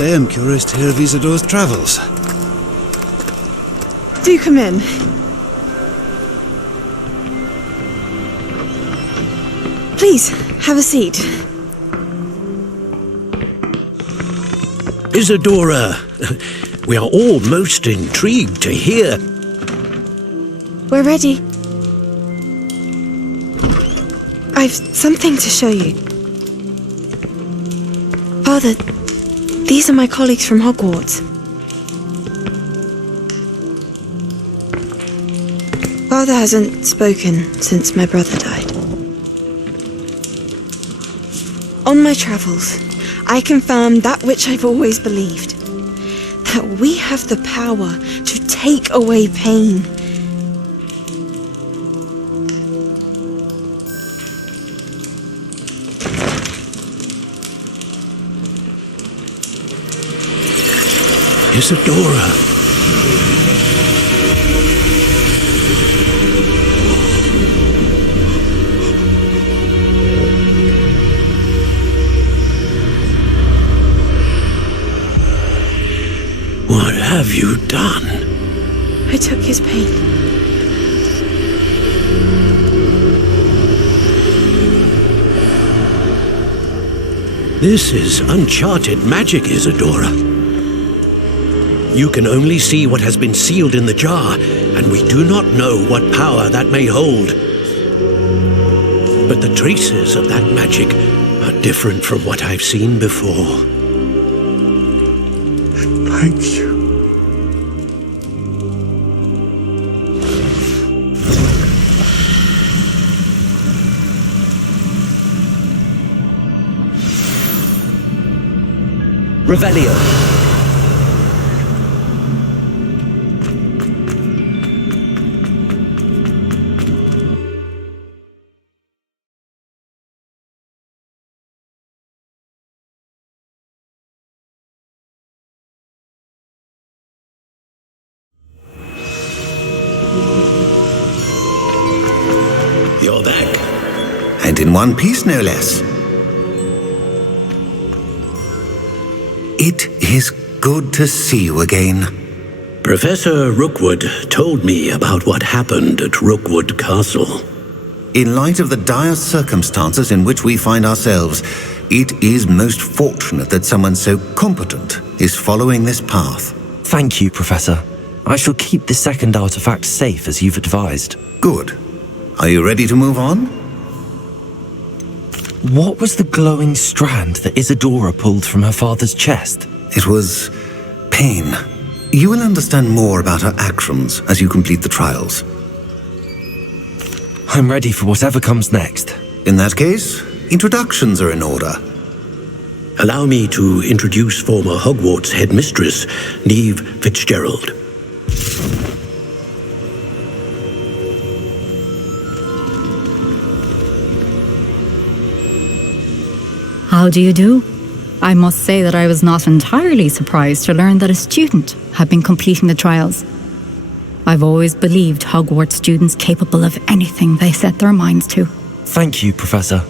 I am curious to hear of Isadore's travels. Do come in. Please, have a seat. Isadora, we are all most intrigued to hear. We're ready. I've something to show you. Father, these are my colleagues from Hogwarts. Father hasn't spoken since my brother died. On my travels, I confirmed that which I've always believed. That we have the power to take away pain. Isadora. What have you done? I took his pain. This is uncharted magic, Isadora. You can only see what has been sealed in the jar, and we do not know what power that may hold. But the traces of that magic are different from what I've seen before. Thank you. Revelio. You're back. And in one piece, no less. It is good to see you again. Professor Rookwood told me about what happened at Rookwood Castle. In light of the dire circumstances in which we find ourselves, it is most fortunate that someone so competent is following this path. Thank you, Professor. I shall keep the second artifact safe as you've advised. Good. Are you ready to move on? What was the glowing strand that Isadora pulled from her father's chest? It was pain. You will understand more about her actions as you complete the trials. I'm ready for whatever comes next. In that case, introductions are in order. Allow me to introduce former Hogwarts headmistress, Neve Fitzgerald. How do you do? I must say that I was not entirely surprised to learn that a student had been completing the trials. I've always believed Hogwarts students capable of anything they set their minds to. Thank you, Professor.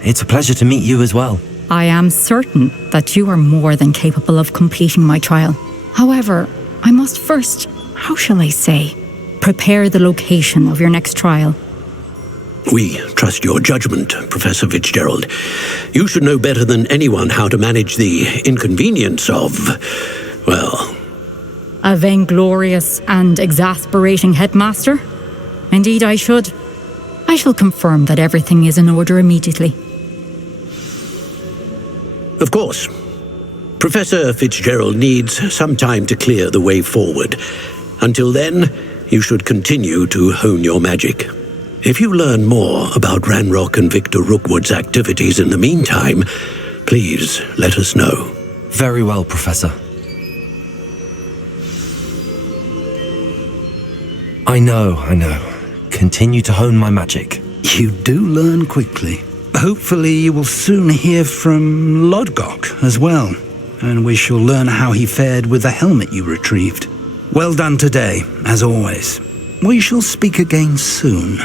It's a pleasure to meet you as well. I am certain that you are more than capable of completing my trial. However, I must first, how shall I say, prepare the location of your next trial. We trust your judgment, Professor Fitzgerald. You should know better than anyone how to manage the inconvenience of, well... A vainglorious and exasperating headmaster? Indeed I should. I shall confirm that everything is in order immediately. Of course. Professor Fitzgerald needs some time to clear the way forward. Until then, you should continue to hone your magic. If you learn more about Ranrock and Victor Rookwood's activities in the meantime, please let us know. Very well, Professor. I know. Continue to hone my magic. You do learn quickly. Hopefully you will soon hear from Lodgok as well, and we shall learn how he fared with the helmet you retrieved. Well done today, as always. We shall speak again soon.